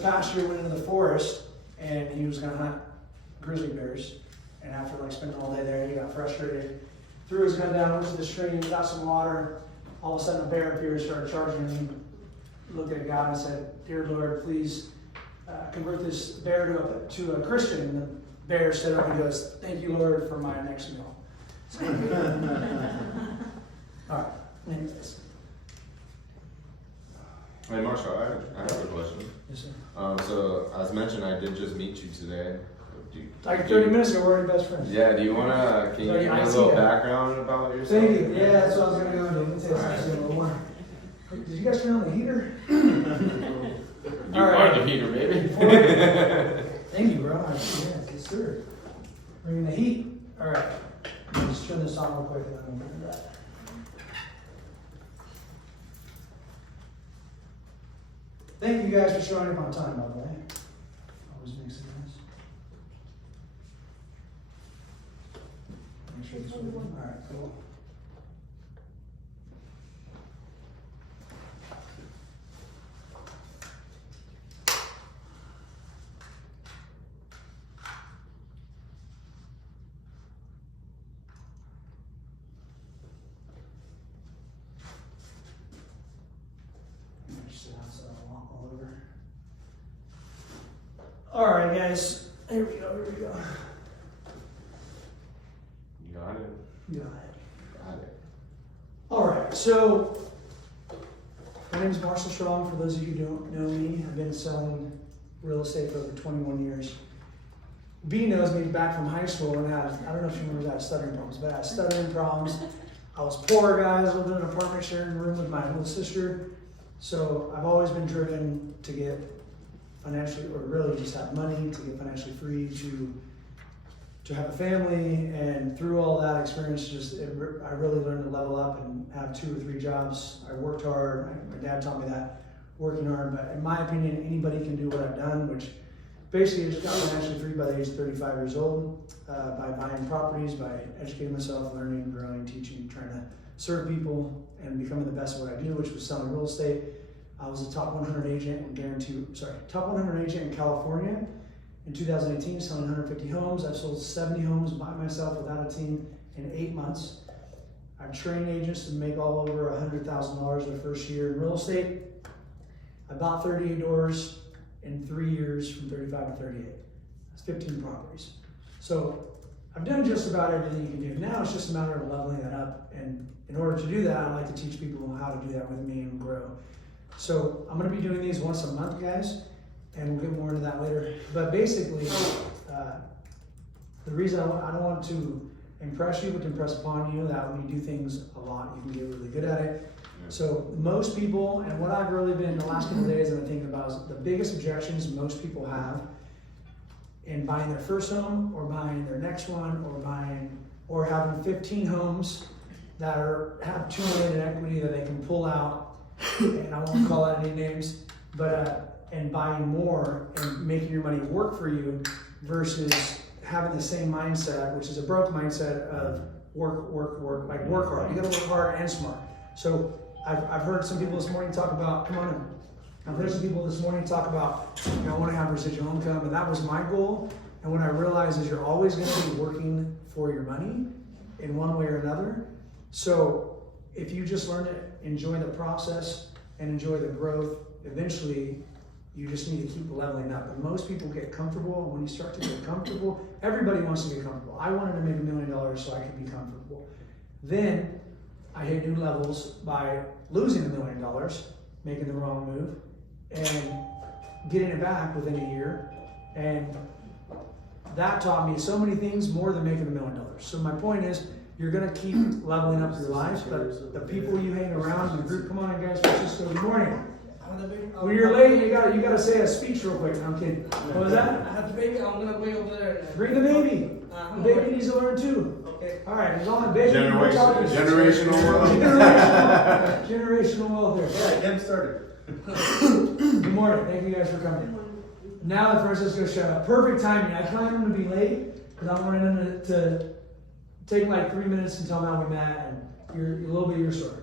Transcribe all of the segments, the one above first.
past year went into the forest and he was gonna hunt grizzly bears. And after like spending all day there, he got frustrated, threw his gun down, went to the stream, got some water. All of a sudden a bear appeared, started charging him. He looked at God and said, "Dear Lord, please convert this bear to a Christian." And the bear stood up and goes, "Thank you, Lord, for my next meal." So, all right, anyways. Hey Marshall, I have a question. Yes, sir. So as mentioned, I did just meet you today. Like 30 minutes ago, we're already best friends. Yeah, do you wanna, can you give me a little background about yourself? Thank you. Yeah, that's what I was gonna go into. Let me tell you something a little more. Did you guys turn on the heater? You are the heater, baby. Thank you, bro. Yes, sir. Bringing the heat. All right. Let me just turn this on real quick and then we'll get into that. Thank you guys for showing up on time, by the way. Always makes it nice. Make sure this is working. All right, cool. Just sit down so I don't walk all over. All right, guys. Here we go. Here we go. You got it. Got it. Got it. All right, so my name is Marshall Strong. For those of you who don't know me, I've been selling real estate for over 21 years. B knows me back from high school and I don't know if you remember that stuttering problems, but I had stuttering problems. I was poor, guys, lived in an apartment sharing a room with my little sister. So I've always been driven to get financially, or really just have money, to get financially free, to have a family, and through all that experience, I really learned to level up and have 2 or 3 jobs. I worked hard. My dad taught me that, working hard. But in my opinion, anybody can do what I've done, which basically I just got financially free by the age of 35 years old, by buying properties, by educating myself, learning, growing, teaching, trying to serve people, and becoming the best at what I do, which was selling real estate. I was a top 100 agent top 100 agent in California. In 2018, selling 150 homes. I've sold 70 homes by myself without a team in 8 months. I've trained agents to make all over $100,000 their first year in real estate. I bought 38 doors in 3 years from 35 to 38. That's 15 properties. So I've done just about everything you can do. Now it's just a matter of leveling that up. And in order to do that, I like to teach people how to do that with me and grow. So I'm going to be doing these once a month, guys. And we'll get more into that later. But basically, the reason I don't want to impress you, but to impress upon you that when you do things a lot, you can get really good at it. Yeah. So most people, and what I've really been the last couple of days that I'm thinking about is the biggest objections most people have in buying their first home, or buying their next one, or having 15 homes that have 2 million in equity that they can pull out, and I won't call out any names, but and buying more and making your money work for you versus having the same mindset, which is a broke mindset of work, like work hard. You gotta work hard and smart. So I've heard some people this morning talk about, I've heard some people this morning talk about, I want to have residual income, and that was my goal. And what I realized is you're always gonna be working for your money in one way or another. So if you just learn to enjoy the process and enjoy the growth, eventually you just need to keep leveling up. And most people get comfortable, and when you start to get comfortable, everybody wants to get comfortable. I wanted to make $1 million so I could be comfortable. Then I hit new levels by losing $1 million, making the wrong move, and getting it back within a year. And that taught me so many things more than making $1 million. So my point is, you're gonna keep leveling up your life, but the people you hang around in the group, come on in guys, Francisco, good morning. When you're late, you gotta say a speech real quick. I'm kidding. What was that? I have the baby. I'm gonna wait over there. Bring the baby. The baby needs to learn too. Okay. All right, he's on the baby. Generational wealth. Generational wealth there. All right, get him started. Good morning. Thank you guys for coming. Now that Francisco shut up. Perfect timing. I planned him to be late because I wanted him to take like 3 minutes and tell him how we met and a little bit of your story.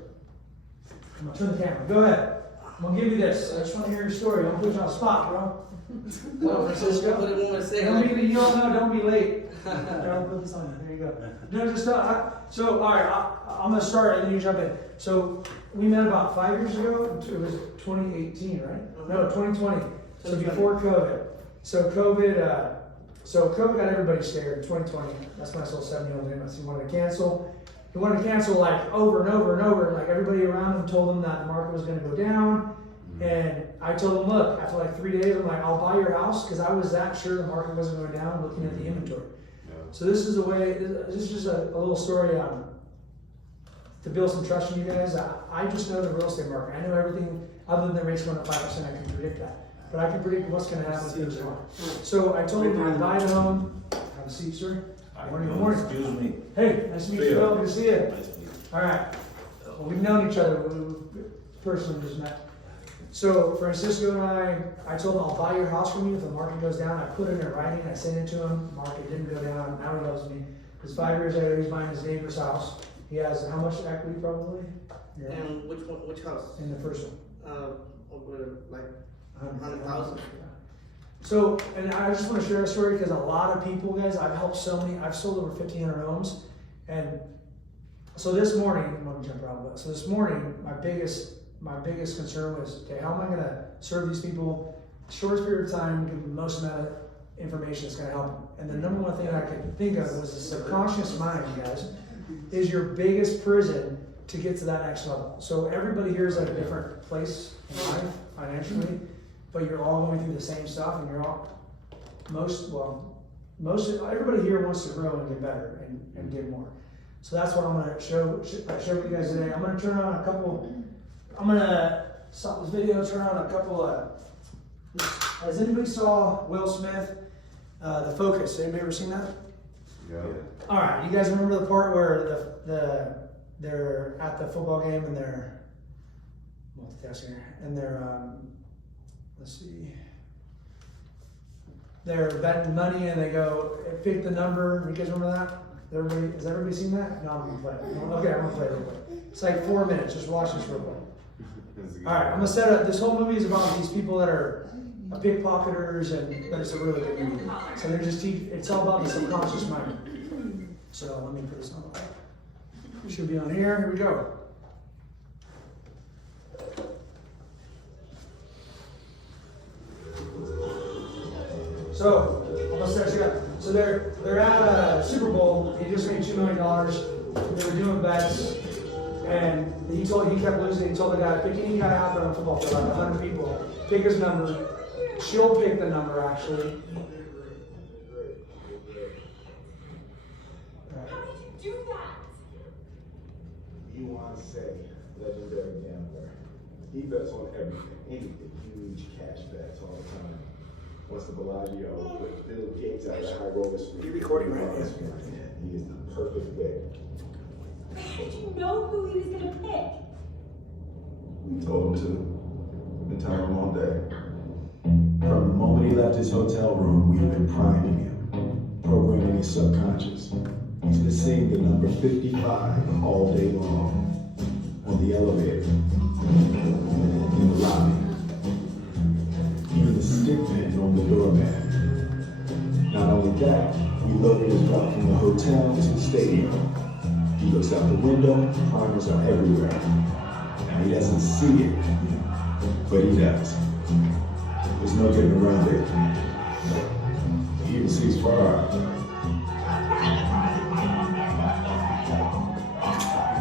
Come on, turn the camera. Go ahead. I'm gonna give you this. I just wanna hear your story. Don't put you on the spot, bro. Well, Francisco. What do you want to say? Don't be, you don't know, don't be late. Don't put this on you. There you go. No, just so, all right, I'm gonna start and then you jump in. So we met about 5 years ago. It was 2018, right? No, 2020. So before COVID. So COVID got everybody scared in 2020. That's when I sold 7-year-old him. He wanted to cancel. He wanted to cancel like over and over and over. Like everybody around him told him that the market was going to go down. And I told him, look, after like 3 days, I'm like, I'll buy your house because I was that sure the market wasn't going down looking at the inventory. Yeah. So this is a way, this is just a little story to build some trust in you guys. I just know the real estate market. I know everything other than the rates going up 5%, I can predict that. But I can predict what's going to happen to this market. So I told him I'd buy the home. Have a seat, sir. Morning. Excuse me. Hey, nice to meet you, Phil. Good to see you. Nice to meet you. All right. Well, we've known each other. We personally just met. So Francisco and I told him I'll buy your house from you if the market goes down. I put it in writing. I sent it to him. The market didn't go down. Now he loves me. Because 5 years later, he's buying his neighbor's house. He has how much equity probably? Yeah. And which house? In the first one. Over like 100,000. So, and I just want to share a story because a lot of people, guys, I've helped so many, I've sold over 1,500 homes. And so this morning, I'm going to jump around, but so this morning, my biggest concern was, okay, how am I going to serve these people shortest period of time, give them the most amount of information that's going to help them. And the number one thing I could think of was the subconscious mind, guys, is your biggest prison to get to that next level. So everybody here is at a different place in life financially, but you're all going through the same stuff, and you're all everybody here wants to grow and get better and get more. So that's what I'm going to share with you guys today. I'm going to turn on a couple. I'm going to stop this video. Turn on a couple. Has anybody saw Will Smith, The Focus? Anybody ever seen that? Yeah. All right, you guys remember the part where they're at the football game and they're multitasking and they're let's see, they're betting money and they go pick the number. You guys remember that? Has everybody seen that? No, I'm gonna play it. Okay, I'm gonna play it real quick. It's like 4 minutes. Just watch this real quick. All right, I'm gonna set up. This whole movie is about these people that are pickpocketers, but it's a really good movie. So they're just it's all about the subconscious mind. So let me put this on. It should be on here. Here we go. So I'm gonna set you up. So they're at a Super Bowl. He just made $2 million. They were doing bets, and he kept losing. He told the guy, pick any guy out there on the football field, like 100 people, pick his number. She'll pick the number actually. How did you do that? You want to say legendary gambler. He bets on everything, anything, huge cash bets all the time. Once the Bellagio put Bill Gates out of high roller street. You're recording, right? Yeah. He is the perfect bet. How did you know who he was going to pick? We told him to. Been telling him all day. From the moment he left his hotel room, we've been priming him, programming his subconscious. He's been seeing the number 55 all day long, on the elevator, in the lobby, even the stick pin on the doormat. Not only that, we loaded his route from the hotel to the stadium. He looks out the window, primers are everywhere. Now he doesn't see it, but he does. There's no getting around it. He even sees far.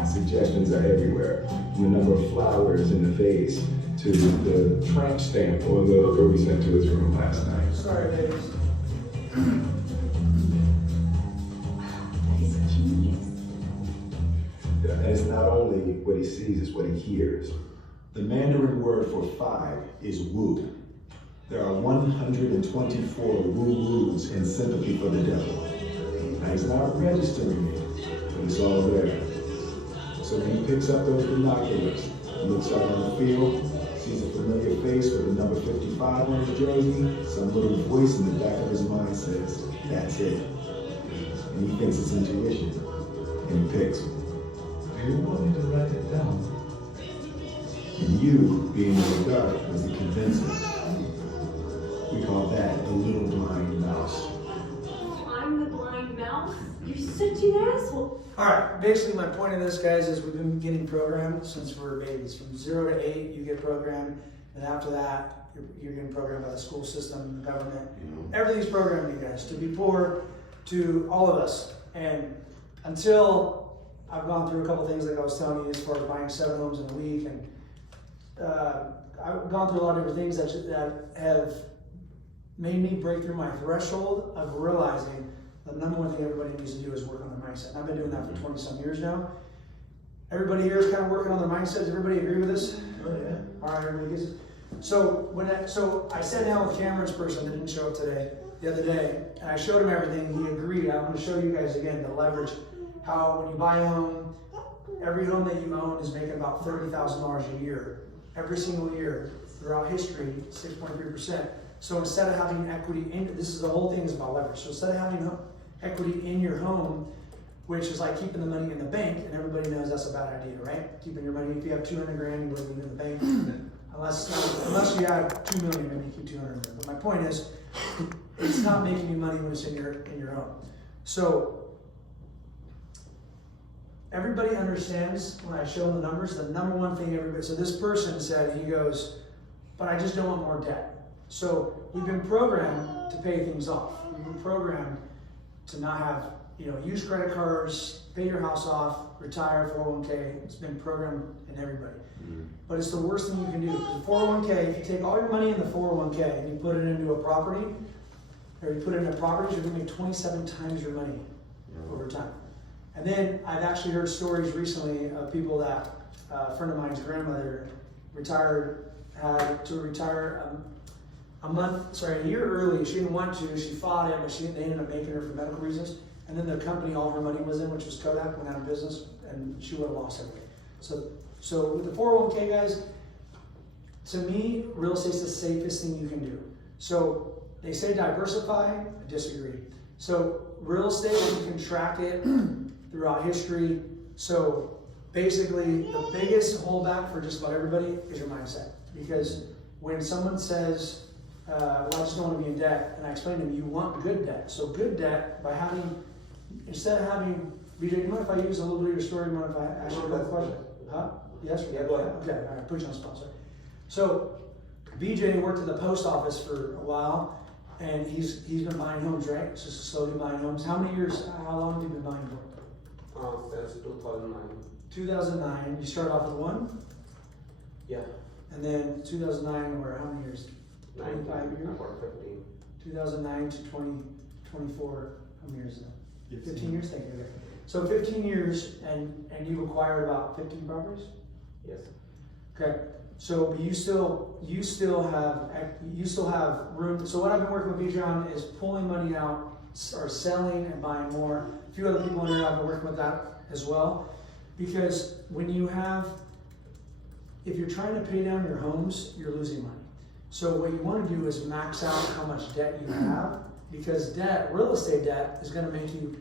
Suggestions are everywhere. From the number of flowers in the vase to the tramp stamp or the girl we sent to his room last night. Sorry, ladies. That is genius. And it's not only what he sees, it's what he hears. The Mandarin word for 5 is wu. There are 124 woo-woos in sympathy for the devil. Now he's not registering it, but it's all there. So when he picks up those binoculars, looks out on the field, sees a familiar face with the number 55 on his jersey, some little voice in the back of his mind says, that's it. And he thinks it's intuition, and he picks. Do you want me to write it down? And you, being in the dark, was the convincer. We call that the little blind mouse. I'm the blind mouse? You're such an asshole. Alright, basically my point of this, guys, is we've been getting programmed since we're babies. From 0 to 8, you get programmed, and after that, you're getting programmed by the school system, the government. Everything's programmed, you guys, to be poor, to all of us. And until I've gone through a couple things like I was telling you as far as buying 7 homes in a week, and I've gone through a lot of different things that have made me break through my threshold of realizing the number one thing everybody needs to do is work on their mindset. And I've been doing that for 20 some years now. Everybody here is kind of working on their mindset. Does everybody agree with this? Oh, yeah. All right, everybody gets it. So I sat down with Cameron's person that didn't show up today, the other day, and I showed him everything. He agreed. I'm going to show you guys again the leverage. How when you buy a home, every home that you own is making about $30,000 a year, every single year throughout history, 6.3%. So instead of having equity in, this is the whole thing is about leverage. So instead of having equity in your home, which is like keeping the money in the bank, and everybody knows that's a bad idea, right? Keeping your money, if you have 200 grand, you leave it in the bank. Unless you have 2 million, maybe you keep 200 grand. But my point is, it's not making you money when it's in your home. So everybody understands when I show them the numbers, the number one thing everybody, so this person said, he goes, but I just don't want more debt. So we've been programmed to pay things off. We've been programmed to not have, use credit cards, pay your house off, retire, 401k. It's been programmed in everybody. But it's the worst thing you can do. Because 401k, if you take all your money in the 401k and you put it into a property, or you put it in a property, you're gonna make 27 times your money over time. And then I've actually heard stories recently of people that, a friend of mine's grandmother had to retire a year early. She didn't want to, she fought it, but they ended up making her for medical reasons. And then the company all her money was in, which was Kodak, went out of business, and she would have lost everything. So with the 401k, guys, to me, real estate's the safest thing you can do. So they say diversify, I disagree. So real estate, you can track it throughout history. So basically, the biggest holdback for just about everybody is your mindset. Because when someone says, well, I just don't want to be in debt, and I explain to them, you want good debt. So good debt, by having, instead of having, BJ, do you mind if I use a little bit of your story? Do you mind if I ask you a couple questions? Huh? Yes? Yeah, go ahead. Okay, all right, put you on the spot, sorry. So, BJ worked at the post office for a while, and he's been buying homes, right? Just slowly buying homes. How many years, how long have you been buying for? Since 2009. 2009, you started off with one? Yeah. And then 2009, or how many years? 25 years? Or 15. 2009 to 2024, how many years is that? 15 years, thank you. Okay. So 15 years, and you've acquired about 15 properties? Yes. Okay. So but you still have room. So what I've been working with BJ on is pulling money out, or selling and buying more. A few other people in here I've been working with that as well, because if you're trying to pay down your homes, you're losing money. So what you want to do is max out how much debt you have, because real estate debt is going to make you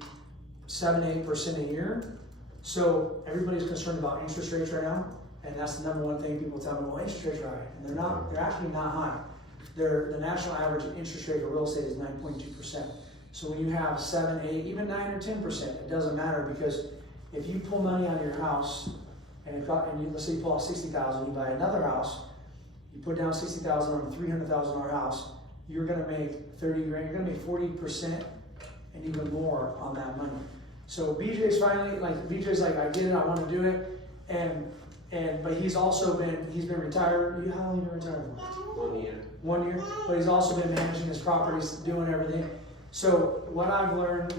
7-8% a year. So everybody's concerned about interest rates right now, and that's the number one thing people tell me, well, interest rates are high, and they're not. They're actually not high. The national average interest rate for real estate is 9.2%. So when you have 7, 8, even 9 or 10%, it doesn't matter, because if you pull money out of your house, let's say you pull out $60,000, you buy another house, you put down $60,000 on a $300,000 house, you're going to make 30 grand. You're going to make 40% and even more on that money. So BJ's finally BJ's like, I get it, I want to do it, but he's been retired. How long have you been retired for? 1 year. 1 year, but he's also been managing his properties, doing everything. So what I've learned,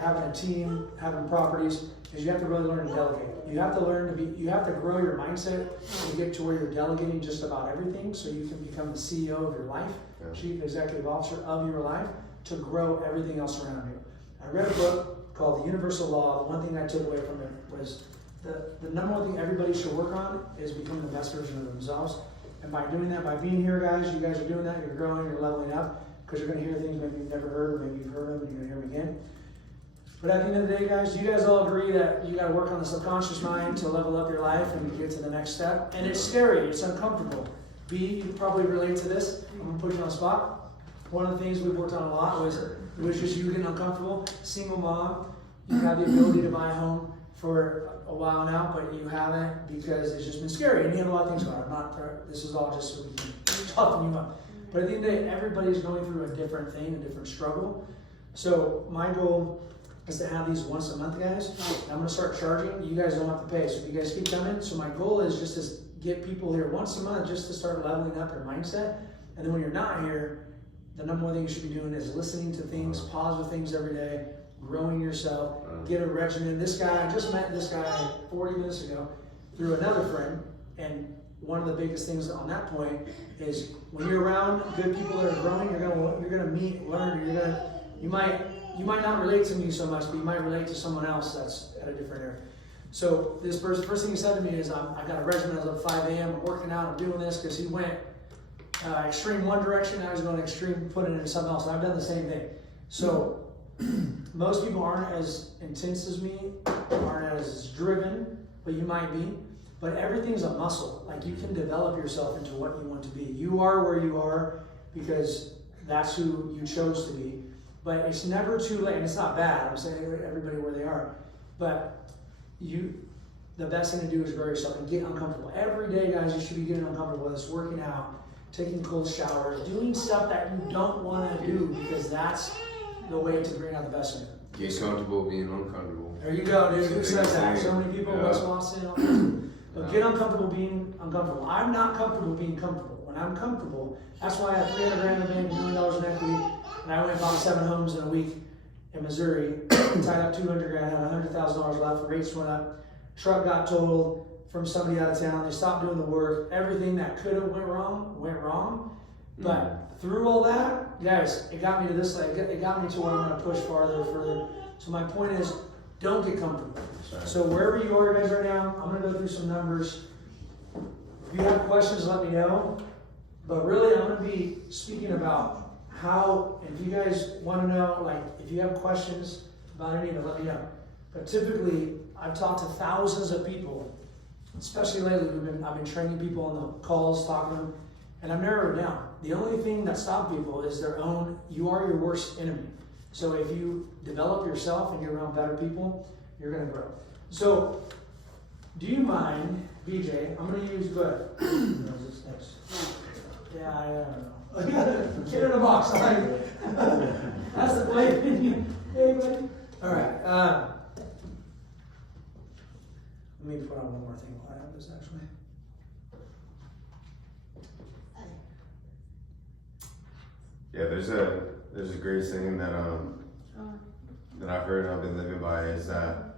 having a team, having properties, is you have to really learn to delegate. You have to grow your mindset to get to where you're delegating just about everything, so you can become the CEO of your life, Chief Executive Officer of your life, to grow everything else around you. I read a book called The Universal Law. The one thing I took away from it was the number one thing everybody should work on is becoming the best version of themselves. And by doing that, by being here, guys, you guys are doing that, you're growing, you're leveling up, because you're going to hear things maybe you've never heard, maybe you've heard them, and you're going to hear them again. But at the end of the day, guys, do you guys all agree that you gotta work on the subconscious mind to level up your life and get to the next step? And it's scary, it's uncomfortable. B, you can probably relate to this. I'm gonna put you on the spot. One of the things we worked on a lot was just you getting uncomfortable. Single mom, you have the ability to buy a home for a while now, but you haven't because it's just been scary. And you have a lot of things going on. I'm not, this is all just so we can toughen you up. But at the end of the day, everybody's going through a different thing, a different struggle. So my goal is to have these once a month, guys. I'm gonna start charging. You guys don't have to pay. So if you guys keep coming, so my goal is just to get people here once a month just to start leveling up their mindset. And then when you're not here, the number one thing you should be doing is listening to things, positive things every day, growing yourself, get a regimen. This guy, I just met this guy 40 minutes ago through another friend, and one of the biggest things on that point is when you're around good people that are growing, you're gonna meet, learn, you might not relate to me so much, but you might relate to someone else that's at a different area. So this person, first thing he said to me is, I've got a regimen. I was up 5 a.m. I'm working out. I'm doing this because he went extreme one direction. Now he's going extreme, putting it into something else. And I've done the same thing. So most people aren't as intense as me, aren't as driven, but you might be. But everything's a muscle. Like you can develop yourself into what you want to be. You are where you are because that's who you chose to be. But it's never too late, and it's not bad. I'm saying everybody where they are. But the best thing to do is grow yourself and get uncomfortable. Every day, guys, you should be getting uncomfortable, whether it's working out, taking cold showers, doing stuff that you don't want to do because that's the way to bring out the best in you. Get comfortable being uncomfortable. There you go, dude. Who says that? So many people in West Yeah. Boston. But get uncomfortable being uncomfortable. I'm not comfortable being comfortable. When I'm comfortable, that's why I have 300 grand in the bank, $1 million in equity, and I went and bought 7 homes in a week in Missouri, tied up 200 grand, had $100,000 left, rates went up, truck got totaled from somebody out of town, they stopped doing the work, everything that could have went wrong. But through all that, guys, it got me to this, it got me to where I'm gonna push farther. So my point is, don't get comfortable. So wherever you are guys right now, I'm gonna go through some numbers. If you have questions, let me know. But really, I'm gonna be speaking about how, if you guys wanna know, like, if you have questions about any of it, let me know. But typically, I've talked to thousands of people, especially lately, I've been training people on the calls, talking to them, and I've narrowed it down. The only thing that stops people is their own, you are your worst enemy. So if you develop yourself and you're around better people, you're gonna grow. So, do you mind, BJ, I'm gonna use, go ahead. What's this next? Yeah, I don't know. Get in the box, all right? That's the play. Hey, buddy. All right. Let me put on one more thing while I have this, actually. Yeah, there's a great saying that I've heard and I've been living by is that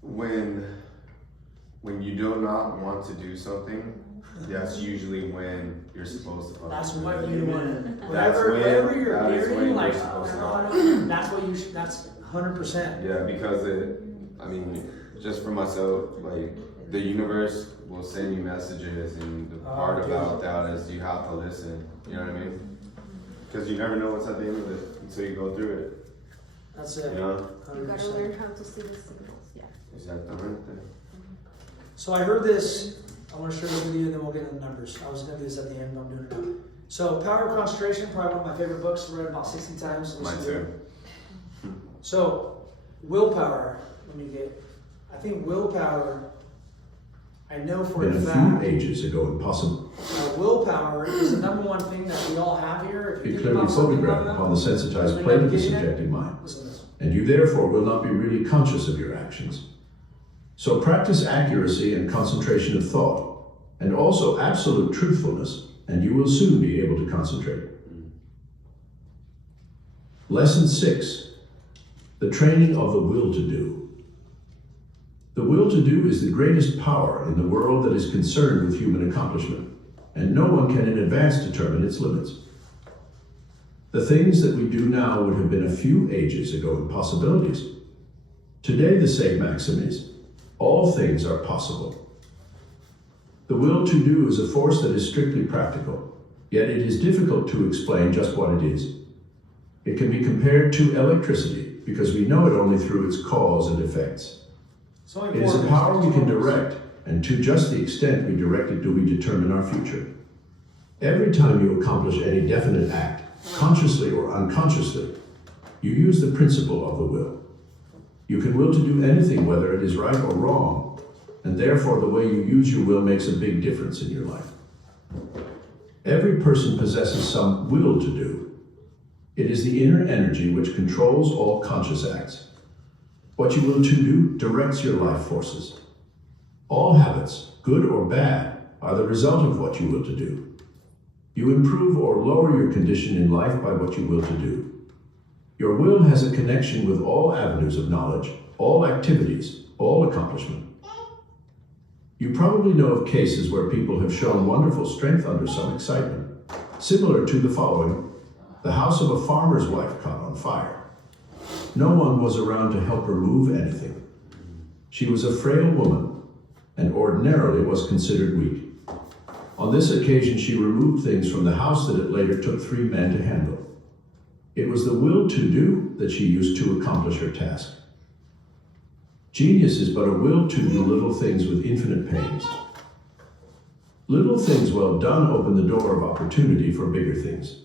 when you do not want to do something, that's usually when you're supposed to. That's what you want. Whatever you're hearing, like, that's what you should, that's 100%. Yeah, because just for myself, like, the universe will send you messages, and the part about that is you have to listen. You know what I mean? Because you never know what's at the end of it until you go through it. That's it. You know? You gotta learn how to see the signals, yeah. Exactly. So I heard this, I want to share it with you, and then we'll get into the numbers. I was going to do this at the end, but I'm doing it now. So Power of Concentration, probably one of my favorite books. Read about 60 times. Mine too. So willpower, I think willpower, I know for a Been a fact. few ages ago impossible. Willpower is the number one thing that we all have here. If you Be think clearly about something photographed like upon the sensitized plate of the subjective mind, listen to this. and you therefore will not be really conscious of your actions. So practice accuracy and concentration of thought, and also absolute truthfulness, and you will soon be able to concentrate. Lesson 6, the training of the will to do. The will to do is the greatest power in the world that is concerned with human accomplishment, and no one can in advance determine its limits. The things that we do now would have been a few ages ago impossibilities. Today the same maxim is, all things are possible. The will to do is a force that is strictly practical, yet it is difficult to explain just what it is. It can be compared to electricity, because we know it only through its cause and effects. It's only It is a 4 power we minutes. can direct, and to just the extent we direct it do we determine our future. Every time you accomplish any definite act, consciously or unconsciously, you use the principle of the will. You can will to do anything, whether it is right or wrong, and therefore the way you use your will makes a big difference in your life. Every person possesses some will to do. It is the inner energy which controls all conscious acts. What you will to do directs your life forces. All habits, good or bad, are the result of what you will to do. You improve or lower your condition in life by what you will to do. Your will has a connection with all avenues of knowledge, all activities, all accomplishment. You probably know of cases where people have shown wonderful strength under some excitement, similar to the following. The house of a farmer's wife caught on fire. No one was around to help her move anything. She was a frail woman, and ordinarily was considered weak. On this occasion, she removed things from the house that it later took 3 men to handle. It was the will to do that she used to accomplish her task. Genius is but a will to do little things with infinite pains. Little things well done open the door of opportunity for bigger things.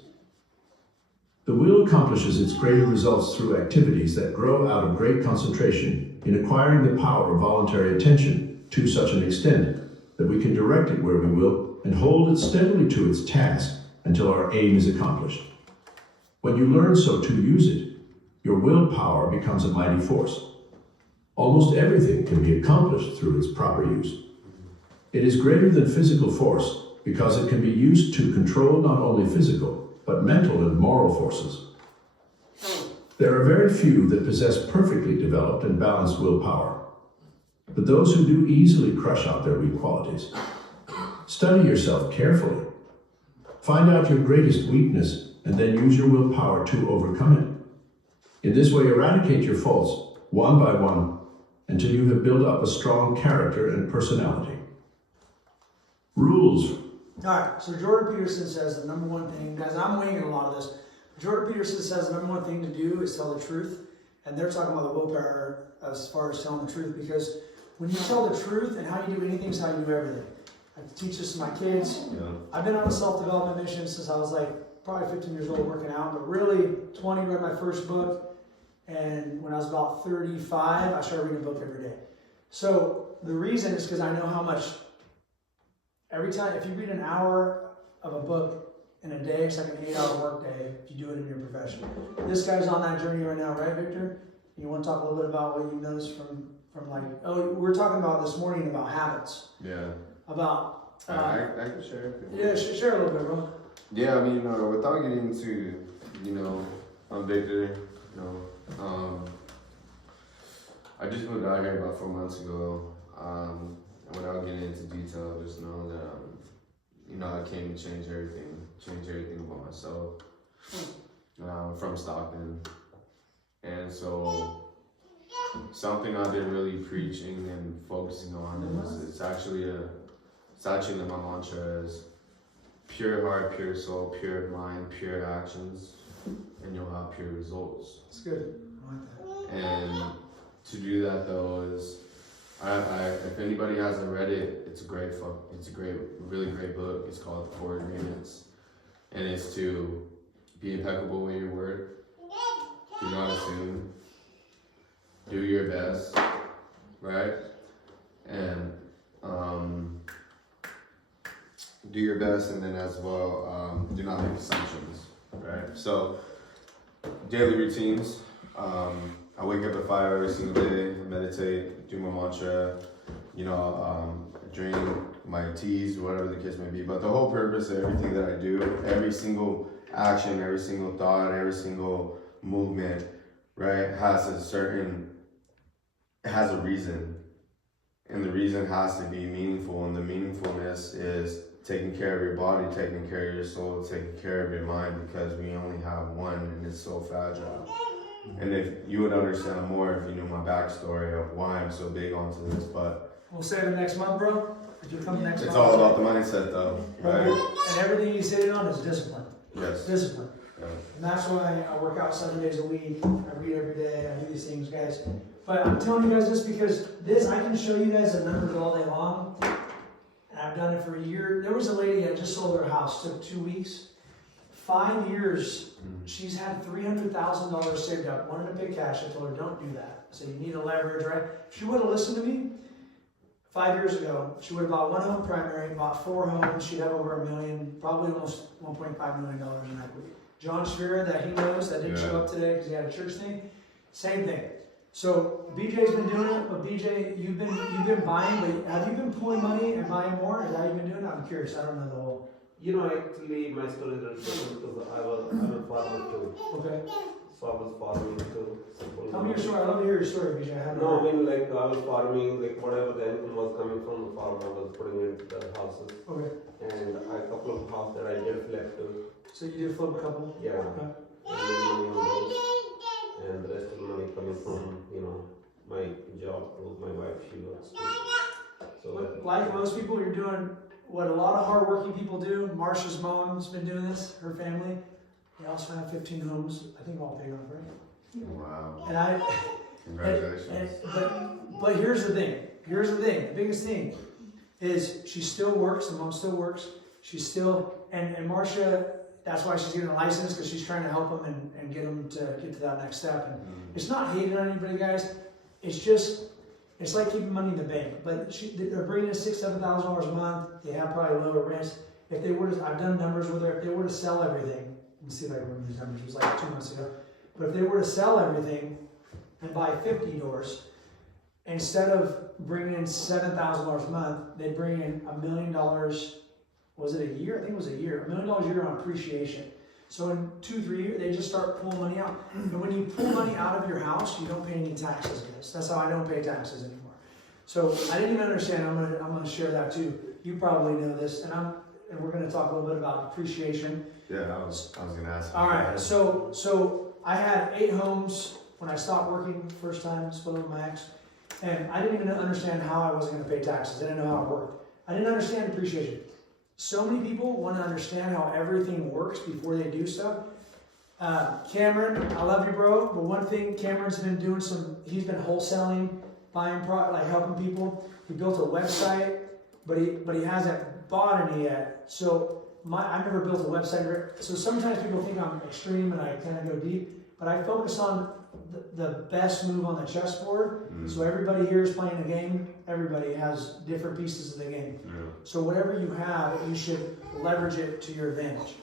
The will accomplishes its greater results through activities that grow out of great concentration in acquiring the power of voluntary attention to such an extent that we can direct it where we will and hold it steadily to its task until our aim is accomplished. When you learn so to use it, your willpower becomes a mighty force. Almost everything can be accomplished through its proper use. It is greater than physical force because it can be used to control not only physical, but mental and moral forces. There are very few that possess perfectly developed and balanced willpower, but those who do easily crush out their weak qualities. Study yourself carefully. Find out your greatest weakness and then use your willpower to overcome it. In this way, eradicate your faults one by one until you have built up a strong character and personality. Rules. Alright, so Jordan Peterson says the number one thing, guys, I'm winging a lot of this. Jordan Peterson says the number one thing to do is tell the truth. And they're talking about the willpower as far as telling the truth, because when you tell the truth and how you do anything is how you do everything. I teach this to my kids. Yeah. I've been on a self-development mission since I was like probably 15 years old working out, but really 20, read my first book. And when I was about 35, I started reading a book every day. So the reason is because I know how much, every time, if you read an hour of a book in a day, it's like an 8-hour work day if you do it in your profession. This guy's on that journey right now, right, Victor? You want to talk a little bit about what you've noticed from like, we're talking about this morning about habits. Yeah. About, I can share. yeah, share a little bit, bro. Yeah, I mean, without getting into, Victor, I just moved out here about 4 months ago. And without getting into detail, just know that, I came to change everything about myself. From Stockton. And so, something I've been really preaching and focusing on is it's actually my mantra is pure heart, pure soul, pure mind, pure actions, and you'll have pure results. It's good. I like that. And to do that though is, if anybody hasn't read it, it's a really great book. It's called The 4 Agreements, and it's to be impeccable with your word. Do not assume. Do your best, right? And do your best, and then as well, do not make assumptions, right? So, daily routines. I wake up at 5 every single day, meditate, do my mantra, drink my teas, whatever the case may be. But the whole purpose of everything that I do, every single action, every single thought, every single movement, right, has a reason. And the reason has to be meaningful, and the meaningfulness is taking care of your body, taking care of your soul, taking care of your mind, because we only have one and it's so fragile. And if you would understand more if you knew my backstory of why I'm so big onto this, but We'll save it next month, bro. If you come next it's month. all about the mindset though, right? And everything he's hitting on is discipline. Yes. Discipline. Yeah. And that's why I work out 7 days a week. I read every day. I do these things, guys. But I'm telling you guys this because I can show you guys the numbers all day long. And I've done it for a year. There was a lady that just sold her house. Took 2 weeks. 5 years. She's had $300,000 saved up. Wanted to pay cash. I told her, don't do that. I said, you need a leverage, right? If she would have listened to me 5 years ago, she would have bought 1 home primary, bought 4 homes. She'd have over $1 million, probably almost $1.5 million in equity. John Schreier, that he knows, that didn't show up today because he had a church thing, same thing. So BJ's been doing it, but BJ, you've been buying, but have you been pulling money and buying more? Is that you been doing it? I'm curious. I don't know the whole. You know, actually, my story is a little different because I'm a farmer too. Okay. So I was farming too. Tell me your story. I love to hear your story, BJ. I haven't No, I heard. mean, like, I was farming, like, whatever the income was coming from the farm, I was putting it into the houses. Okay. And a couple of houses that I did flip too. So you did flip a couple? Yeah. Okay. I made money on those. And the rest of the money coming from, you know, my job too. My wife, she works too. So that, Like most people, you're doing what a lot of hardworking people do. Marsha's mom's been doing this, her family. They also have 15 homes, I think all paid off, right? Wow. And Congratulations. but here's the thing. The biggest thing is she still works. The mom still works. She's still, and Marsha, that's why she's getting a license, because she's trying to help them and get them to get to that next step. And it's not hating on anybody, guys. It's just, it's like keeping money in the bank. But they're bringing in $6,000, $7,000 a month. They have probably lower rents. If they were to, I've done numbers with her, if they were to sell everything, let me see if I can remember these numbers, it was like 2 months ago. But if they were to sell everything and buy 50 doors, instead of bringing in $7,000 a month, they'd bring in $1 million, was it a year? I think it was a year, $1 million a year on appreciation. So in 2-3 years, they just start pulling money out. And when you pull money out of your house, you don't pay any taxes, guys. That's how I don't pay taxes anymore. So I didn't even understand, I'm gonna share that too. You probably know this, and we're gonna talk a little bit about appreciation. Yeah, I was gonna ask. All right, so I had 8 homes when I stopped working first time, split with my ex, and I didn't even understand how I wasn't going to pay taxes. I didn't know how it worked. I didn't understand depreciation. So many people want to understand how everything works before they do stuff. Cameron, I love you, bro, but one thing Cameron's been doing he's been wholesaling, buying like helping people. He built a website, but he hasn't bought any yet. So I've never built a website. So sometimes people think I'm extreme and I kind of go deep, but I focus on the best move on the chessboard. So everybody here is playing a game. Everybody has different pieces of the game. Yeah. So whatever you have, you should leverage it to your advantage.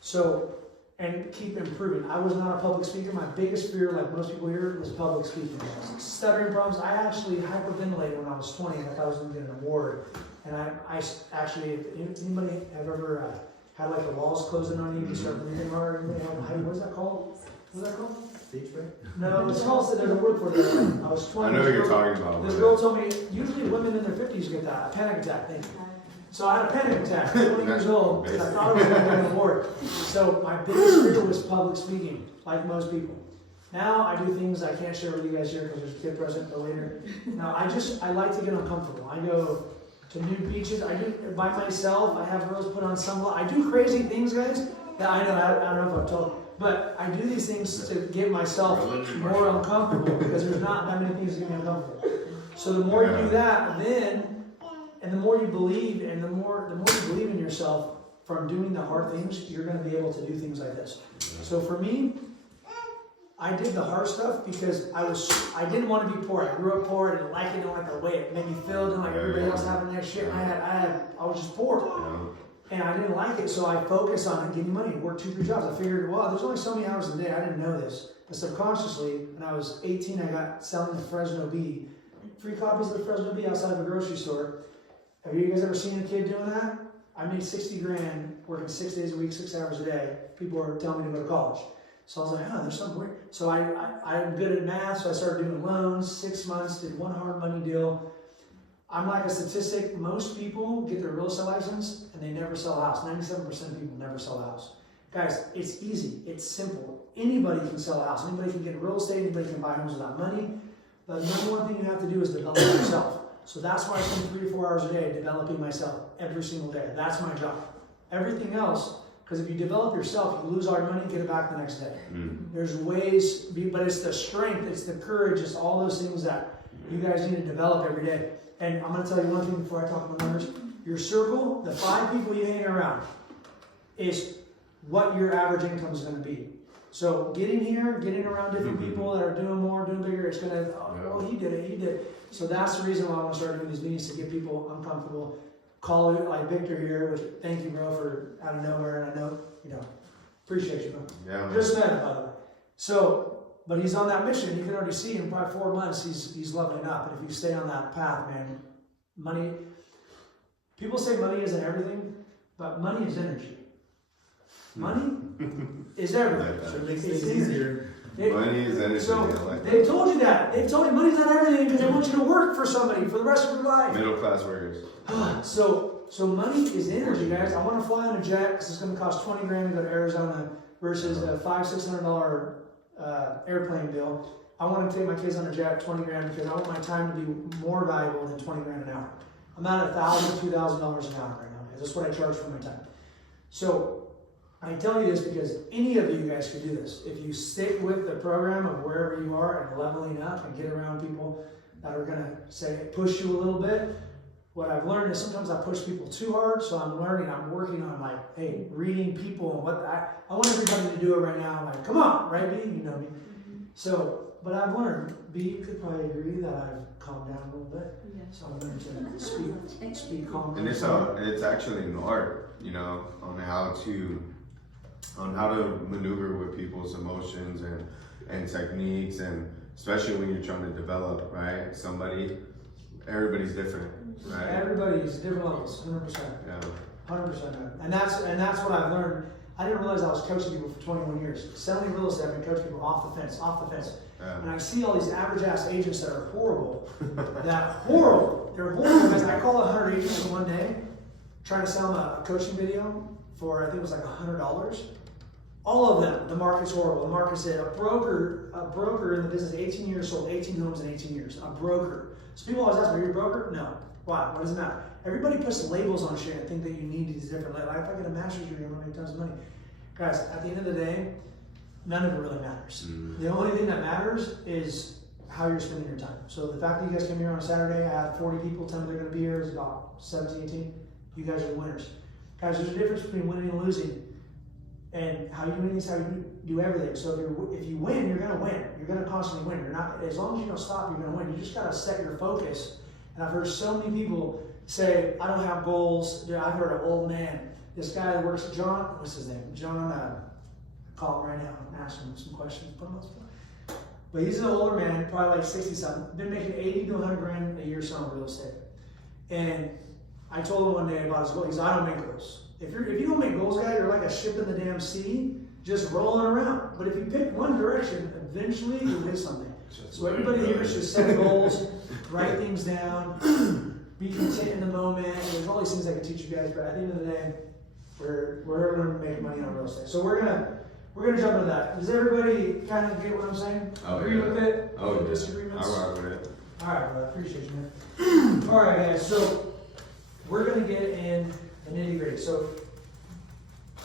So, and keep improving. I was not a public speaker. My biggest fear, like most people here, was public speaking. Stuttering problems. I actually hyperventilated when I was 20 and I thought I was going to get an award. And I actually, if anybody have ever had like the walls closing on you, you start breathing hard, what is that called? What's that called? Stage fright? No, it's called, there's a word for it. I was 20. I know what you're talking about. This girl told me, usually women in their 50s get that, a panic attack, thank you. So I had a panic attack, 20 years old, because I thought I was going to get an award. So my biggest fear was public speaking, like most people. Now I do things I can't share with you guys here because there's a kid present for later. Now I like to get uncomfortable. I go to new beaches. I do by myself. I have girls put on sunblock. I do crazy things, guys. That I know. I don't know if I've told, but I do these things to get myself more uncomfortable because there's not that many things that get me uncomfortable. So the more you do that, and the more you believe, and the more you believe in yourself from doing the hard things, you're going to be able to do things like this. So for me, I did the hard stuff because I didn't want to be poor. I grew up poor. I didn't like it. I didn't like the way it made me feel. Didn't like everybody else having that shit. I was just poor. And I didn't like it, so I focused on getting money, worked 2-3 jobs. I figured, well, there's only so many hours a day. I didn't know this. But subconsciously, when I was 18, I got selling the Fresno Bee. Free copies of the Fresno Bee outside of a grocery store. Have you guys ever seen a kid doing that? I made $60 grand working 6 days a week, 6 hours a day. People were telling me to go to college. So I was like, there's something weird. So I'm good at math, so I started doing loans, 6 months, did one hard money deal. I'm like a statistic, most people get their real estate license and they never sell a house. 97% of people never sell a house. Guys, it's easy, it's simple. Anybody can sell a house, anybody can get real estate, anybody can buy homes without money. The number one thing you have to do is develop yourself. So that's why I spend 3 to 4 hours a day developing myself every single day. That's my job. Everything else, Because if you develop yourself, you lose all your money, get it back the next day. Mm. There's ways, but it's the strength, it's the courage, it's all those things that you guys need to develop every day. And I'm going to tell you one thing before I talk about numbers. Your circle, the 5 people you hang around, is what your average income is going to be. So getting here, getting around different people that are doing more, doing bigger, it's going to, oh, he did it. So that's the reason why I want to start doing these meetings, to get people uncomfortable. Call it like Victor here, which thank you, bro, for out of nowhere. And I know, appreciate you, bro. Yeah, man. Just met him, by the way. So, but he's on that mission. You can already see in probably 4 months, he's leveling up. And if you stay on that path, man, money, people say money isn't everything, but money is energy. Money is everything. So it makes things easier. Money is energy. So I like that. they've told you that. They've told you money's not everything because they want you to work for somebody for the rest of your life. Middle class workers. So money is energy, guys. I want to fly on a jet because it's going to cost $20 grand to go to Arizona versus a $500-600 airplane bill. I want to take my kids on a jet, $20 grand, because I want my time to be more valuable than $20 grand an hour. I'm not $1,000, $2,000 an hour right now, guys. That's what I charge for my time. So I tell you this because any of you guys could do this. If you stick with the program of wherever you are and leveling up and get around people that are going to push you a little bit. What I've learned is sometimes I push people too hard, so I'm working on hey, reading people and what I want everybody to do it right now. I'm like, come on, right, B? You know me. So, but I've learned, B could probably agree that I've calmed down a little bit. Yeah. So I'm learning to speak calmly. And it's actually an art, on how to maneuver with people's emotions and techniques, and especially when you're trying to develop, right? Everybody's different, right? Everybody's different levels, 100%. Yeah. 100%. And that's what I've learned. I didn't realize I was coaching people for 21 years. Selling real estate, I've been coaching people off the fence. Yeah. And I see all these average ass agents that are horrible. They're horrible because I call 100 agents in one day, trying to sell them a coaching video for, I think it was like $100. All of them, the market's horrible. The market's it. A broker in the business, 18 years, sold 18 homes in 18 years. A broker. So people always ask me, are you a broker? No. Why? What does it matter? Everybody puts labels on shit and think that you need these different labels. Like, if I get a master's degree, I'm going to make tons of money. Guys, at the end of the day, none of it really matters. The only thing that matters is how you're spending your time. So the fact that you guys came here on a Saturday, I had 40 people tell me they're going to be here, is about 17, 18. You guys are the winners. Guys, there's a difference between winning and losing. And how you do things, how you do everything. So if you win, you're gonna win. You're gonna constantly win. You're not, as long as you don't stop, you're gonna win. You just gotta set your focus. And I've heard so many people say, I don't have goals. I've heard an old man. This guy that works, John, what's his name? John, call him right now and ask him some questions. But he's an older man, probably like 60-something. Been making 80 to 100 grand a year selling real estate. And I told him one day about his goal. He said, I don't make goals. If you don't make goals, guy, you're like a ship in the damn sea, just rolling around. But if you pick one direction, eventually you'll hit something. So everybody here should set goals, write things down, be content in the moment. There's all these things I can teach you guys, but at the end of the day, we're going to make money on real estate. So we're gonna jump into that. Does everybody kind of get what I'm saying? Oh, Agree with it? Oh, yeah. Disagreements? I rock with it. All right, bro. I appreciate you, man. All right, guys. So we're going to get in the nitty gritty. So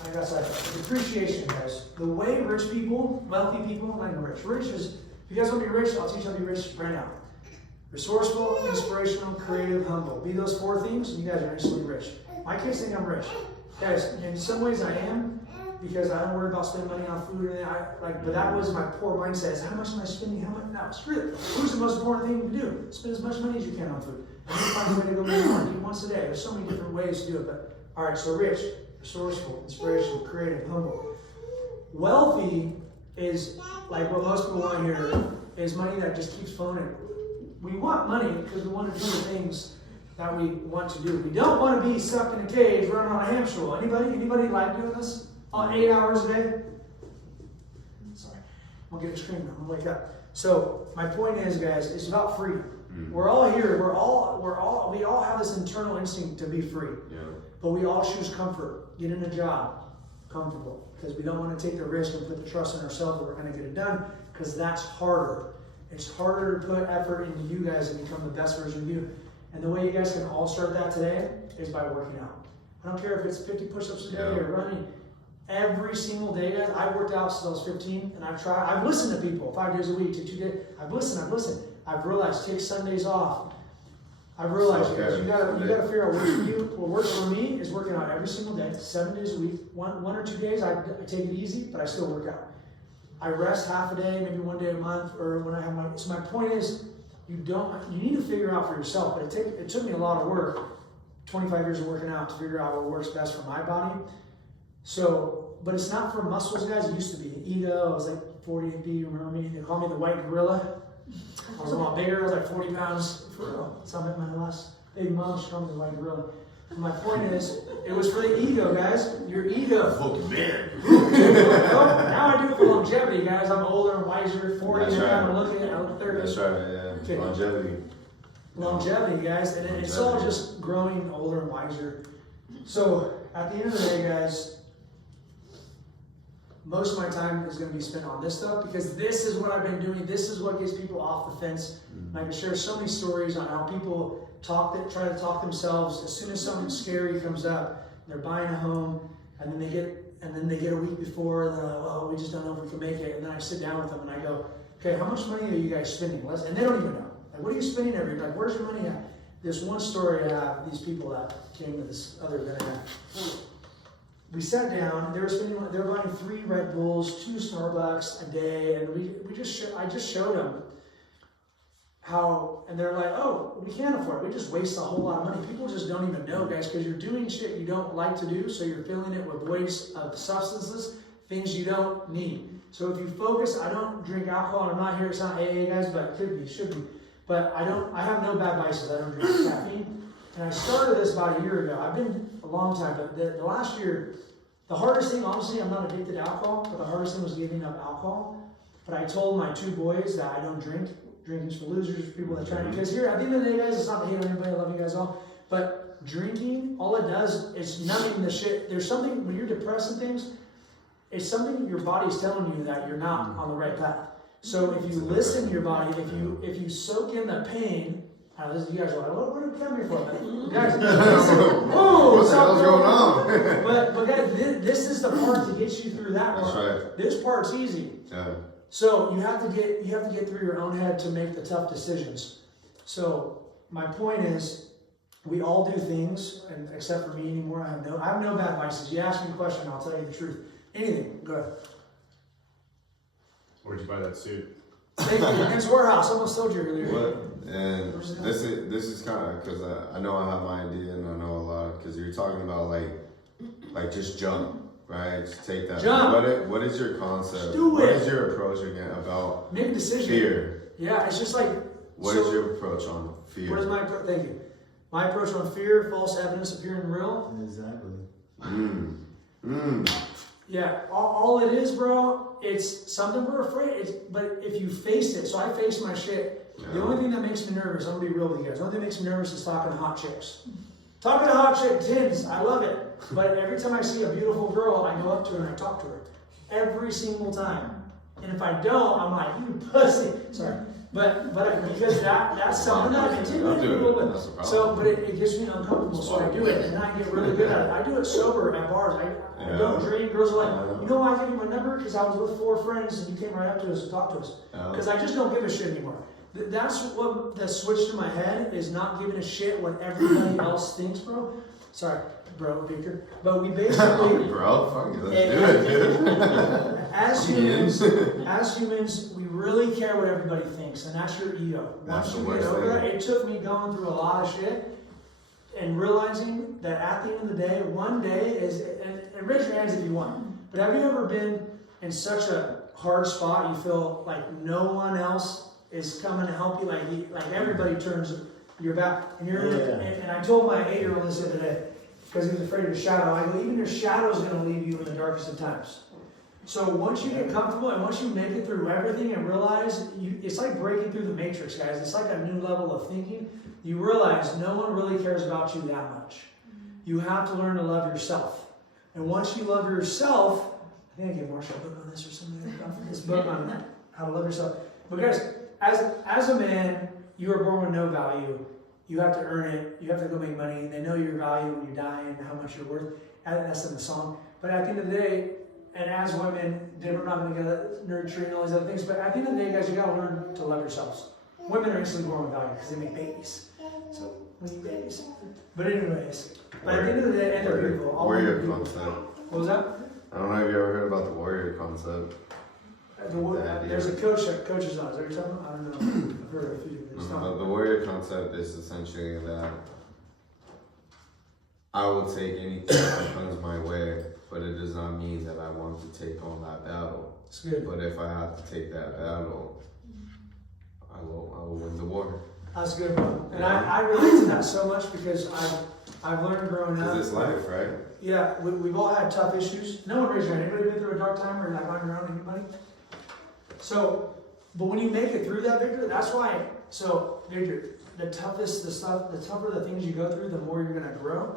I got sidetracked. Depreciation, guys. The way rich people, wealthy people, not even rich. Rich is, if you guys want to be rich, I'll teach you how to be rich right now. Resourceful, inspirational, creative, humble. Be those 4 things, and you guys are instantly rich. My kids think I'm rich. Guys, in some ways I am, because I don't worry about spending money on food or anything. But that was my poor mindset. Is how much am I spending? How much? No, screw it. Food's the most important thing you can do. Spend as much money as you can on food. And then find a way to go get more. Eat once a day. There's so many different ways to do it. But all right, so rich, resourceful, inspirational, creative, humble. Wealthy is like what most people want here is money that just keeps flowing in. We want money because we want to do the things that we want to do. We don't want to be stuck in a cage running on a hamster wheel. Anybody like doing this? 8 hours a day? Sorry. I'm going to get a scream. I'm going to wake up. So my point is, guys, it's about freedom. We're all here. We all have this internal instinct to be free. Yeah. But we all choose comfort. Get in a job. Comfortable. Because we don't want to take the risk and put the trust in ourselves that we're going to get it done. Because that's harder. It's harder to put effort into you guys and become the best version of you. And the way you guys can all start that today is by working out. I don't care if it's 50 push-ups a day or running. Every single day, guys. I worked out since I was 15, and I've listened to people 5 days a week, to 2 days. I've listened. I've realized take Sundays off. I've realized, guys, you gotta figure out what works for you. What works for me is working out every single day, 7 days a week. One or 2 days, I take it easy, but I still work out. I rest half a day, maybe 1 day a month, or when I have my. So my point is, you need to figure out for yourself. But it took me a lot of work, 25 years of working out, to figure out what works best for my body. So, but it's not for muscles, guys. It used to be ego. I was like 40 AP. Remember me? They called me the white gorilla. I was a lot bigger. I was like 40 pounds. For real. So I met my last big mom. She called me the white gorilla. And my point is, it was for the ego, guys. Your ego. Fucking man. Now I do it for longevity, guys. I'm older and wiser. 40 That's now. right. I'm looking at. I'm 30. That's right. Yeah. Longevity. Longevity, guys, and it's all just growing older and wiser. So at the end of the day, guys, most of my time is going to be spent on this stuff because this is what I've been doing. This is what gets people off the fence. And I can share so many stories on how people try to talk themselves. As soon as something scary comes up, they're buying a home, and then they get a week before, and they're like, "Oh, we just don't know if we can make it." And then I sit down with them and I go, "Okay, how much money are you guys spending?" And they don't even know. Like, what are you spending every day? Like, where's your money at? There's one story I have. These people that came to this other event I had. We sat down. They were buying 3 Red Bulls, 2 Starbucks a day, and I just showed them how, and they're like, "Oh, we can't afford it. We just waste a whole lot of money." People just don't even know, guys, because you're doing shit you don't like to do, so you're filling it with waste of substances, things you don't need. So if you focus, I don't drink alcohol, and I'm not here, it's not AA, guys, but it could be, should be. But I have no bad vices. I don't drink caffeine. And I started this about a year ago. I've been a long time, but the last year, the hardest thing, honestly, I'm not addicted to alcohol, but the hardest thing was giving up alcohol. But I told my 2 boys that I don't drink. Drinking's for losers, for people that try to, because here, at the end of the day, guys, it's not to hate on anybody, I love you guys all. But drinking, all it does is numbing the shit. There's something, when you're depressed and things, it's something your body's telling you that you're not on the right path. So if you listen to your body, if you soak in the pain, you guys are like, what are we coming for? Guys, whoa, what the hell's going on? but guys, this is the part to get you through that part. That's right. This part's easy. Yeah. So you have to get through your own head to make the tough decisions. So my point is, we all do things, and except for me anymore, I have no bad vices. You ask me a question, I'll tell you the truth. Anything, go ahead. Where'd you buy that suit? Thank you. Men's Warehouse. I almost told you earlier. What? And this is kind of because I know I have my idea and I know a lot because you're talking about like just jump, right? Just take that. Jump. What is your concept? Do it. What is your approach again about make a decision? Fear. Yeah, it's just like. What is your approach on fear? What is my approach? Thank you. My approach on fear: false evidence appearing real. Exactly. Yeah, all it is, bro, it's something we're afraid. But if you face it, so I face my shit. Yeah. The only thing that makes me nervous, I'm gonna be real with you guys. The only thing that makes me nervous is talking to hot chicks. Talking to hot chick tins, I love it. But every time I see a beautiful girl, I go up to her and I talk to her. Every single time. And if I don't, I'm like, you pussy. Sorry. But because that's something that I continue to do. So, but it gets me uncomfortable, so I do it, and I get really good at it. I do it sober at bars. I don't drink. Girls are like, you know why I gave you my number? Because I was with 4 friends, and you came right up to us and talked to us. Because I just don't give a shit anymore. That's what the switch to my head is, not giving a shit what everybody else thinks, bro. Sorry, bro, Victor. But we basically, bro, fuck it, let's do it, dude. As humans, we really care what everybody thinks, and that's your ego. Once you get over that, it took me going through a lot of shit and realizing that at the end of the day, one day is, and raise your hands if you want, but have you ever been in such a hard spot you feel like no one else is coming to help you, like everybody turns your back, and and I told my 8-year-old this the other day, because he was afraid of the shadow, I go, even your shadow is going to leave you in the darkest of times. So once you get comfortable and once you make it through everything and realize, it's like breaking through the matrix, guys. It's like a new level of thinking. You realize no one really cares about you that much. You have to learn to love yourself. And once you love yourself, I think I gave Marshall a book on this or something. This book on how to love yourself. But guys, as a man, you are born with no value. You have to earn it. You have to go make money. They know your value when you die and how much you're worth. That's in the song. But at the end of the day, and as women, we're not gonna get nurturing and all these other things, but at the end of the day, guys, you gotta learn to love yourselves. Women are instantly born with value because they make babies. So, we need babies. But anyways, but at the end of the day, and they're beautiful. All Warrior beautiful. concept. What was that? I don't know if you ever heard about the warrior concept. There's a coach that coaches on. Is that what you're talking about? I don't know. I've heard a few. The warrior concept is essentially that I will take anything that comes my way, but it does not mean that I want to take on that battle. It's good. But if I have to take that battle, I will win the war. That's good, bro. And I relate to that so much because I've learned growing up. Because it's life, right? Yeah, we've all had tough issues. No one raised your hand. Anybody been through a dark time or like on your own? Anybody? So, but when you make it through that, Victor, that's why. So, Victor, the tougher the things you go through, the more you're gonna grow,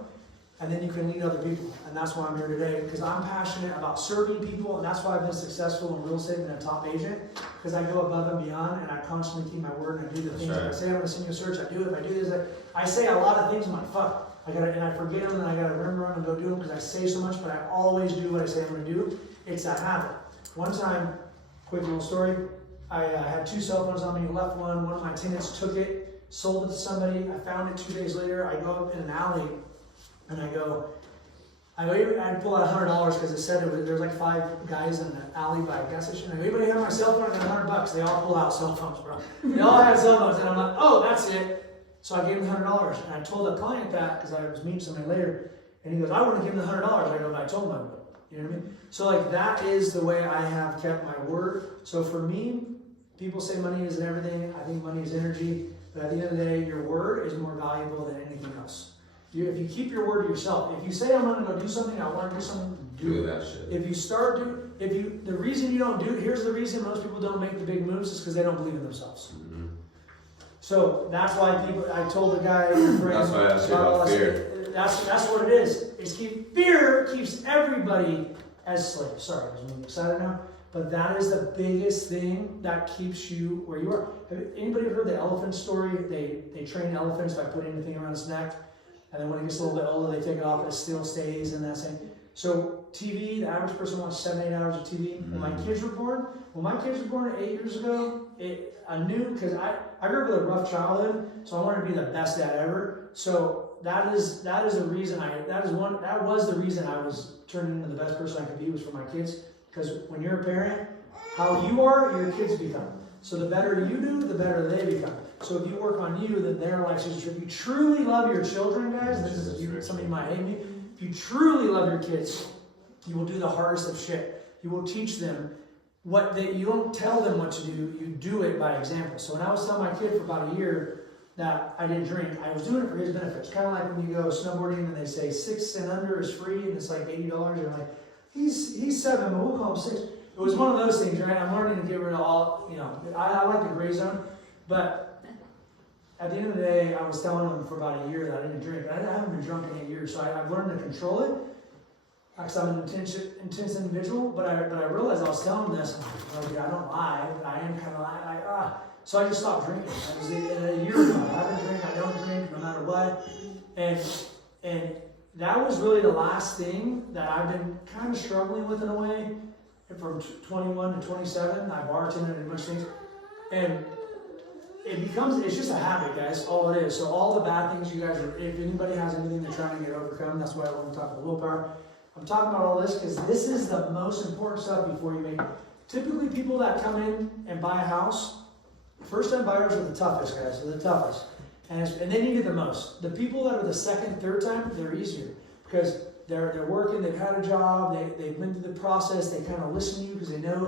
and then you can lead other people. And that's why I'm here today, because I'm passionate about serving people, and that's why I've been successful in real estate and a top agent, because I go above and beyond, and I constantly keep my word and I do the things. right. I say I'm gonna send you a search. I do it. If I do this, I say a lot of things. I'm like, fuck. And I forget them, and I gotta remember them and go do them because I say so much, but I always do what I say I'm gonna do. It's a habit. One time, quick little story. I had 2 cell phones on me, left one of my tenants took it, sold it to somebody. I found it 2 days later. I go up in an alley and I pull out $100 because it said there was like 5 guys in the alley by a gas station. I go, anybody have my cell phone? I got $100. They all pull out cell phones, bro. They all had cell phones, and I'm like, oh, that's it. So I gave him $100, and I told the client that because I was meeting somebody later, and he goes, I wouldn't give him the $100. I go, but I told him I would. You know what I mean? So like that is the way I have kept my word. So for me, people say money isn't everything. I think money is energy. But at the end of the day, your word is more valuable than anything else. If you keep your word to yourself, if you say I'm going to go do something, I want to do something, Do that shit. If you start doing, the reason you don't do it, here's the reason most people don't make the big moves is because they don't believe in themselves. Mm-hmm. So that's why I told the guy, That's why I asked you about fear. That's what it is. Fear keeps everybody as slaves. Sorry, I was really excited now. But that is the biggest thing that keeps you where you are. Have anybody heard the elephant story? They train elephants by putting the thing around its neck. And then when it gets a little bit older, they take it off, and it still stays in that same. So TV, the average person watches 7-8 hours of TV. When my kids were born 8 years ago, I knew, because I grew up with a rough childhood, so I wanted to be the best dad ever. So that is the reason that was the reason I was turning into the best person I could be, was for my kids. Because when you're a parent, how you are, your kids become. So the better you do, the better they become. So if you work on you, then their life is true. If you truly love your children, guys, some of you might hate me. If you truly love your kids, you will do the hardest of shit. You will teach them you don't tell them what to do, you do it by example. So when I was telling my kid for about a year that I didn't drink, I was doing it for his benefits. Kind of like when you go snowboarding and they say 6 and under is free and it's like $80. You're like, he's 7, but we'll call him 6. It was one of those things, right? I'm learning to get rid of all, I like the gray zone, but at the end of the day, I was telling him for about a year that I didn't drink. I haven't been drunk in 8 years, so I've learned to control it. Because I'm an intense individual, but I realized I was telling him this, and I'm like, I don't lie, but I am kind of like, So I just stopped drinking. That was a year ago. I haven't drank, I don't drink, no matter what. And that was really the last thing that I've been kind of struggling with in a way. From 21 to 27, I bartended and much things. And it's just a habit, guys, all it is. So all the bad things you guys if anybody has anything they're trying to get overcome, that's why I want to talk about willpower. I'm talking about all this because this is the most important stuff before you make it. Typically, people that come in and buy a house, first-time buyers are the toughest, guys. They're the toughest. And they need it the most. The people that are the second, third time, they're easier. Because they're working, they've had a job, they've been through the process, they kind of listen to you because they know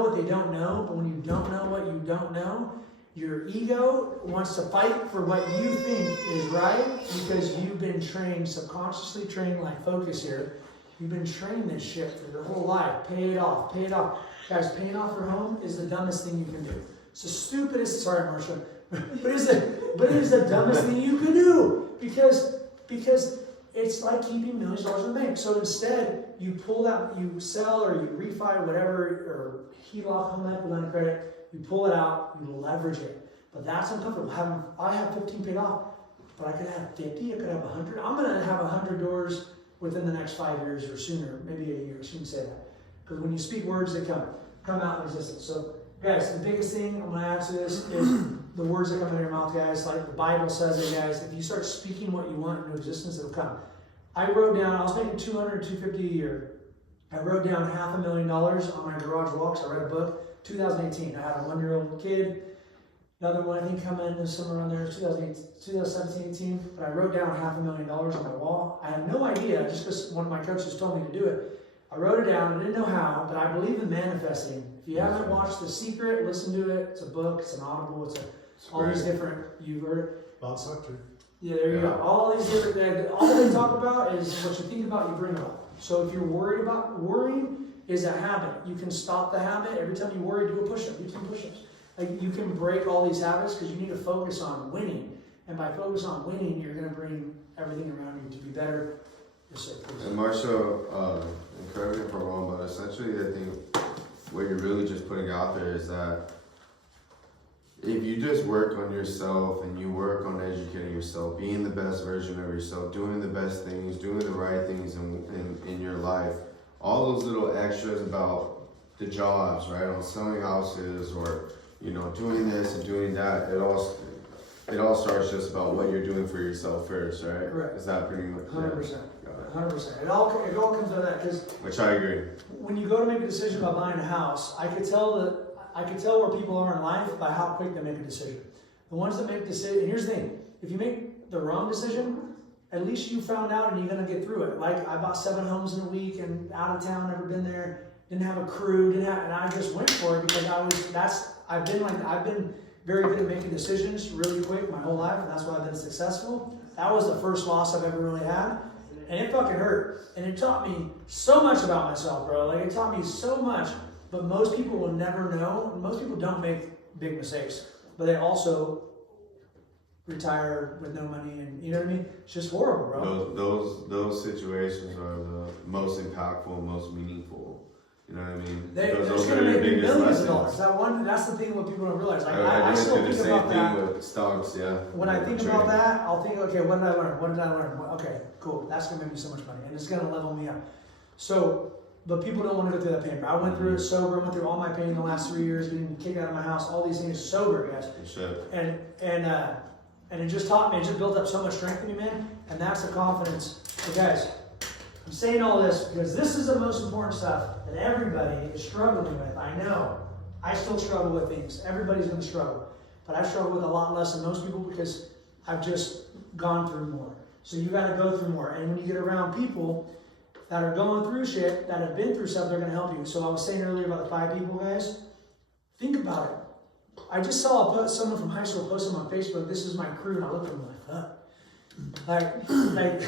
what they don't know. But when you don't know what you don't know, your ego wants to fight for what you think is right because you've been trained, subconsciously trained, like focus here. You've been trained this shit for your whole life. Pay it off, pay it off. Guys, paying off your home is the dumbest thing you can do. It's the stupidest, sorry, Marsha, but it is the dumbest thing you can do because it's like keeping millions of dollars in the bank. So instead, you pull out, you sell or you refi whatever, or HELOC, home equity line of credit, you pull it out, you leverage it. But that's uncomfortable. I have 15 paid off, but I could have 50, I could have 100. I'm going to have 100 doors within the next 5 years or sooner, maybe a year, I shouldn't say that. Because when you speak words, they come out in existence. So guys, the biggest thing I'm gonna add to this is the words that come out of your mouth, guys. Like the Bible says it, guys. If you start speaking what you want into existence, it'll come. I wrote down, I was making $250 a year. I wrote down $500,000 on my garage wall because I read a book. 2018, I had a 1-year-old kid. Another one, I think, come in somewhere around there, 2017, 18. But I wrote down $500,000 on my wall. I have no idea, just because one of my coaches told me to do it. I wrote it down. I didn't know how, but I believe in manifesting. If you haven't watched The Secret, listen to it. It's a book. It's an Audible. All these different. You've heard it. Bob Sucker. Yeah, there you go. All these different. All they talk about is what you think about, you bring about. So if you're worried about worrying, is a habit. You can stop the habit. Every time you worry, do a push-up. Do 10 push-ups. Like you can break all these habits because you need to focus on winning. And by focus on winning, you're going to bring everything around you to be better. Yes, sir, please. And Marshall, correct me if I'm wrong, but essentially I think what you're really just putting out there is that if you just work on yourself and you work on educating yourself, being the best version of yourself, doing the best things, doing the right things in your life, all those little extras about the jobs, right, on selling houses or, you know, doing this and doing that, it all starts just about what you're doing for yourself first, right? Correct. Is that pretty much? 100%. 100%. It all comes out of that because Which I agree. when you go to make a decision about buying a house, I could tell where people are in life by how quick they make a decision. The ones that make decisions, and here's the thing: if you make the wrong decision, at least you found out and you're gonna get through it. Like I bought 7 homes in a week and out of town, never been there, didn't have a crew, and I just went for it because I've been very good at making decisions really quick my whole life, and that's why I've been successful. That was the first loss I've ever really had. And it fucking hurt. And it taught me so much about myself, bro. Like, it taught me so much. But most people will never know. Most people don't make big mistakes. But they also retire with no money. And you know what I mean? It's just horrible, bro. Those situations are the most impactful, most meaningful. You know what I mean? They're Because just those going are to the make you biggest millions of lessons. dollars. That's the thing what people don't realize. Like, I I still do the think same about that. thing with stocks, yeah. When I think Trading. about that, I'll think, okay, what did I learn? What did I learn? Okay, cool. That's going to make me so much money. And it's going to level me up. So, but people don't want to go through that pain. I went through it sober. I went through all my pain in the last 3 years, getting kicked out of my house, all these things sober, guys. Shit. And it just taught me, it just built up so much strength in me, man. And that's the confidence. So guys, I'm saying all this because this is the most important stuff that everybody is struggling with. I know. I still struggle with things. Everybody's going to struggle. But I struggle with a lot less than most people because I've just gone through more. So you got to go through more. And when you get around people that are going through shit, that have been through stuff, they're going to help you. So I was saying earlier about the 5 people, guys. Think about it. I just saw someone from high school post them on Facebook. This is my crew. And I looked at them like,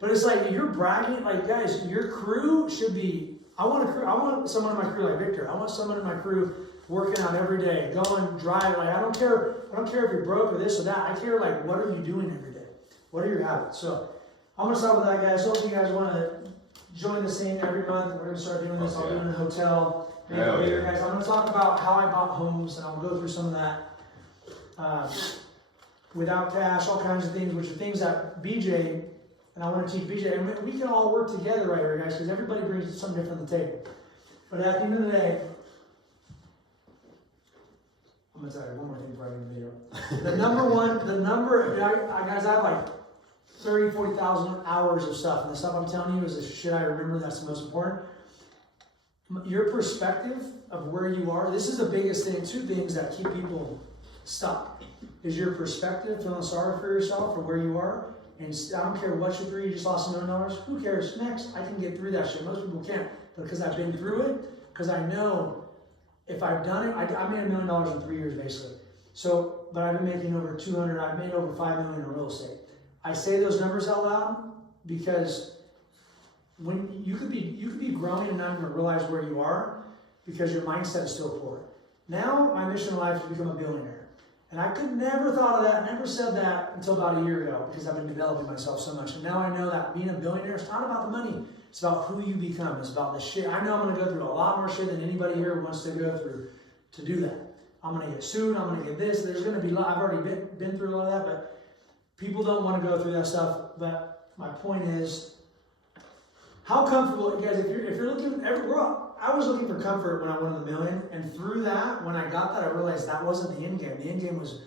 but it's like you're bragging, like guys, your crew should be. I want someone in my crew like Victor. I want someone in my crew working out every day, going drive. Like I don't care if you're broke or this or that. I care like what are you doing every day? What are your habits? So I'm gonna start with that, guys. So if you guys want to join this thing every month, we're gonna start doing this. I'll do it in a hotel. Hell yeah. Guys, I'm gonna talk about how I bought homes, and I'll go through some of that. Without cash, all kinds of things, which are things that BJ, and I want to teach BJ, and we can all work together right here, guys, because everybody brings something different to the table. But at the end of the day, I'm going to tell you one more thing before I end the video. Guys, I have like 30,000, 40,000 hours of stuff, and the stuff I'm telling you is the shit I remember that's the most important. Your perspective of where you are, this is the biggest thing, 2 things that keep people stuck. Is your perspective, feeling sorry for yourself for where you are, and I don't care what you're through, you just lost $1 million, who cares? Next, I can get through that shit. Most people can't, but because I've been through it, because I know if I've done it, I made $1 million in 3 years basically. So, but I've been making over 200, I've made over 5 million in real estate. I say those numbers out loud because when you could be growing and not even realize where you are because your mindset is still poor. Now, my mission in life is to become a billionaire. And I could never thought of that, never said that until about a year ago because I've been developing myself so much. And now I know that being a billionaire is not about the money. It's about who you become. It's about the shit. I know I'm going to go through a lot more shit than anybody here wants to go through to do that. I'm going to get sued. I'm going to get this. There's going to be, I've already been through a lot of that, but people don't want to go through that stuff. But my point is, how comfortable, guys, if you're looking, I was looking for comfort when I won the million, and through that, when I got that, I realized that wasn't the end game. The end game was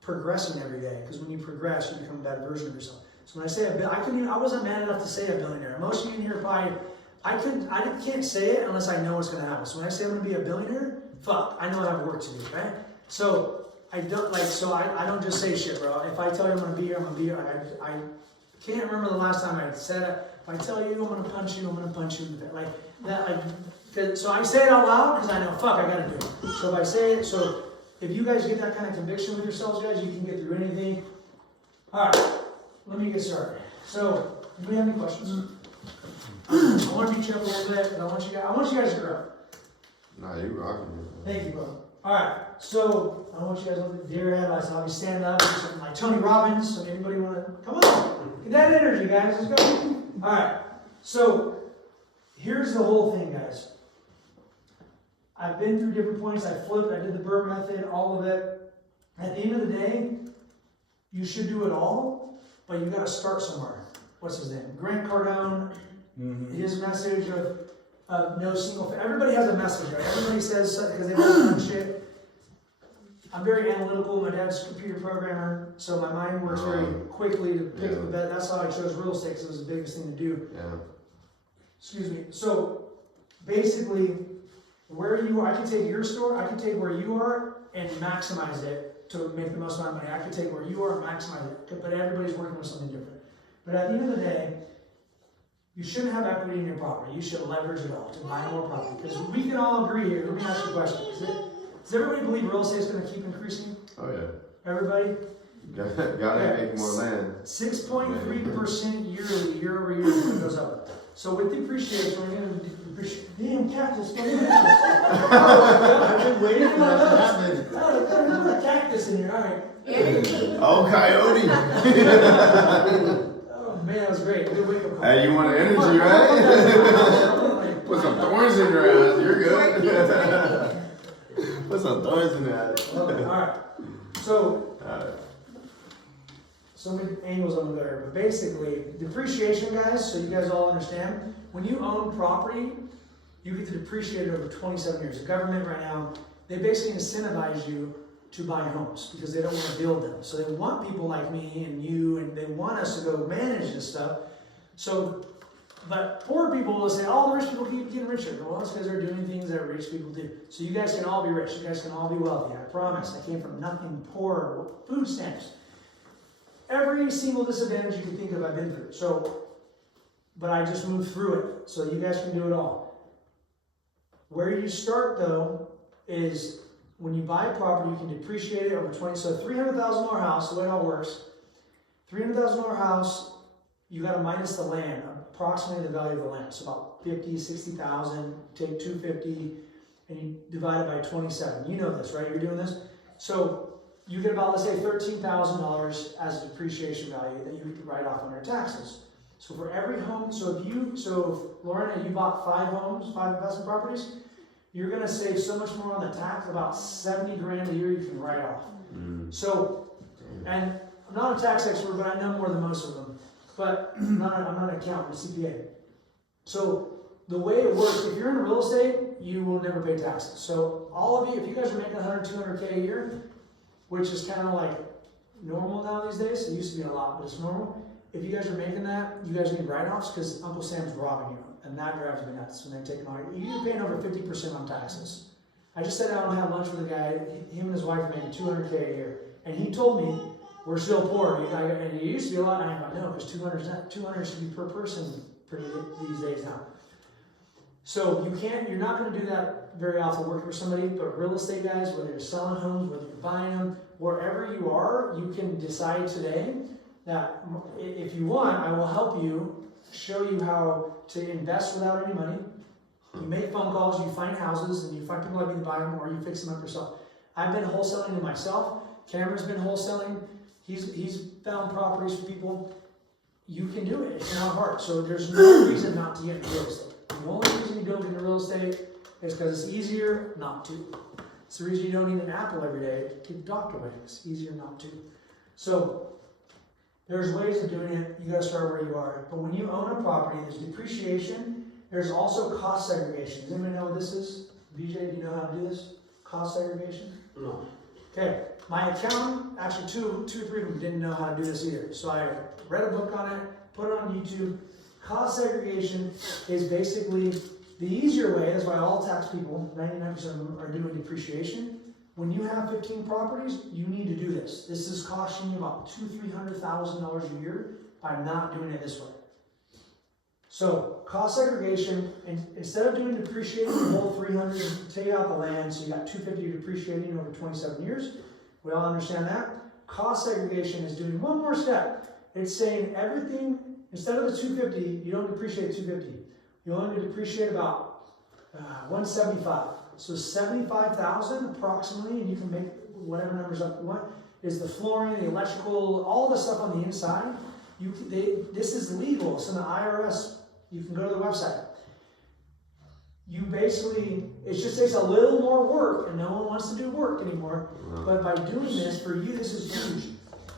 progressing every day, because when you progress, you become a better version of yourself. So when I say I wasn't man enough to say a billionaire. Most of you in here probably, I can't say it unless I know what's going to happen. So when I say I'm going to be a billionaire, fuck, I know I have work to do, right? So I don't I don't just say shit, bro. If I tell you I'm going to be here, I'm going to be here. I can't remember the last time I said it. If I tell you I'm going to punch you, I'm going to punch you. Like that. So I say it out loud because I know, fuck, I got to do it. So if I say it, so if you guys get that kind of conviction with yourselves, guys, you can get through anything. All right, let me get started. So, do we have any questions? I want to beat you up a little bit, but I want you guys to grow. Nah, you rocking it. Thank you, bro. All right, so I want you guys to look at deer headlights. I'll be standing up, something like Tony Robbins. So anybody want to come on? Get that energy, guys. Let's go. All right. So here's the whole thing, guys. I've been through different points. I flipped. I did the BRRR method, all of it. At the end of the day, you should do it all, but you got to start somewhere. What's his name? Grant Cardone. His message of no single. Everybody has a message, right? Everybody says because they've all done shit. I'm very analytical. My dad's a computer programmer, so my mind works very quickly to pick the bet. That's how I chose real estate, because it was the biggest thing to do. Yeah. Excuse me. So basically, where you are, I can take your store, I can take where you are and maximize it to make the most amount of money. I can take where you are and maximize it, but everybody's working with something different. But at the end of the day, you shouldn't have equity in your property. You should leverage it all to buy more property. Because we can all agree here. Let me ask you a question. Does everybody believe real estate is going to keep increasing? Oh yeah. Everybody? Gotta make more land. 6.3% yearly, year over year, it goes up. So with depreciation, we're going to depreciate. Damn, cactus, don't do that. I've been waiting for that to happen. Oh, there's a cactus in here. All right. Oh, coyote. Oh man, that was great. Good wake up call. Hey, you want energy, right? Put some thorns in your ass. You're good. Put some thorns in that. All right. So many angles on the there, but basically, depreciation, guys, so you guys all understand, when you own property, you get to depreciate it over 27 years. The government right now, they basically incentivize you to buy homes because they don't want to build them. So they want people like me and you, and they want us to go manage this stuff. So, but poor people will say, oh, the rich people keep getting richer. Well, it's because they're doing things that rich people do. So you guys can all be rich. You guys can all be wealthy. I promise. I came from nothing, poor, food stamps. Every single disadvantage you can think of, I've been through. So, but I just moved through it. So you guys can do it all. Where you start, though, is when you buy a property, you can depreciate it over 20. So $300,000 house, the way it all works, $300,000 house, you got to minus the land, approximately the value of the land. So about 50, 60,000, take 250, and you divide it by 27. You know this, right? You're doing this. So you get about, let's say, $13,000 as a depreciation value that you can write off on your taxes. So for every home, so if Lorena, you bought 5 homes, 5 investment properties, you're going to save so much more on the tax, about 70 grand a year you can write off. So, and I'm not a tax expert, but I know more than most of them. But I'm not an accountant, a CPA. So the way it works, if you're in real estate, you will never pay taxes. So all of you, if you guys are making 100, 200K a year, which is kind of like normal now these days, it used to be a lot, but it's normal. If you guys are making that, you guys need write-offs because Uncle Sam's robbing you. And that drives me nuts when they take money. You're paying over 50% on taxes. I just sat down and had lunch with a guy, him and his wife are making 200K a year. And he told me, we're still poor. And it used to be a lot, and I'm like, no, because 200 should be per person these days now. So you're not going to do that very often working for somebody, but real estate guys, whether you're selling homes, whether you're buying them, wherever you are, you can decide today that if you want, I will help you, show you how to invest without any money. You make phone calls, you find houses, and you find people like me to buy them, or you fix them up yourself. I've been wholesaling it myself. Cameron's been wholesaling. He's found properties for people. You can do it. It's not hard. So there's no reason not to get into real estate. The only reason you don't get into real estate is because it's easier not to. It's the reason you don't eat an apple every day to keep doctor away. It's easier not to. So There's ways of doing it, you gotta start where you are. But when you own a property, there's depreciation, there's also cost segregation. Does anybody know what this is? VJ, do you know how to do this? Cost segregation? No. Okay, my accountant, actually two or three of them didn't know how to do this either. So I read a book on it, put it on YouTube. Cost segregation is basically the easier way. That's why all tax people, 99% of them, are doing depreciation. When you have 15 properties, you need to do this. This is costing you about $200,000-$300,000 a year by not doing it this way. So cost segregation, and instead of doing depreciating the whole 300, take out the land, so you got 250 depreciating over 27 years. We all understand that. Cost segregation is doing one more step. It's saying everything, instead of the 250, you don't depreciate 250. You only depreciate about 175. So 75,000 approximately, and you can make whatever numbers up you want, is the flooring, the electrical, all the stuff on the inside. This is legal. It's in the IRS. You can go to the website. You basically, it just takes a little more work, and no one wants to do work anymore. But by doing this, for you, this is huge.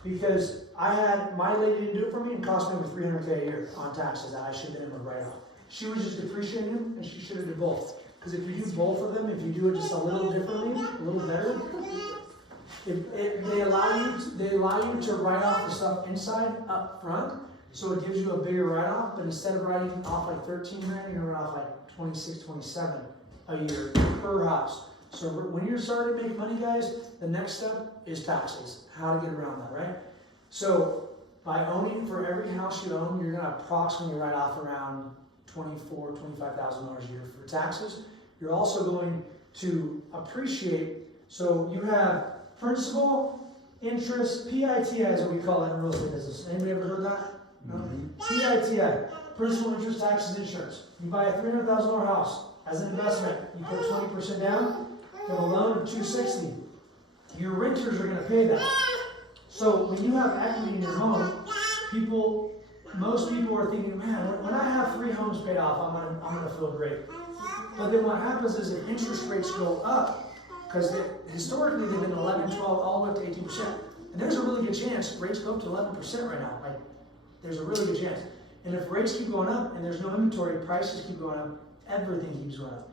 Because my lady didn't do it for me, and it cost me over $300K a year on taxes that I should have been write off. She was just depreciating them, and she should have done both. Because if you do both of them, if you do it just a little differently, a little better, they allow you to write off the stuff inside up front, so it gives you a bigger write-off. But instead of writing off like 13 grand, you're gonna write off like 26, 27 a year per house. So when you're starting to make money, guys, the next step is taxes. How to get around that, right? So by owning, for every house you own, you're gonna approximately write off around $24,000, $25,000 a year for taxes. You're also going to appreciate, so you have principal, interest, PITI is what we call it in real estate business. Anybody ever heard that? No? PITI, principal, interest, taxes, insurance. You buy a $300,000 house as an investment. You put 20% down, you have a loan of $260,000. Your renters are going to pay that. So when you have equity in your home, most people are thinking, man, when I have 3 homes paid off, I'm gonna feel great. But then what happens is if interest rates go up, because historically they've been 11, 12, all the way up to 18%. And there's a really good chance rates go up to 11% right now. Like, there's a really good chance. And if rates keep going up and there's no inventory, prices keep going up, everything keeps going up.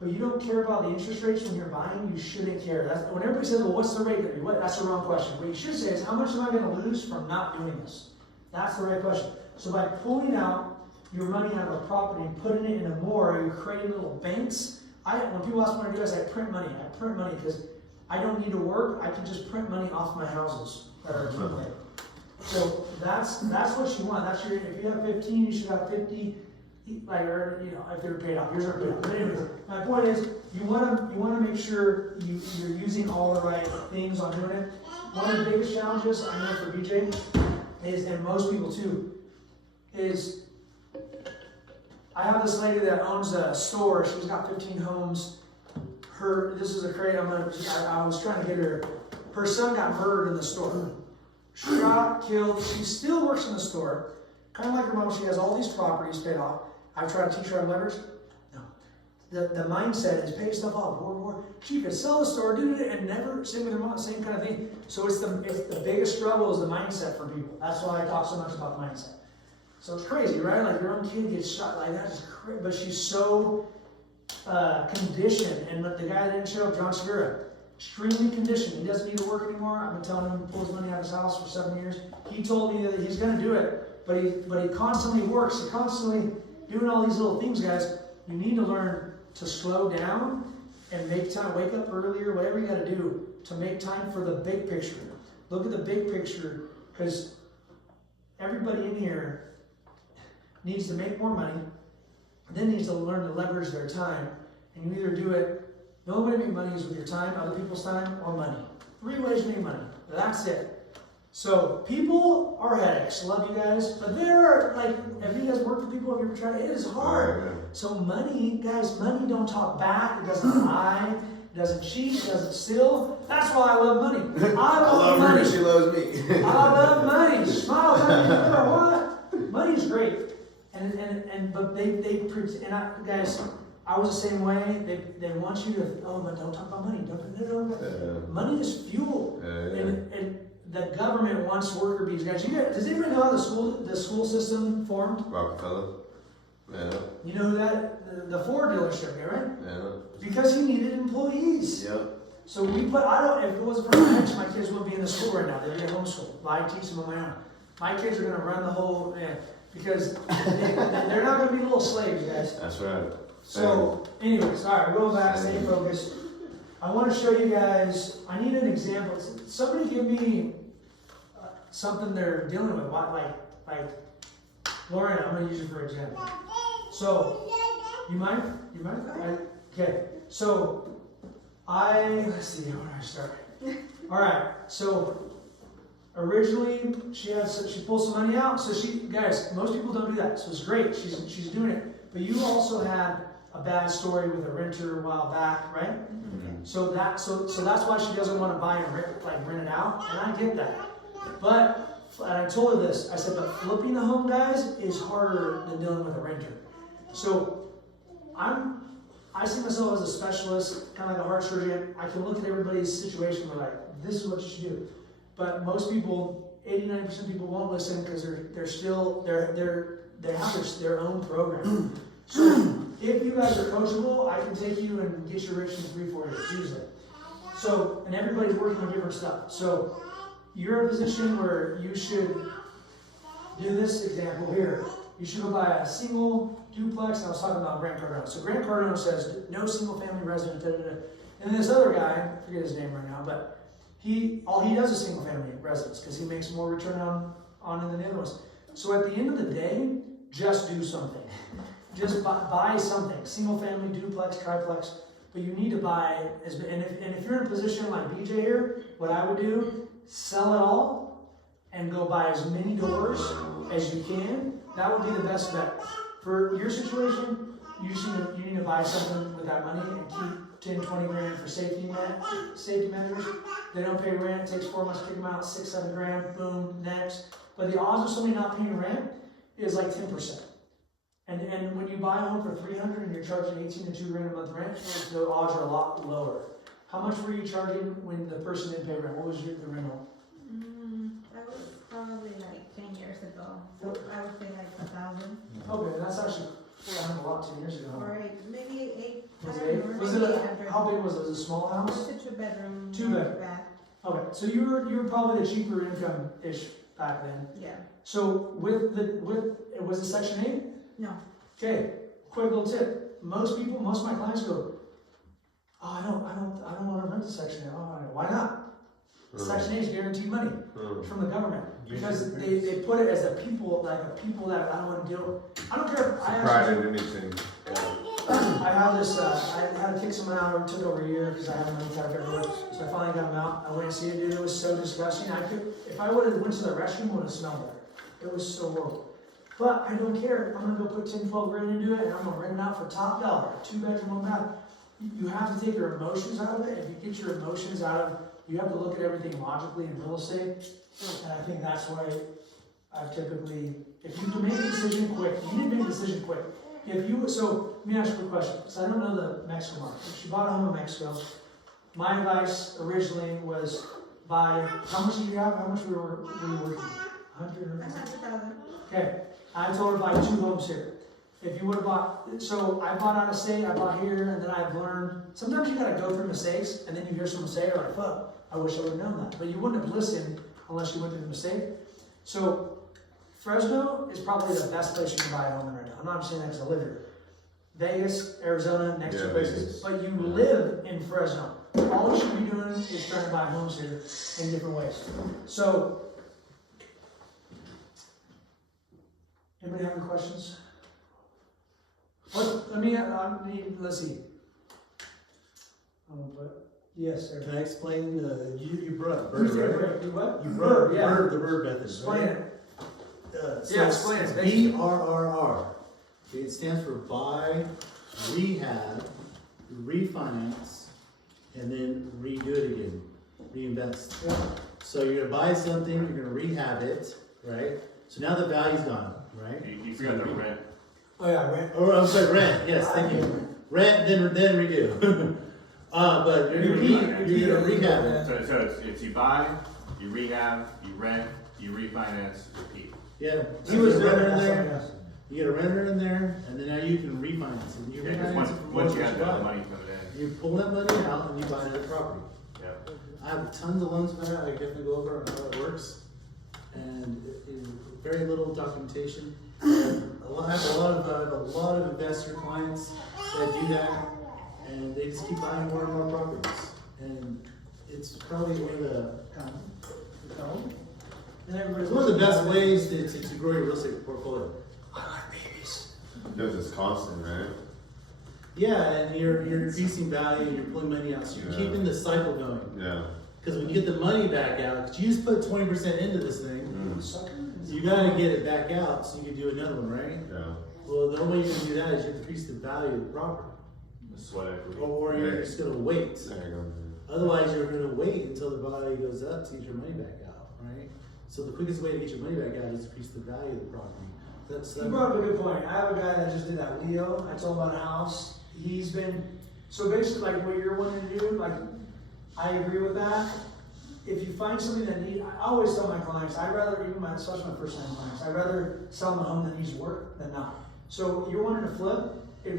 But you don't care about the interest rates when you're buying, you shouldn't care. When everybody says, well, what's the rate gonna be? That's the wrong question. What you should say is, how much am I gonna lose from not doing this? That's the right question. So by pulling out your money out of a property and putting it in a MORE, you're creating little banks. When people ask me what I do, I say I print money. I print money because I don't need to work. I can just print money off my houses that are accumulated. So that's what you want. If you have 15, you should have 50. Like, or, if they're paid off, yours are paid off. But anyways, my point is, you want to make sure you're using all the right things on doing it. One of the biggest challenges I know for BJ is, and most people too, is I have this lady that owns a store. She's got 15 homes. This is a crate. I was trying to get her. Her son got murdered in the store. Shot, killed. She still works in the store. Kind of like her mom, she has all these properties paid off. I've tried to teach her how to leverage. No. The mindset is pay stuff off, more. She could sell the store, do it, and never, same with her mom, same kind of thing. So it's the biggest struggle is the mindset for people. That's why I talk so much about the mindset. So it's crazy, right? Like your own kid gets shot like that. Is crazy. But she's so conditioned. And the guy that didn't show up, John Segura, extremely conditioned. He doesn't need to work anymore. I've been telling him to pull his money out of his house for 7 years. He told me that he's going to do it, but he constantly works. He's constantly doing all these little things, guys. You need to learn to slow down and make time. Wake up earlier, whatever you got to do to make time for the big picture. Look at the big picture, because everybody in here needs to make more money, then needs to learn to leverage their time. And you either do it, the only way to make money is with your time, other people's time, or money. 3 ways to make money. That's it. So people are headaches. Love you guys. But there are, like, if you guys work for people, if you ever tried, it is hard. So money, guys, money don't talk back. It doesn't lie. It doesn't cheat. It doesn't steal. That's why I love money. I love money. Her, she loves me. I love money. Smile, money, no matter what. Money's great. But guys, I was the same way. They want you to, but don't talk about money. Money is fuel. And the government wants worker bees. Guys, does anybody know how the school system formed? Rockefeller. Yeah. You know that the Ford dealership, right? Yeah. Because he needed employees. Yep. So we put, if it wasn't for my ex, my kids wouldn't be in the school right now. They'd be at homeschool. I teach them on my own. My kids are going to run the whole, because they're not going to be little slaves, guys. That's right. So, anyways, all right, going back, stay focused. I want to show you guys, I need an example. Somebody give me something they're dealing with, like, Lauren, I'm going to use you for example. So, you mind? Okay, so, let's see, where do I start? All right, so, originally, she pulls some money out, so guys, most people don't do that, so it's great, she's doing it. But you also had a bad story with a renter a while back, right? Mm-hmm. So that's why she doesn't want to buy and rent it out, and I get that. But, and I told her this, I said, but flipping a home, guys, is harder than dealing with a renter. So, I see myself as a specialist, kind of like a heart surgeon. I can look at everybody's situation and be like, this is what you should do. But most people, 80-90% of people won't listen because they have their own program. So if you guys are coachable, I can take you and get you rich in 3-4 years, usually. So, and everybody's working on different stuff. So you're in a position where you should do this example here. You should go buy a single duplex. I was talking about Grant Cardone. So Grant Cardone says no single family resident. And this other guy, I forget his name right now, but all he does is single family residence because he makes more return on it than the other ones. So at the end of the day, just do something. Just buy something. Single family, duplex, triplex. But you need to buy, and if you're in a position like BJ here, what I would do, sell it all and go buy as many doors as you can. That would be the best bet. For your situation, you need to buy something with that money and keep 10-20 grand for safety measures. They don't pay rent, it takes 4 months to kick them out, 6-7 grand, boom, next. But the odds of somebody not paying rent is like 10%. And when you buy a home for $300 and you're charging 18 to $2 grand a month rent, the odds are a lot lower. How much were you charging when the person didn't pay rent? What was the rental? That was probably like 10 years ago. So I would say like 1,000. Okay, that's actually a lot 10 years ago. Or maybe 8. Was it how big was it? Was it a small house? It's a 2-bedroom. 2-bedroom. Bath. Okay, so you were probably the cheaper income-ish back then. Yeah. So was it Section 8? No. Okay, quick little tip. Most of my clients go, oh, I don't want to rent a Section 8. Oh, why not? Section 8 is guaranteed money from the government because they put it as a people that I don't want to deal with. I don't care. Pride in anything. I have this. I had to kick someone out. It took over a year because I had money tied up everywhere. So I finally got him out. I went and see it, dude. It was so disgusting. If I would have went to the restroom, it would have smelled better. It was so horrible. But I don't care. I'm gonna go put 10-12 grand into it, and I'm gonna rent it out for top dollar. 2-bedroom, 1 bath. You have to take your emotions out of it. If you get your emotions out of, you have to look at everything logically in real estate. And I think that's why I've typically, if you can make a decision quick, you need to make a decision quick. So let me ask you a quick question. So I don't know the Mexico market. If she bought a home in Mexico, my advice originally was buy, how much did you have? How much were you working? 100,000. Okay. I told her to buy 2 homes here. If you would have bought, so I bought out of state, I bought here, and then I've learned, sometimes you gotta go through mistakes, and then you hear someone say, you're like, fuck, I wish I would have known that. But you wouldn't have listened unless you went through the mistake. So Fresno is probably the best place you can buy a home in right now. I'm not saying that because I live here. Vegas, Arizona, next two places. But you live in Fresno. All you should be doing is trying to buy homes here in different ways. So, anybody have any questions? Let's see. Yes, sir. Can I explain? You brought up BRRR, right? You what? You brought yeah. BRRR, the BRRR method. Explain right? it. Explain it. BRRR. It stands for buy, rehab, refinance, and then redo it again. Reinvest. Yeah. So you're gonna buy something, you're gonna rehab it, right? So now the value's gone, right? You forgot the rent. Oh yeah, rent. Oh, I'm sorry, rent. Yes, thank you. Rent, then redo. But you're gonna rehab it. So it's you buy, You rehab, you rent, you refinance, repeat. Yeah, He you was get a doing renter in that, there, so, you get a renter in there, and then now you can refinance it. You Yeah, because refinance it for more once you than have you that buy. money coming in. You pull that money out and you buy another property. Yeah. I have tons of loans for that. I definitely go over how it works, and very little documentation. I have a lot of investor clients that do that, and they just keep buying more and more properties. And it's probably one of the it's one of the best ways to grow your real estate portfolio. Because it's constant, right? Yeah, and you're increasing value, you're pulling money out, so you're Yeah. keeping the cycle going. Yeah. Because when you get the money back out, because you just put 20% into this thing, you gotta get it back out so you can do another one, right? Yeah. Well, the only way you can do that is you increase the value of the property. The sweat equity. Or you're just gonna wait. There you go. Otherwise, you're gonna wait until the value goes up to get your money back out, right? So the quickest way to get your money back out is increase the value of the property. You brought up a good point. I have a guy that just did that, Leo. I told him about a house. He's been, so basically like what you're wanting to do, like, I agree with that. If you find something that I always tell my clients, I'd rather, especially my first time clients, I'd rather sell them a home that needs work than not. So you're wanting to flip, what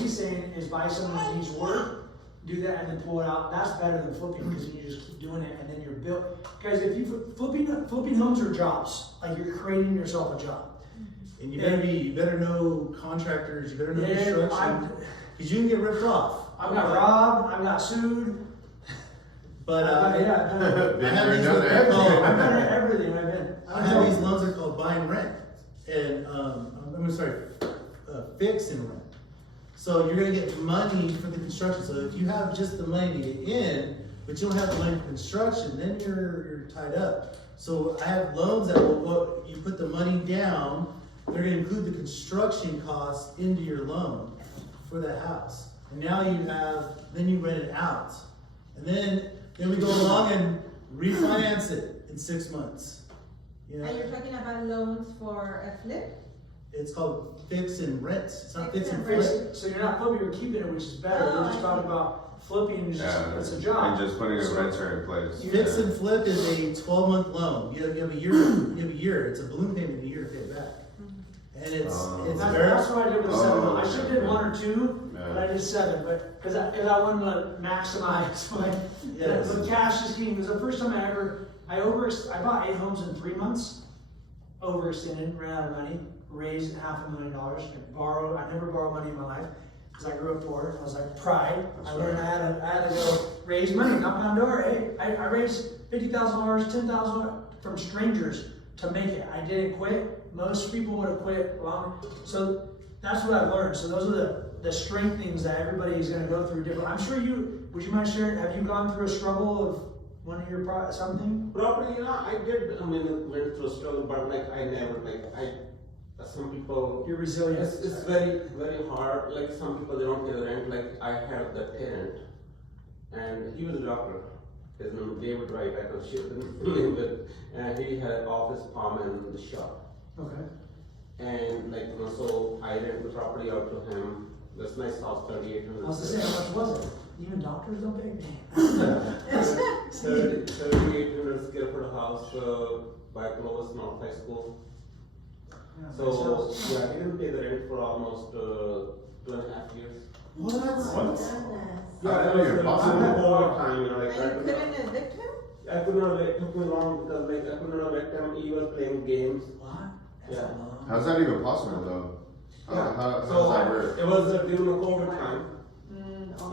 he's saying is buy something that needs work, do that and then pull it out. That's better than flipping because you just keep doing it and then you're built. Guys, if you flipping homes are jobs, like you're creating yourself a job. And you better know contractors, you better know construction, because you can get ripped off. I've got robbed, I've got sued. But I have these everything. I have these loans that are called buy and rent, and fix and rent. So you're gonna get money for the construction. So if you have just the money to get in, but you don't have the money for construction, then you're tied up. So I have loans that will go. You put the money down. They're gonna include the construction costs into your loan for that house. And now then you rent it out. And then we go along and refinance it in 6 months. You know? Are you talking about loans for a flip? It's called fix and rent. It's not Fix fix and and rent. flip. So you're not flipping, you're keeping it, which is better. We're just talking about flipping, it's a job. And just putting a renter in place. Fix and flip is a 12-month loan. You have a year. It's a balloon payment a year to pay it back. And it's very. That's what I did with 7. I should have did 1 or 2, Yeah. but I did 7. But because I wanted to maximize but cash is king. It was the first time I bought 8 homes in 3 months, overextended, ran out of money, raised $500,000. I never borrowed money in my life because I grew up poor. I was like pride. That's I learned right. I had to go raise money, knock on the door. Hey, I raised $50,000, $10,000 from strangers to make it. I didn't quit. Most people would have quit long. So that's what I've learned. So those are the strength things that everybody is going to go through different. I'm sure would you mind sharing, have you gone through a struggle of one of your something? Property, I did, went through a struggle, but I never, some people. You're resilient. It's very, very hard. Like some people, they don't pay the rent. Like I had the tenant, and he was a doctor. His name was David Wright. I can share the name with, and he had an office, farm, and the shop. Okay. And so I rent the property out to him. This nice house, 3,800. I was to say, how much was it? Even doctors don't pay me. 3,800 square foot house by Clovis North High School. Yeah, So yeah, I didn't pay the rent for almost 2.5 years. What? Yeah, How that did was you the possibly- COVID time, And you couldn't evict him? I could not evict. It took me long because I could not evict him. He was playing games. What? Yeah. How's that even possible though? How does that So work? it was during the COVID time.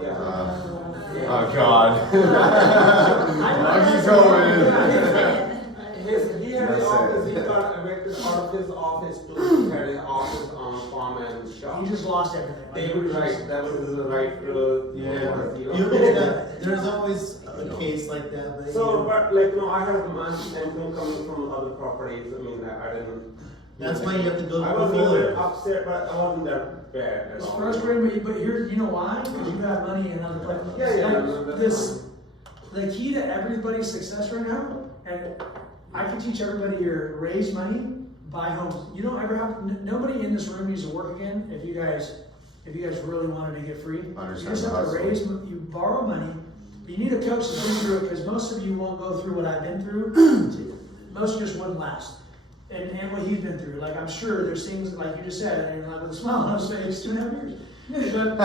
Yeah. Oh God. Lucky COVID. He had an That's office. it. He got evicted out of his office too. He had an office on farm and shop. You just lost everything. David Wright, that was the right. You'll get that. There's always a case like that, but So, but I have the monthly income coming from other properties. I didn't. that's why you have to build a I was a little bit portfolio. upset, but I wasn't that bad at It's all. frustrating, but you know why? Because you have money in other places. Yeah. The key to everybody's success right now, and I can teach everybody here, raise money, buy homes. You don't ever have, nobody in this room needs to work again if you guys really wanted to get free. You Understand just the have to hustle. you borrow money, But you need a coach to bring you through it, because most of you won't go through what I've been through. Most just wouldn't last. And what he's been through. Like, I'm sure there's things, like you just said, and like with a smile on his face, 2.5 years. But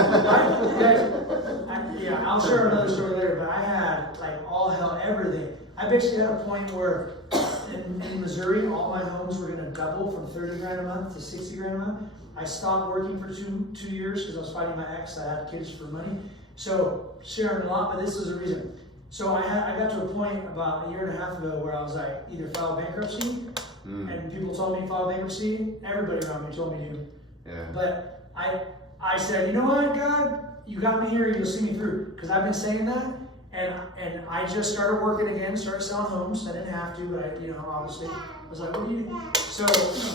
yeah, I'll share another story later, but I had like all hell, everything. I basically had a point where in Missouri, all my homes were gonna double from 30 grand a month to 60 grand a month. I stopped working for two years because I was fighting my ex. I had kids for money. So sharing a lot, but this is the reason. So I got to a point about 1.5 years ago where I was like, either file bankruptcy, and people told me to file bankruptcy. Everybody around me told me to. Yeah. But I said, you know what, God, you got me here, you'll see me through. Because I've been saying that, and I just started working again, started selling homes. I didn't have to, but obviously, I was like, what do you do? So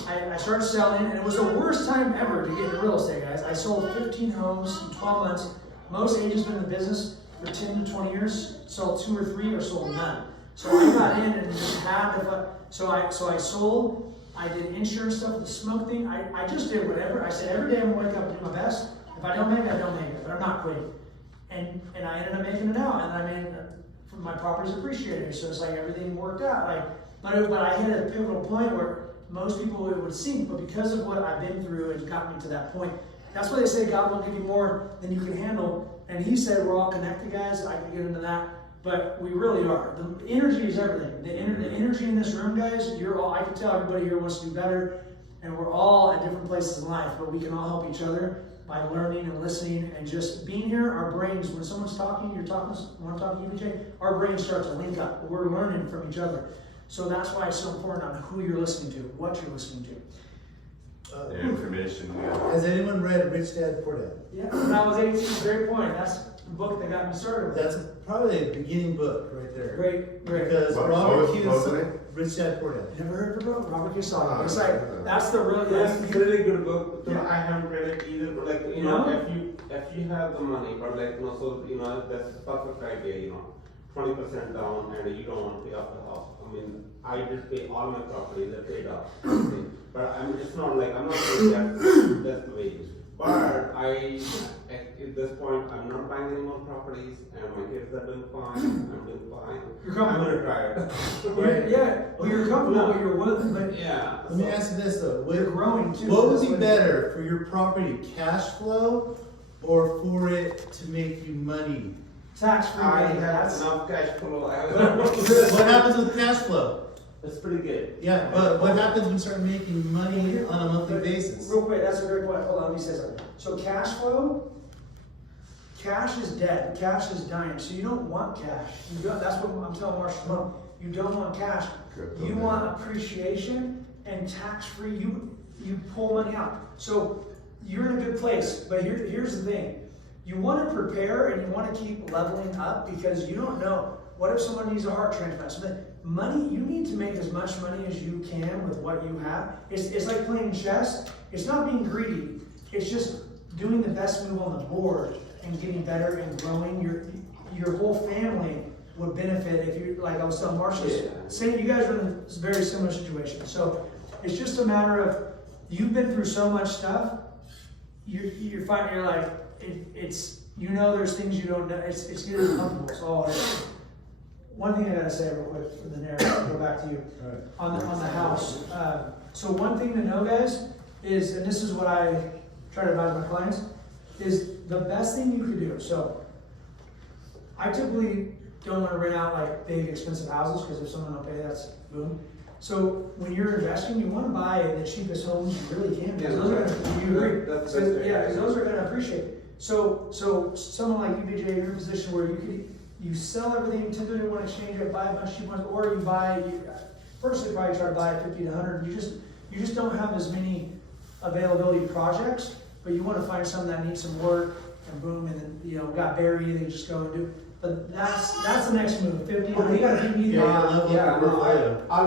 I started selling, and it was the worst time ever to get into real estate, guys. I sold 15 homes in 12 months. Most agents been in the business for 10 to 20 years, sold 2 or 3 or sold none. So I got in and just had to, so I sold. I did insurance stuff with the smoke thing. I just did whatever. I said every day I'm gonna wake up and do my best. If I don't make it, I don't make it, but I'm not quitting. And I ended up making it out, and I mean, my property's appreciated, so it's like everything worked out. But I hit a pivotal point where most people would sink, but because of what I've been through, it got me to that point. That's why they say God will give you more than you can handle. And he said we're all connected, guys. I can get into that. But we really are. The energy is everything. The energy in this room, guys, I can tell everybody here wants to do better, and we're all at different places in life, but we can all help each other by learning and listening and just being here. Our brains, when someone's talking, when I'm talking to you, BJ, our brains start to link up. We're learning from each other. So that's why it's so important on who you're listening to, what you're listening to. The information. Has anyone read Rich Dad Poor Dad? Yeah, when I was 18, great point. That's the book that got me started with. That's probably a beginning book right there. Great. Because What Robert was Kiyosaki, it? Rich Dad Poor Dad. Never heard of it, bro? Robert Kiyosaki. Ah, It's like, that's the real, Yes, it's a really good book. Yeah. I haven't read it either, but like, if you have the money, but like, so, that's the perfect idea, 20% down and you don't want to pay off the house. I mean, I just pay all my properties, they're paid off. But I'm not saying that's the way. But at this point, I'm not buying any more properties, and my kids are doing fine, I'm doing fine. You're comfortable. I'm retired. Right. Yeah, well, you're comfortable with your willing, but Yeah. Let me ask you this though. you're growing too. What would be That's better for your property, cash flow, or for it to make you money? Tax-free. I money, have that's- enough cash flow. What happens with cash flow? It's pretty good. Yeah, but what happens when you start making money on a monthly basis? Real quick, that's a great point. Hold on, let me say something. So cash flow, cash is dead. Cash is dying. So you don't want cash. That's what I'm telling Marshall. You don't want cash. You want appreciation and tax-free. You pull money out. So you're in a good place. But here's the thing. You want to prepare and you want to keep leveling up because you don't know. What if someone needs a heart transplant? So money, you need to make as much money as you can with what you have. It's like playing chess. It's not being greedy. It's just doing the best move on the board and getting better and growing. Your whole family would benefit if you, like I was telling Marcia, saying you guys are in a very similar situation. So it's just a matter of, you've been through so much stuff, you're finding, you're like, there's things you don't know, it's getting uncomfortable. So one thing I gotta say real quick for the narrative, I'll go back to you. Right. On the house. So one thing to know, guys, is, and this is what I try to advise my clients, is the best thing you could do. So I typically don't want to rent out like big expensive houses because if someone don't pay, that's boom. So when you're investing, you want to buy the cheapest homes you really can because those are going to, you agree? That's Because those are going to appreciate. So someone like you, BJ, you're in a position where you sell everything, typically want to exchange it, buy a bunch of cheap ones, or you first you probably try to buy 50 to 100. You just don't have as many availability projects, but you want to find some that need some work and boom, and then got buried, they just go and do. But that's the next move. 50. You got to be I'll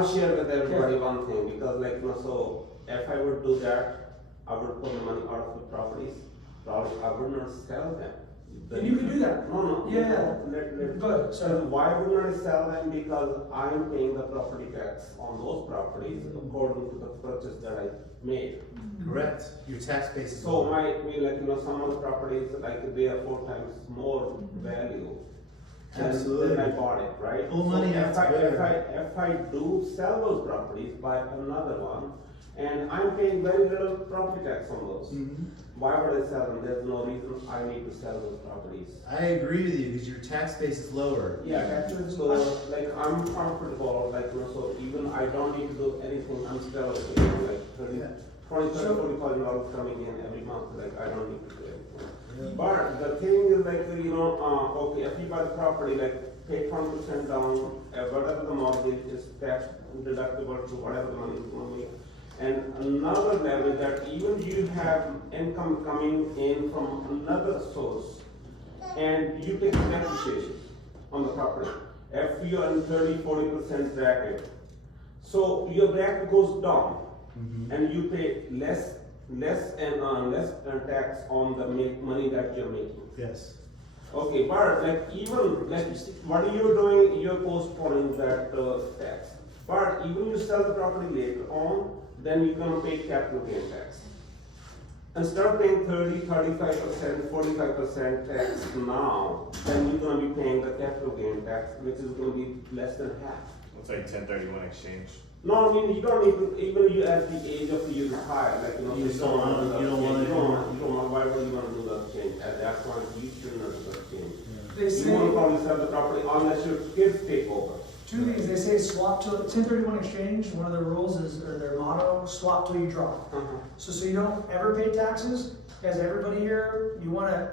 share with everybody one thing because so if I would do that, I would pull the money out of the properties. Probably I would not sell them. And you can do that. No. Yeah. Good. So why would not I sell them? Because I'm paying the property tax on those properties according to the purchase that I made. Correct. Your tax base is So lower. some of the properties they are 4 times more value. Absolutely. Then I bought it, right? Full money So after better. if I do sell those properties, buy another one, and I'm paying very little property tax on those. Why would I sell them? There's no reason I need to sell those properties. I agree with you, because your tax base is lower. Yeah, so like I'm comfortable, like, you know, so even I don't need to do anything, I'm still, you know, like $40,000 coming in every month, like I don't need to do anything. But the thing is like, you know, okay, if you buy the property, like pay 20% down, whatever the mortgage is tax deductible to whatever the money is going to be. And another level that even you have income coming in from another source, and you take depreciation on the property. If you are in 30-40% bracket, so your bracket goes down, and you pay less tax on the money that you're making. Yes. Okay, but like even like what you're doing, you're postponing that tax. But even you sell the property later on, then you're gonna pay capital gain tax. Instead of paying 35%, 45% tax now, then you're gonna be paying the capital gain tax, which is gonna be less than half. It's like 1031 exchange. No, I mean, you don't need to, even you at the age of you retire, like, you know, You don't want why would you wanna do that change? At that point, you shouldn't have done that change. They You say, wanna probably sell the property unless your kids take over. two things, they say swap till, 1031 exchange, one of their rules is, or their motto, swap till you drop. So you don't ever pay taxes, as everybody here, you wanna,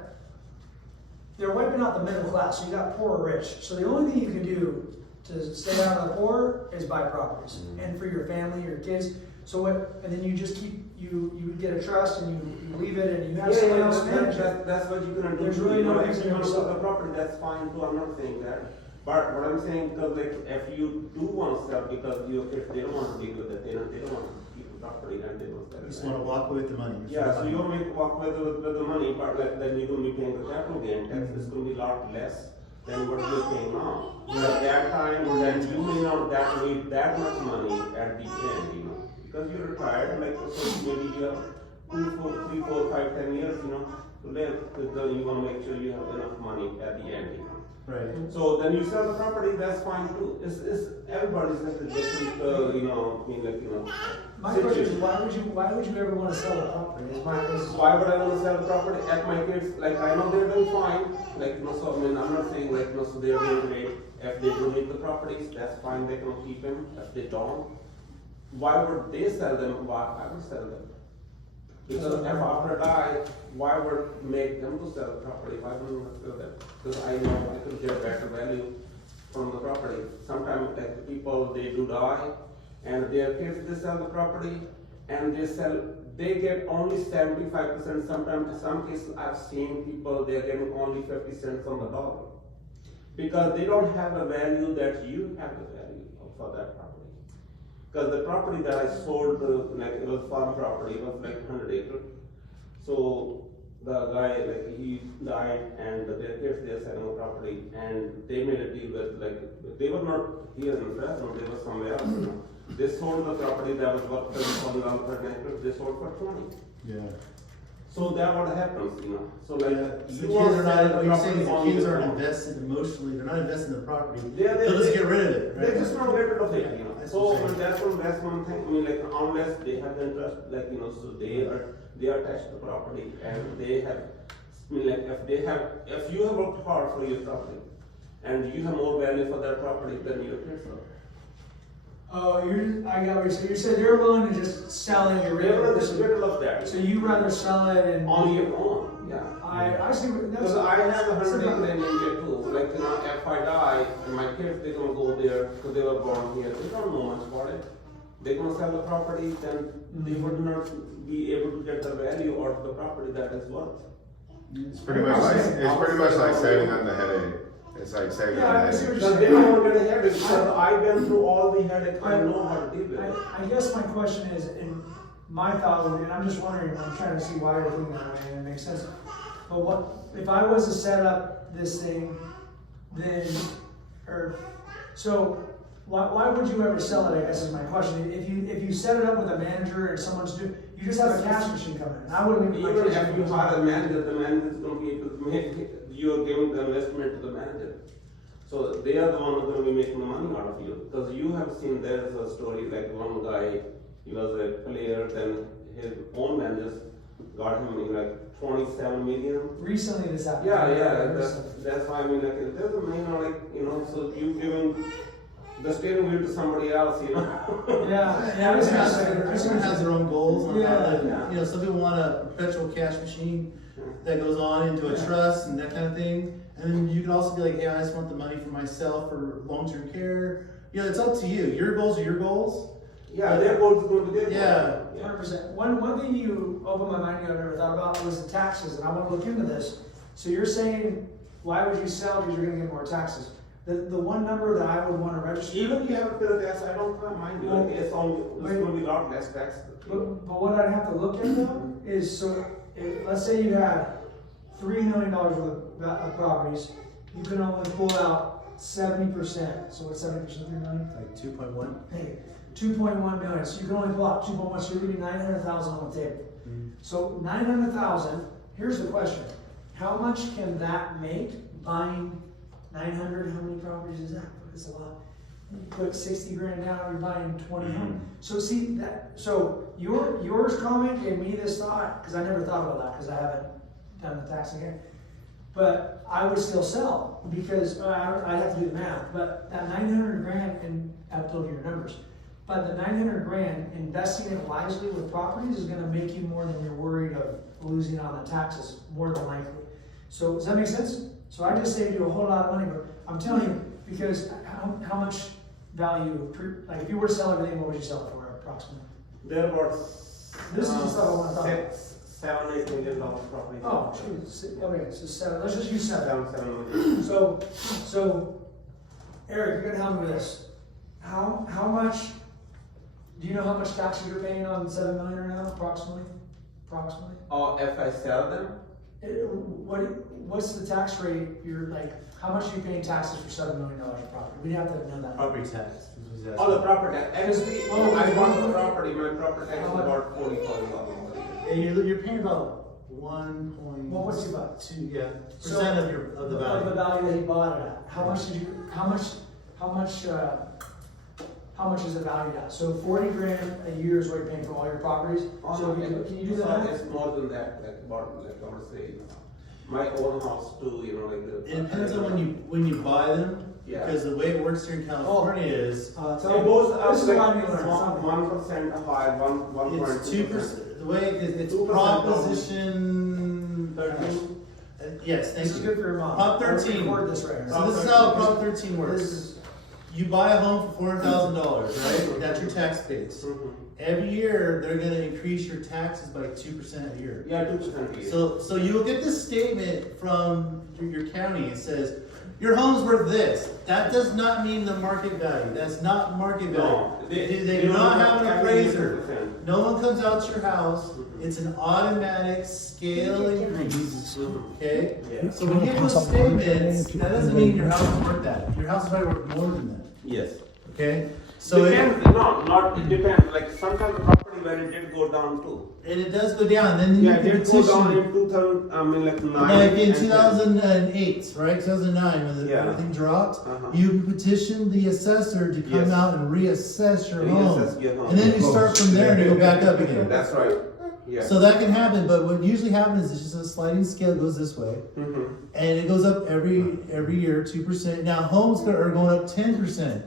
they're wiping out the middle class, so you got poor or rich. So the only thing you can do to stay out of the poor is buy properties, and for your family, your kids. So what, and then you just keep, you get a trust and you leave it and you have someone else manage it. That's what you're gonna do. There's really no If reason you to wanna sell sell the property, that's fine too, I'm not saying that. But what I'm saying, because like, if you do want to sell, because your kids, they don't want to deal with it, they don't want to keep the property and they don't sell it. You just wanna walk away with the money. Yeah, so you want me to walk with the money, but like, then you're gonna be paying the capital gain tax, it's gonna be a lot less than what you're paying now. At that time, then you may not need that much money at the end, you know, because you're retired, like, so maybe you have 2, 4, 3, 4, 5, 10 years, you know, to live, because then you wanna make sure you have enough money at the end, you know. Right. So then you sell the property, that's fine too. It's everybody's got a different, you know, I mean, like, you know. My question is, why would you ever wanna sell the property? Why would I want to sell the property at my kids? Like, I know they're doing fine. Like, no, so I mean, I'm not saying like, no, so they're doing great. If they do need the properties, that's fine. They can keep them. If they don't, why would they sell them? Why I would sell them? Because if after I die, why would make them to sell the property? Why wouldn't I sell them? Because I know I could get better value from the property. Sometimes like people, they do die, and their kids, they sell the property, and they get only 75%. Sometimes, in some cases, I've seen people, they're getting only 50 cents on the dollar. Because they don't have the value that you have the value for that property. Because the property that I sold, like, it was farm property, it was like 100 acres. So the guy, like, he died, and their kids, they're selling the property, and they made a deal with, like, they were not here in Fresno, they were somewhere else, you know. They sold the property that was worth $30,000 per acre, they sold for 20. Yeah. So that what happens, you know. So like, So the you want kids to are sell not, the what you're property saying is the only kids the aren't amount. invested emotionally, they're not invested in the property. They'll They'll just get rid of it, right? They just not get rid of it, you know. That's So what I'm saying. that's one thing. I mean, like, unless they have the interest, like, you know, so they are attached to the property, and they have, I mean, like, if you have worked hard for your property, and you have more value for that property than your kids are. Oh, I got what you're saying. You said you're willing to just sell it, you're They're ready. in the middle of that. So you rather sell it and. On your own, yeah. I see what, that's. Because I have 100 that's acres in India too. Like, you know, if I die, and my kids, they're gonna go there, because they were born here, they don't know much about it. They're gonna sell the property, then they would not be able to get the value out of the property that is worth. It's pretty much like saving on the headache. It's like saving Yeah, on the I see what headache. you're Because they saying. don't want to get a headache, because I've been through all the headache, I know how to deal with it. I guess my question is, in my thought, and I'm just wondering, I'm trying to see why you're thinking that way, and it makes sense. But what, if I was to set up this thing, then, so, why would you ever sell it, I guess is my question. If you set it up with a manager and someone's doing, you just have a cash machine coming in, I wouldn't leave my Even cash if you machine. hire a manager, the manager is going to be able to make, you are giving the investment to the manager. So they are the one who are gonna be making the money out of you, because you have seen there's a story, like one guy, he was a player, then his own man just got him in like 27 million. Recently this happened. Yeah, that's why I mean, like, it doesn't mean, like, you know, so you giving the steering wheel to somebody else, you know? Yeah, Everyone has their own goals on how to, Yeah. you know, some people want a perpetual cash machine that goes on into a trust and that kind of thing. And then you can also be like, hey, I just want the money for myself for long-term care. You know, it's up to you. Your goals are your goals. Yeah, their goal is going to be their Yeah. goal. 100%. One thing you opened my mind to I've never thought about was the taxes, and I want to look into this. So you're saying, why would you sell? Because you're going to get more taxes. The one number that I would want to register. Even if you have a bill of tax, I don't mind you, like, it's going to be a lot less tax. But what I'd have to look at though is, so let's say you had $3 million worth of properties, you can only pull out 70%. So what's 70% of $3 million? Like 2.1. Hey, 2.1 million. So you can only pull out 2.1. So you're leaving 900,000 on the table. So 900,000. Here's the question: how much can that make buying 900? How many properties is that? It's a lot. You put 60 grand down, you're buying 20 homes. So see that. So yours comment gave me this thought, because I never thought about that because I haven't done the taxing here. But I would still sell because I'd have to do the math. But that 900 grand, and I've told you your numbers. But the 900 grand, investing it wisely with properties is going to make you more than you're worried of losing on the taxes, more than likely. So does that make sense? So I just saved you a whole lot of money, but I'm telling you, because how much value, like if you were to sell everything, what would you sell it for approximately? They're about This is just what I want to talk. $7-8 million property. Oh, geez. Okay, so 7. Let's just use 7. 7 million. So, Eric, you're gonna help me with this. How much? Do you know how much taxes you're paying on 7 million right now, approximately? Approximately. Or if I sell them, What's the tax rate? You're like, how much are you paying taxes for $7 million of property? We have to know that. Property tax. all the property, actually, I bought the property, my property tax is about $40,000. Yeah, you're paying about 1.2, Well, what's he about? yeah, So, percent of the value. Of the value that he bought it at. How much did you? How much is it valued at? So 40 grand a year is what you're paying for all your properties. So can you do that? It's more than that, like about, like I would say, my own house too, you know, like the. It depends on when you buy them. Yeah. Because the way it works here in California is So it goes up this is like what I mean, like, 1% high, 1.2%. it's 2%. The way it's 2% Proposition 13. Yes, thank This is you. good for your mom. Prop 13. Record this right here. So this is how Prop 13 This works. is You buy a home for $400,000, right? That's your tax base. Every year they're going to increase your taxes by 2% a year. Yeah, 2% a year. So you will get this statement from your county. It says your home's worth this. That does not mean the market value. That's not market value. No, They they do don't not have have an every appraiser. 2%. No one comes out to your house. It's an automatic scale increase. Okay? Yeah. So when you get those statements, that doesn't mean your house is worth that. Your house is probably worth more than that. Yes. Okay? So Depends, it depends, like sometimes the property value did go down too. and it does go down. Then Yeah, you it can did go down petition. in 2000, I mean like 9. Like in and 2008, right? 2009, when Yeah. everything dropped, Uh-huh. you can petition the assessor to come Yes. out and reassess your Reassess home. your home. And then you start from there and you go back up again. That's right, yeah. So that can happen, but what usually happens is just a sliding scale goes this way, and it goes up every year 2%. Now homes are going up 10%,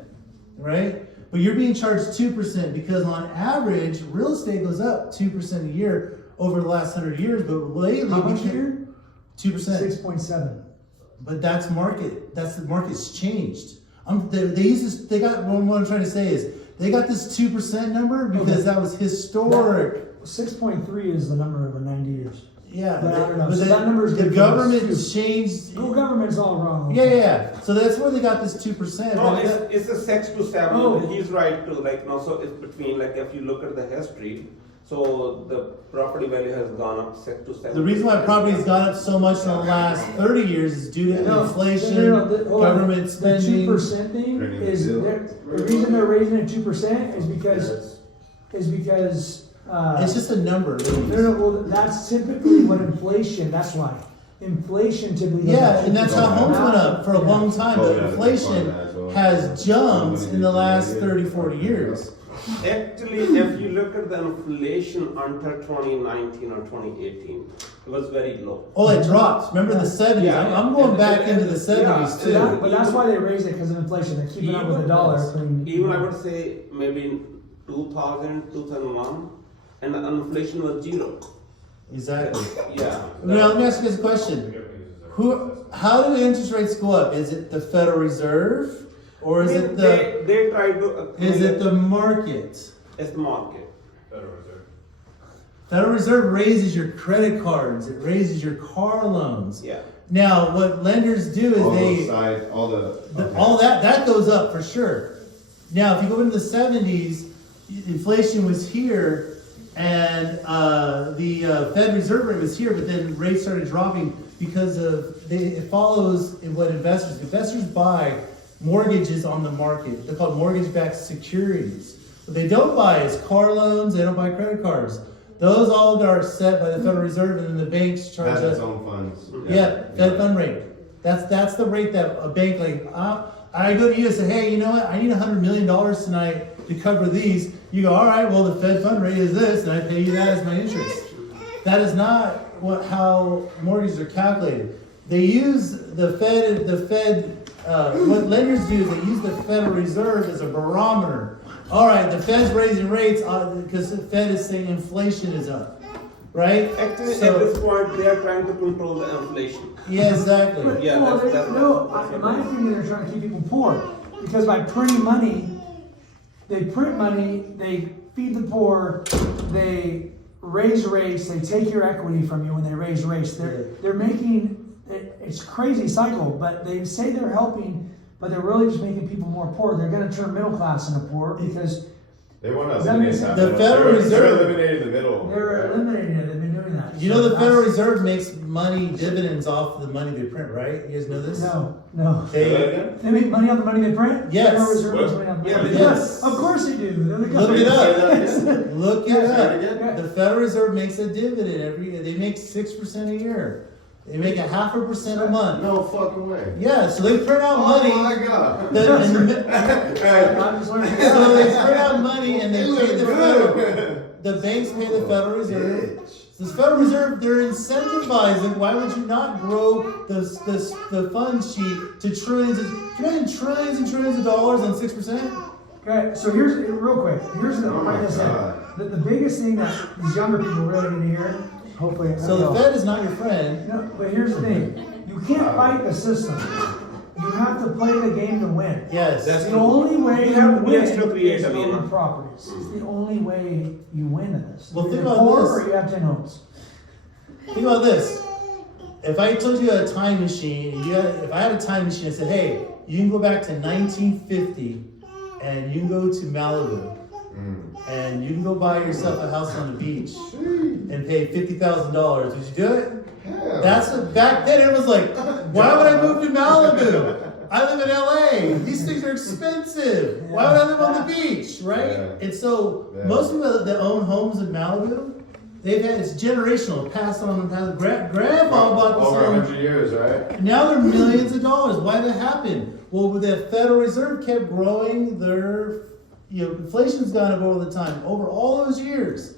right? But you're being charged 2% because on average, real estate goes up 2% a year over the last 100 years. But lately, how much a year? 2%. 6.7. But that's market. That's the market's changed. They use this. They got what I'm trying to say is they got this 2% number because that was historic. 6.3 is the number over 90 years. Yeah, But I don't know. but So that number is the good for government us, has changed. No, government's all wrong. Yeah. So that's where they got this 2%. No, it's a 6 to 7. Oh. He's right too. Like no, so it's between like if you look at the history, so the property value has gone up 6 to 7. The reason why property has gone up so much in the last 30 years is due to inflation, hold on. government The spending. 2% thing is the reason they're raising it 2% is because It's just a number. no, well, that's typically what inflation. That's why inflation typically. Yeah, and that's how homes went up for a long time, but Yeah. inflation has jumped in the last 30, 40 years. Actually, if you look at the inflation until 2019 or 2018, it was very low. Oh, it dropped. Remember the 70s? Yeah. I'm going back And- into the 70s yeah, too. That, but that's why they raised it, because of inflation. They're keeping up with the dollar. Even I would say maybe in 2000, 2001, and the inflation was zero. Exactly. Yeah. Now, let me ask you guys a question. How do interest rates go up? Is it the Federal Reserve, or is it the They try to. is it the market? It's the market. Federal Reserve raises your credit cards. It raises your car loans. Yeah. Now, what lenders do is All they those sides, all the. Okay. all that goes up for sure. Now, if you go into the 70s, inflation was here, and the Fed Reserve rate was here, but then rates started dropping because it follows in what investors buy mortgages on the market. They're called mortgage-backed securities. What they don't buy is car loans. They don't buy credit cards. Those all are set by the Federal Reserve, and then the banks charge Has us. its own funds. Yeah, Fed fund rate. That's the rate that a bank I go to you and say, hey, you know what? I need $100 million tonight to cover these. You go, all right. Well, the Fed fund rate is this, and I pay you that as my interest. That is not how mortgages are calculated. They use the Fed. What lenders do is they use the Federal Reserve as a barometer. All right, the Fed's raising rates because the Fed is saying inflation is up, right? Actually, at this point, they are trying to control the inflation. Yeah, exactly. But, Yeah, well, that's in my opinion, they're trying to keep people poor, because by printing money, they print money, they feed the poor, they raise rates, they take your equity from you when they raise rates. They're making it's a crazy cycle, but they say they're helping, but they're really just making people more poor. They're going to turn middle class into poor because They want to Does that eliminate make that. sense? The middle. Federal They're Reserve- eliminating the middle. they're eliminating it. They've been doing that. You know So the Federal that's- Reserve makes money dividends off the money they print, right? You guys know this? No. Say that They, again? They make money off the money they print? Yes. Federal Reserve makes money off the Yeah, money. but yes. Of course they do. They're the look it government. up. Look it Say that up. again? The Federal Reserve makes a dividend every year. They make 6% a year. They make 0.5% a month. No fucking way. Yeah, so they print out money. Oh my god. I'm just learning. So they print out money and they You pay look the good. the banks pay the Federal Reserve. The Federal Reserve, they're incentivizing. Why would you not grow the fund sheet to trillions? Can you imagine trillions and trillions of dollars on 6%? Okay, so here's real quick. Here's the Oh my like I said, God. the biggest thing that these younger people really need to hear. Hopefully, I So don't the know. Fed is not your friend. No, but here's the thing. You can't fight the system. You have to play the game to win. Yes. That's It's the only way You you have to be win extra creative, is you know. owning properties. It's the only way you win in this. Well, You're think about poor this. or you have 10 homes. Think about this. If I told you a time machine, if I had a time machine, I said, hey, you can go back to 1950 and you can go to Malibu and you can go buy yourself a house on the beach and pay $50,000. Would you do it? Yeah. That's what, back then it was like, why would I move to Malibu? I live in LA. These things are expensive. Why would I live on the beach, right? Yeah. And so Yeah. most people that own homes in Malibu, it's generational, passed on. Grandpa bought this Over home. 100 years, right? And now they're millions of dollars. Why did that happen? Well, the Federal Reserve kept growing their, inflation's gone up over the time, over all those years.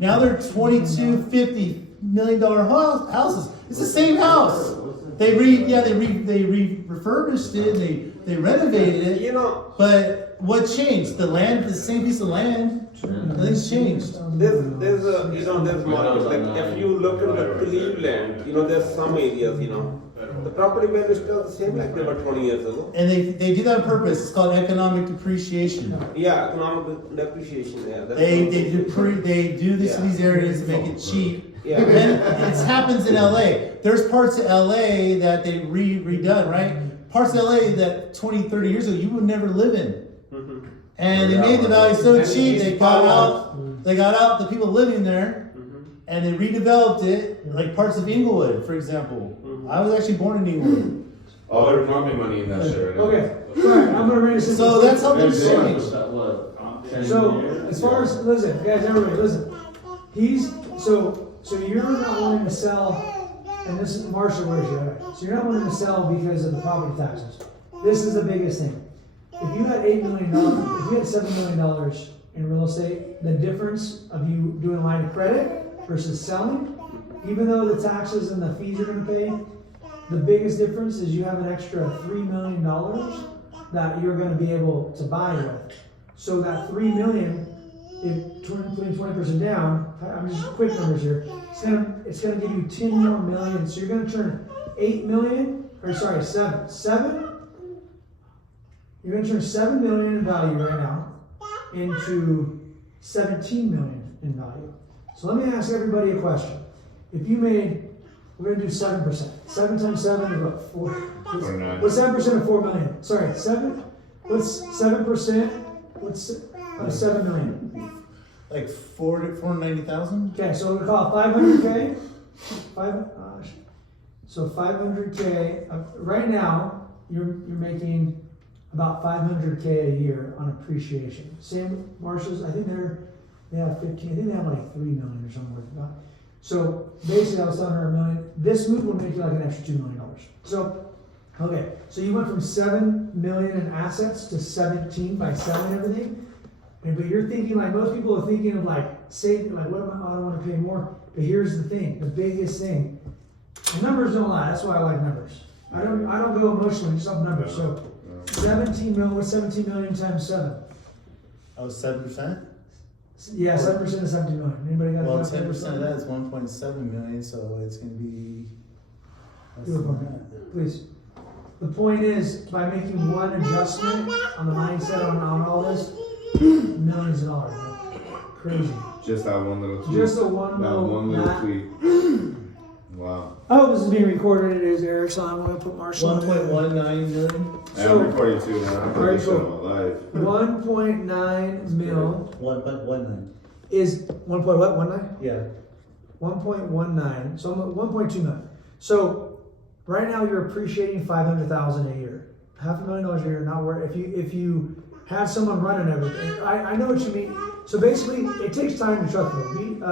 Now they're $22.50 million houses. It's the same house. They refurbished it, and they renovated it. You know, But what changed? The land, the same piece of land. Nothing's changed. there's market. Like if you look at the Cleveland, there's some areas, the property value is still the same like they were 20 years ago. And they do that on purpose. It's called economic depreciation. Yeah, economic depreciation. Yeah, that's They do this in these areas to make it cheap. Yeah. Then it happens in LA. There's parts of LA that they redone, right? Parts of LA that 20, 30 years ago you would never live in. Mhm. And they made the value so cheap they got out the people living there and they redeveloped it, like parts of Inglewood, for example. I was actually born in Inglewood. Oh, they're pumping money in that shit right now. Okay, alright, I'm gonna read this. So that's how things Yeah. change. So, as far as, listen, guys, everybody, listen. So you're not wanting to sell and this is Marshall ratio. So you're not wanting to sell because of the property taxes. This is the biggest thing. If you had $8 million, if you had $7 million in real estate, the difference of you doing a line of credit versus selling, even though the taxes and the fees you're going to pay, the biggest difference is you have an extra $3 million that you're going to be able to buy with. So that $3 million, if 20% down, I'm just quick numbers here, it's gonna give you 10 more million. So you're gonna turn 8 million, or sorry, 7. You're gonna turn 7 million in value right now into 17 million in value. So let me ask everybody a question. If you made, we're gonna do 7%. 7 times 7 is what, 4? What's 7% of 4 million? Sorry, 7? What's 7%? What's 7 million? Like 490,000? Okay, so we call it 500K. So 500K. Right now, you're making about 500K a year on appreciation. Same Marshalls. I think they have 15. I think they have like 3 million or something like that. So basically, I was telling her $1 million. This move will make you like an extra $2 million. So okay, so you went from 7 million in assets to 17 by selling everything. But you're thinking like most people are thinking of like saving, like what am I don't want to pay more. But here's the thing, the biggest thing. The numbers don't lie. That's why I like numbers. I don't go emotionally, just off numbers. So 17 million. What's 17 million times 7? Oh, 7%? Yeah, 7% of 17 million. Anybody got? Well, 10% of that is 1.7 million, so it's gonna be. Please. The point is, by making one adjustment on the mindset on all this, millions of dollars, man. Crazy. Just that one little tweet. Just the one little tweet. Wow. I hope this is being recorded. It is, Eric, so I'm going to put Marshall on 1.19 million. I'm recording too, man. I'm Very putting cool. shit on my life. 1.9 mil 1.19. is 1. What? 19? Yeah. 1.19. So I'm at 1.2 million. So right now you're appreciating $500,000 a year. $500,000 a year. Not where if you have someone running everything. I know what you mean. So basically, it takes time to trust people.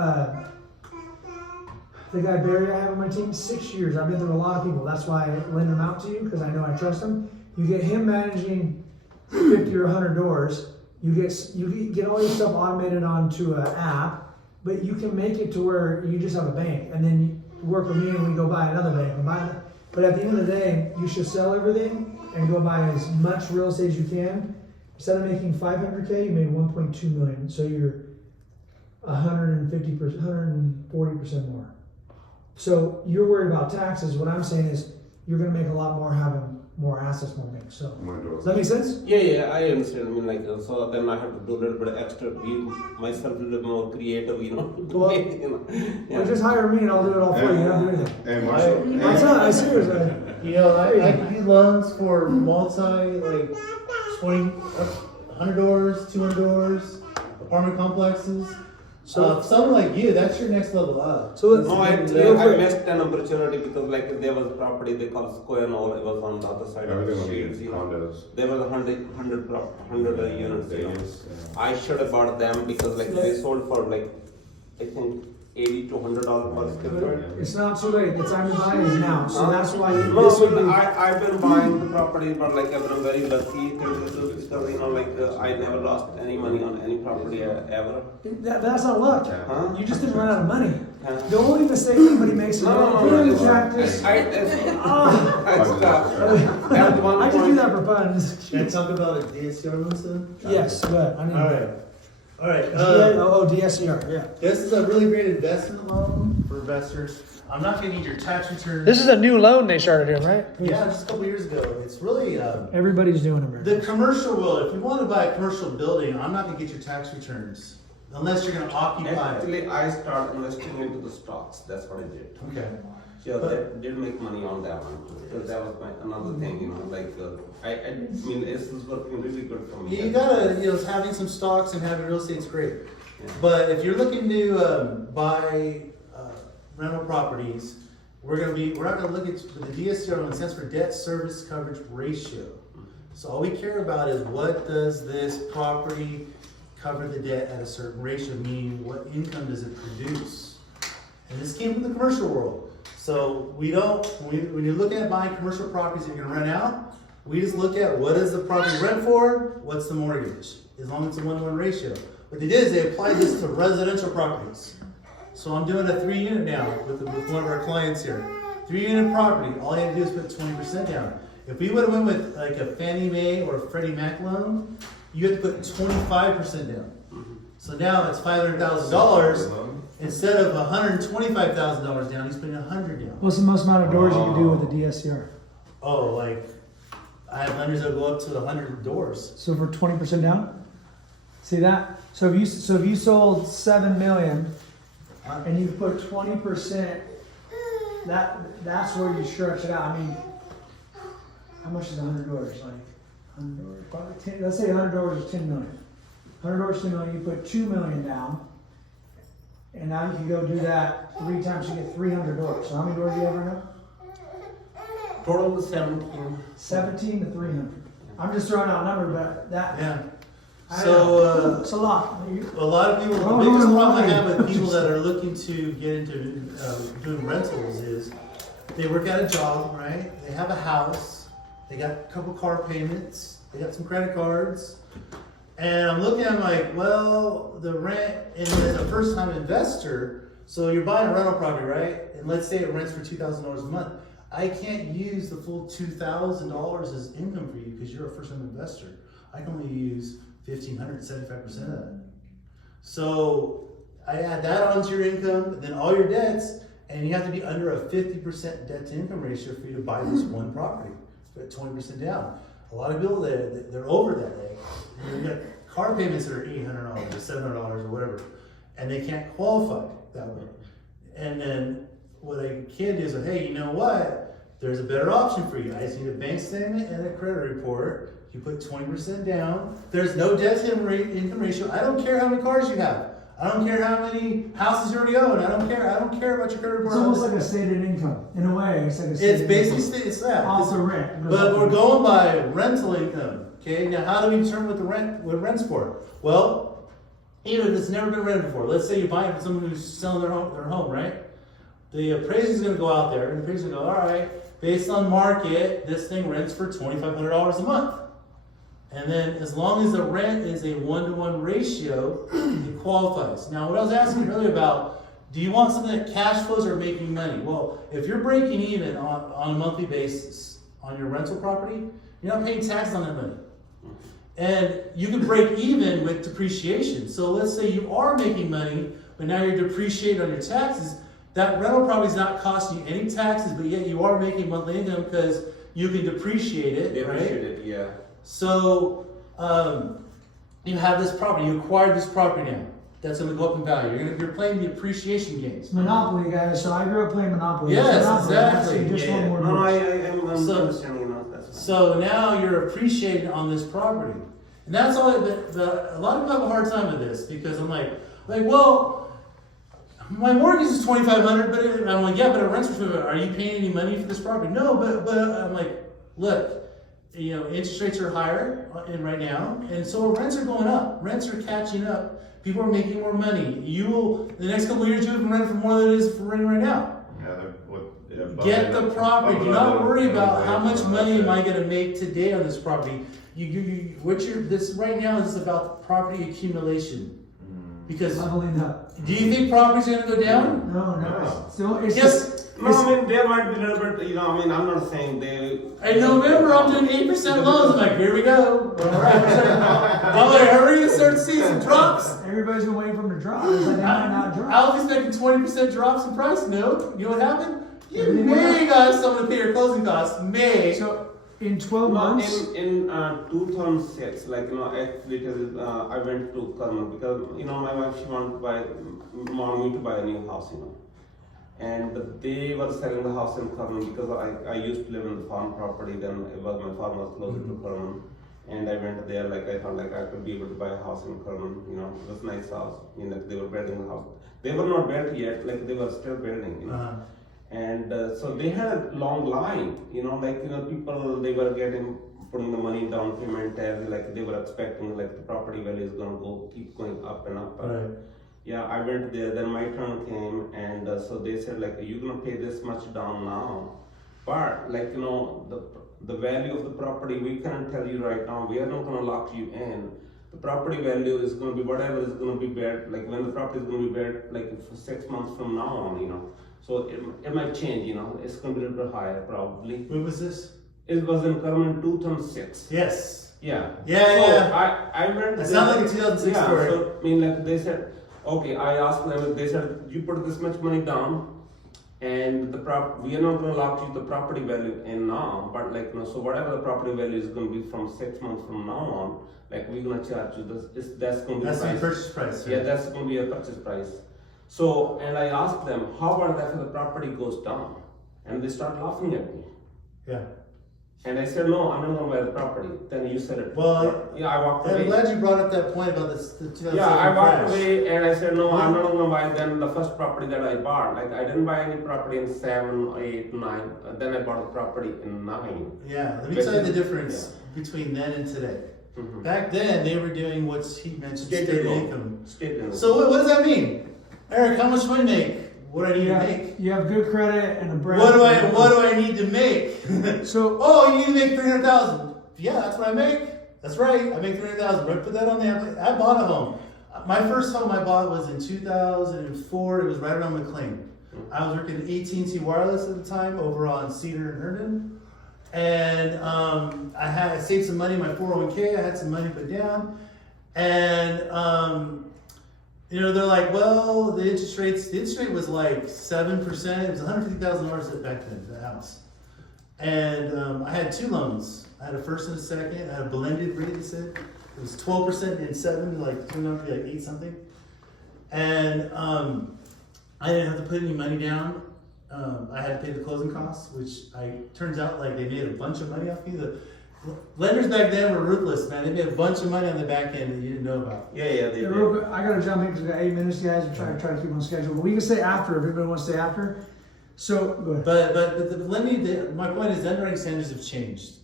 The guy Barry I have on my team, 6 years. I've been through a lot of people. That's why I lend him out to you, because I know I trust him. You get him managing 50 or 100 doors. You get all your stuff automated onto an app, but you can make it to where you just have a bank, and then you work with me and we go buy another bank. But at the end of the day, you should sell everything and go buy as much real estate as you can. Instead of making 500K, you made 1.2 million. So you're 150%, 140% more. So you're worried about taxes. What I'm saying is you're going to make a lot more having more assets, more banks. So does that make sense? Yeah, I understand. I mean, like, so then I have to do a little bit extra, be myself a little more creative, Well, Yeah. well, just hire me and I'll do it all for you. You don't do anything. Hey, Marshall. I'm telling you, I seriously. I can do loans for like 100 doors, 200 doors, apartment complexes. So someone like you, that's your next level up. So No, I missed an opportunity because like there was a property they called Skool, it was on the other side of the street. Condos. There was 100 units. I should have bought them because like they sold for like I think $80 to $100 per square foot. It's not too late. The time to buy is now. So that's why I've been buying the property, but like I've been very lucky because I never lost any money on any property ever. That's not luck. Huh? You just didn't run out of money. Huh? The only mistake anybody makes is putting the cactus. I stopped. At one I can do point, that for fun. Can I talk about a DSCR, Melissa? Yes, but I mean. Alright. DSCR, yeah. This is a really great investment loan for investors. I'm not gonna need your tax return. This is a new loan they started doing, right? Yeah, just a couple years ago. It's really Everybody's doing it. the commercial world. If you want to buy a commercial building, I'm not gonna get your tax returns unless you're gonna occupy it. actually, I started investing into the stocks. That's what I did. Okay. Yeah, I did make money on that one because that was another thing, I mean, this is working really good for me. You gotta, having some stocks and having real estate's great. Yeah. But if you're looking to buy rental properties, we're not gonna look at the DSCR when it stands for debt service coverage ratio. So all we care about is what does this property cover the debt at a certain ratio, meaning what income does it produce? And this came from the commercial world. So we don't, when you're looking at buying commercial properties and you're gonna rent out, we just look at what is the property rent for, what's the mortgage, as long as it's a 1-to-1 ratio. What they did is they applied this to residential properties. So I'm doing a 3-unit now with one of our clients here. 3-unit property, all you have to do is put 20% down. If we would've went with like a Fannie Mae or Freddie Mac loan, you have to put 25% down. So now it's $500,000. Instead of $125,000 down, he's putting $100 down. What's the most amount of doors you can do with the DSCR? Oh, like, I have lenders that go up to 100 doors. So for 20% down? See that? So if you sold 7 million and you put 20%, that's where you stretch it out. I mean, how much is 100 doors? Like 100 doors, probably 10, let's say 100 doors is 10 million. 100 doors, 10 million, you put 2 million down. And now you can go do that 3 times, you get 300 doors. So how many doors do you ever have? Total is 17. 17 to 300. I'm just throwing out a number, but that. Yeah. I So, it's a lot. a lot of people, the biggest problem I have with people that are looking to get into doing rentals is they work at a job, right? They have a house, they got a couple car payments, they got some credit cards. And I'm looking at them like, well, the rent, and as a first-time investor, so you're buying a rental property, right? And let's say it rents for $2,000 a month. I can't use the full $2,000 as income for you because you're a first-time investor. I can only use 1,500, 75% of that. So I add that onto your income, and then all your debts, and you have to be under a 50% debt-to-income ratio for you to buy this one property. Put 20% down. A lot of people, they're over that. They've got car payments that are $800 or $700 or whatever, and they can't qualify that way. And then what I can do is say, hey, you know what? There's a better option for you. I just need a bank statement and a credit report. You put 20% down. There's no debt-to-income ratio. I don't care how many cars you have. I don't care how many houses you already own. I don't care about your credit report. It's almost like a stated income. In a way, it's like a stated It's basically, it's that. off the rent. But we're going by rental income. Okay, now how do we determine what rent's for? Well, even if it's never been rented before, let's say you're buying from someone who's selling their home, right? The appraiser's gonna go out there and the appraiser's gonna go, all right, based on market, this thing rents for $2,500 a month. And then as long as the rent is a 1-to-1 ratio, it qualifies. Now, what I was asking earlier about, do you want something that cash flows or making money? Well, if you're breaking even on a monthly basis on your rental property, you're not paying tax on that money. And you can break even with depreciation. So let's say you are making money, but now you're depreciating on your taxes. That rental property is not costing you any taxes, but yet you are making monthly income because you can depreciate it, right? Depreciate it, yeah. So you have this property, you acquired this property now. That's going to go up in value. You're playing the appreciation games. It's Monopoly, guys. So I grew up playing Monopoly. Yes, Monopoly. exactly. That's just one more No, word. I'm understanding now. That's fine. So now you're appreciating on this property. And that's all, a lot of people have a hard time with this because I'm like, well, my mortgage is $2,500, but I'm like, yeah, but it rents for $2,500. Are you paying any money for this property? No, but I'm like, look, interest rates are higher right now, and so rents are going up. Rents are catching up. People are making more money. The next couple of years, you can rent for more than it is for renting right now. Get the property. Do not worry about how much money am I going to make today on this property. This right now is about property accumulation. Because I believe that. do you think property's going to go down? No. So it's Yes. No, I mean, there might be a little bit, I'm not saying they... In November, I'm doing 8% loans. I'm like, here we go. I'm like, hurry and start seeing some drops. Everybody's been waiting for them to drop. It's like they might not drop. I was expecting 20% drops in price. No. You know what happened? You Everything may went got someone to pay your closing costs. May. So in 12 months. In 2006, actually, I went to Karma because, my wife, she wanted me to buy a new house, And they were selling the house in Kerman because I used to live in the farm property, then my farm was closer to Kerman. And I went there, I thought I could be able to buy a house in Kerman, it was a nice house, they were building the house. They were not built yet, they were still building, And so they had a long line, people, they were putting the money down payment as they were expecting the property value is going to keep going up and up. Right. Yeah, I went there, then my turn came, and so they said like, you're gonna pay this much down now. But like, you know, the value of the property, we can't tell you right now, we are not gonna lock you in. The property value is gonna be whatever is gonna be bad, like when the property is gonna be bad, like for 6 months from now on, you know. So it might change, you know, it's gonna be a little bit higher probably. When was this? It was in Kerman 2006. Yes. Yeah. Yeah, so yeah. I went. It sounds like a 2006 yeah, story. So, I mean, like they said, okay. I asked them. They said, you put this much money down, and we are not going to lock you the property value in now. But like, you know, so whatever the property value is going to be from 6 months from now on, like we're going to charge you this. That's going to be That's the the purchase price. Yeah, that's going to be your purchase price. So, and I asked them, how about that if the property goes down? And they start laughing at me. Yeah. And I said, no, I'm not going to buy the property. Then you said it. Well, yeah, I walked away. I'm glad you brought up that point about this. The 2007 Yeah, I walked crash. away and I said, no, I'm not going to buy then the first property that I bought. Like, I didn't buy any property in 7, 8, 9. Then I bought a property in 9. Yeah, let me tell you the difference between then and today. Mm-hmm. Back then, they were doing what he mentioned, state income. State income. So what does that mean? Eric, how much do I make? What do I need to make? You have good credit and a brand. What do I need to make? So, oh, you need to make 300,000. Yeah, that's what I make. That's right. I make 300,000. Right, put that on the app. I bought a home. My first home I bought was in 2004. It was right around McLean. I was working at AT&T Wireless at the time over on Cedar and Herndon. And I saved some money in my 401k. I had some money put down. And you know, they're like, well, the interest rate was like 7%. It was $150,000 back then, the house. And I had 2 loans. I had a first and a second. I had a blended rate, it said. It was 12% and 7, like 2 numbers, like 8 something. And I didn't have to put any money down. I had to pay the closing costs, which turns out like they made a bunch of money off me. The lenders back then were ruthless, man. They made a bunch of money on the back end that you didn't know about. Yeah, they did. real quick, I gotta jump in because we got 8 minutes, guys. I'm trying to keep on schedule. But we can stay after if everybody wants to stay after. So, go ahead. But the lending, my point is, the underwriting standards have changed.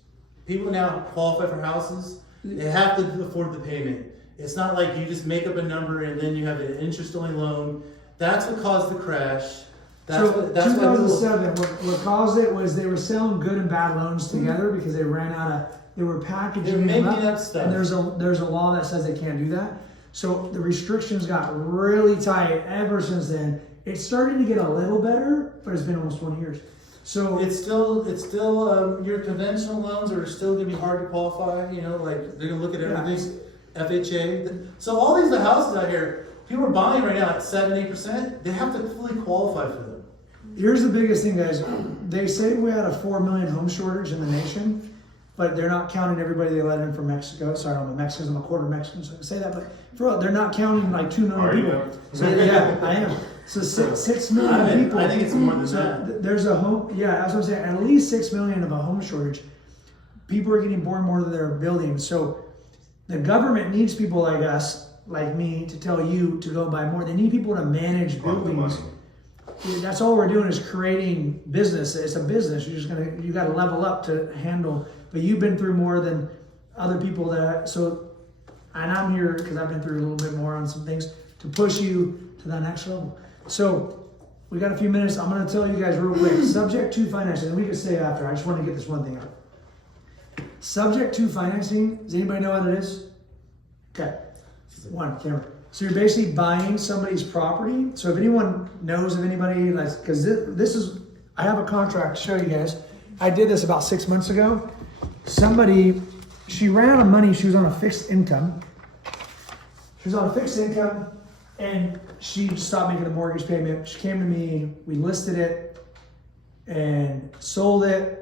People now qualify for houses. They have to afford the payment. It's not like you just make up a number and then you have an interest-only loan. That's what caused the crash. That's 2007, what caused it was they were selling good and bad loans together because they ran out of, they were packaging They're them making up stuff. And there's a law that says they can't do that. So the restrictions got really tight ever since then. It's starting to get a little better, but it's been almost 20 years. So it's still your conventional loans are still gonna be hard to qualify. You know, like they're gonna look at everything, FHA. So all these houses out here, people are buying right now at 7-8%. They have to fully qualify for them. Here's the biggest thing, guys. They say we had a 4 million home shortage in the nation, but they're not counting everybody they let in from Mexico. Sorry, I'm a Mexican, I'm a quarter Mexican, so I can say that. But for real, they're not counting like 2 million people. So, yeah, I am. So 6 million people. I think it's more than that. There's a home, yeah, that's what I'm saying. At least 6 million of a home shortage. People are getting born more than they're building. So the government needs people like us, like me, to tell you to go buy more. They need people to manage buildings. That's all we're doing is creating business. It's a business. You got to level up to handle. But you've been through more than other people and I'm here because I've been through a little bit more on some things to push you to that next level. So we got a few minutes. I'm going to tell you guys real quick. Subject to financing, and we can stay after. I just want to get this one thing out. Subject to financing. Does anybody know what it is? Okay. One camera. So you're basically buying somebody's property. So if anyone knows of anybody, because this is, I have a contract to show you guys. I did this about 6 months ago. She ran out of money. She was on a fixed income. And she stopped making the mortgage payment. She came to me, we listed it and sold it.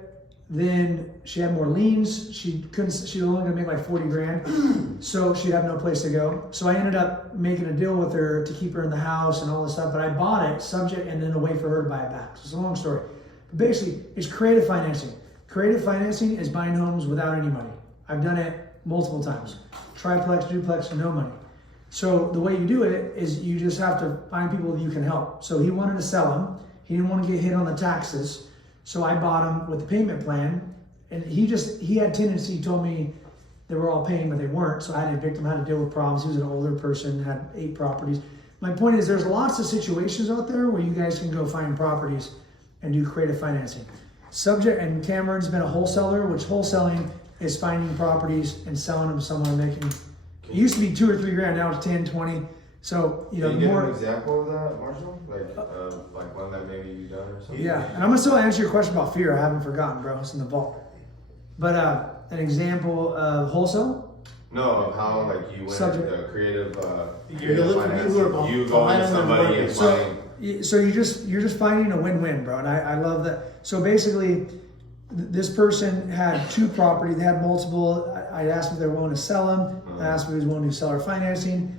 Then she had more liens. She was only gonna make like 40 grand. So she'd have no place to go. So I ended up making a deal with her to keep her in the house and all this stuff. But I bought it subject and then a way for her to buy it back. So it's a long story. But basically, it's creative financing. Creative financing is buying homes without any money. I've done it multiple times. Triplex, duplex, no money. So the way you do it is you just have to find people that you can help. So he wanted to sell them. He didn't want to get hit on the taxes. So I bought him with the payment plan. And he had tendency, he told me they were all paying, but they weren't. So I had to evict him, had to deal with problems. He was an older person, had 8 properties. my point is there's lots of situations out there where you guys can go find properties and do creative financing. Subject, and Cameron's been a wholesaler, which wholesaling is finding properties and selling them to someone making, it used to be 2 or 3 grand, now it's 10, 20. So, you know, Can the you give more. an example of that, Marshall? Like one that maybe you've done or something? Yeah, and I'm gonna still answer your question about fear. I haven't forgotten, bro. It's in the vault. But an example of wholesale. No, of how like you went Subject. the creative You're gonna look for people who are you going behind to on their somebody and mortgage. finding. So you're just finding a win-win, bro. And I love that. So basically, this person had 2 properties. They had multiple. I asked if they were willing to sell them. I asked if he was willing to do seller financing.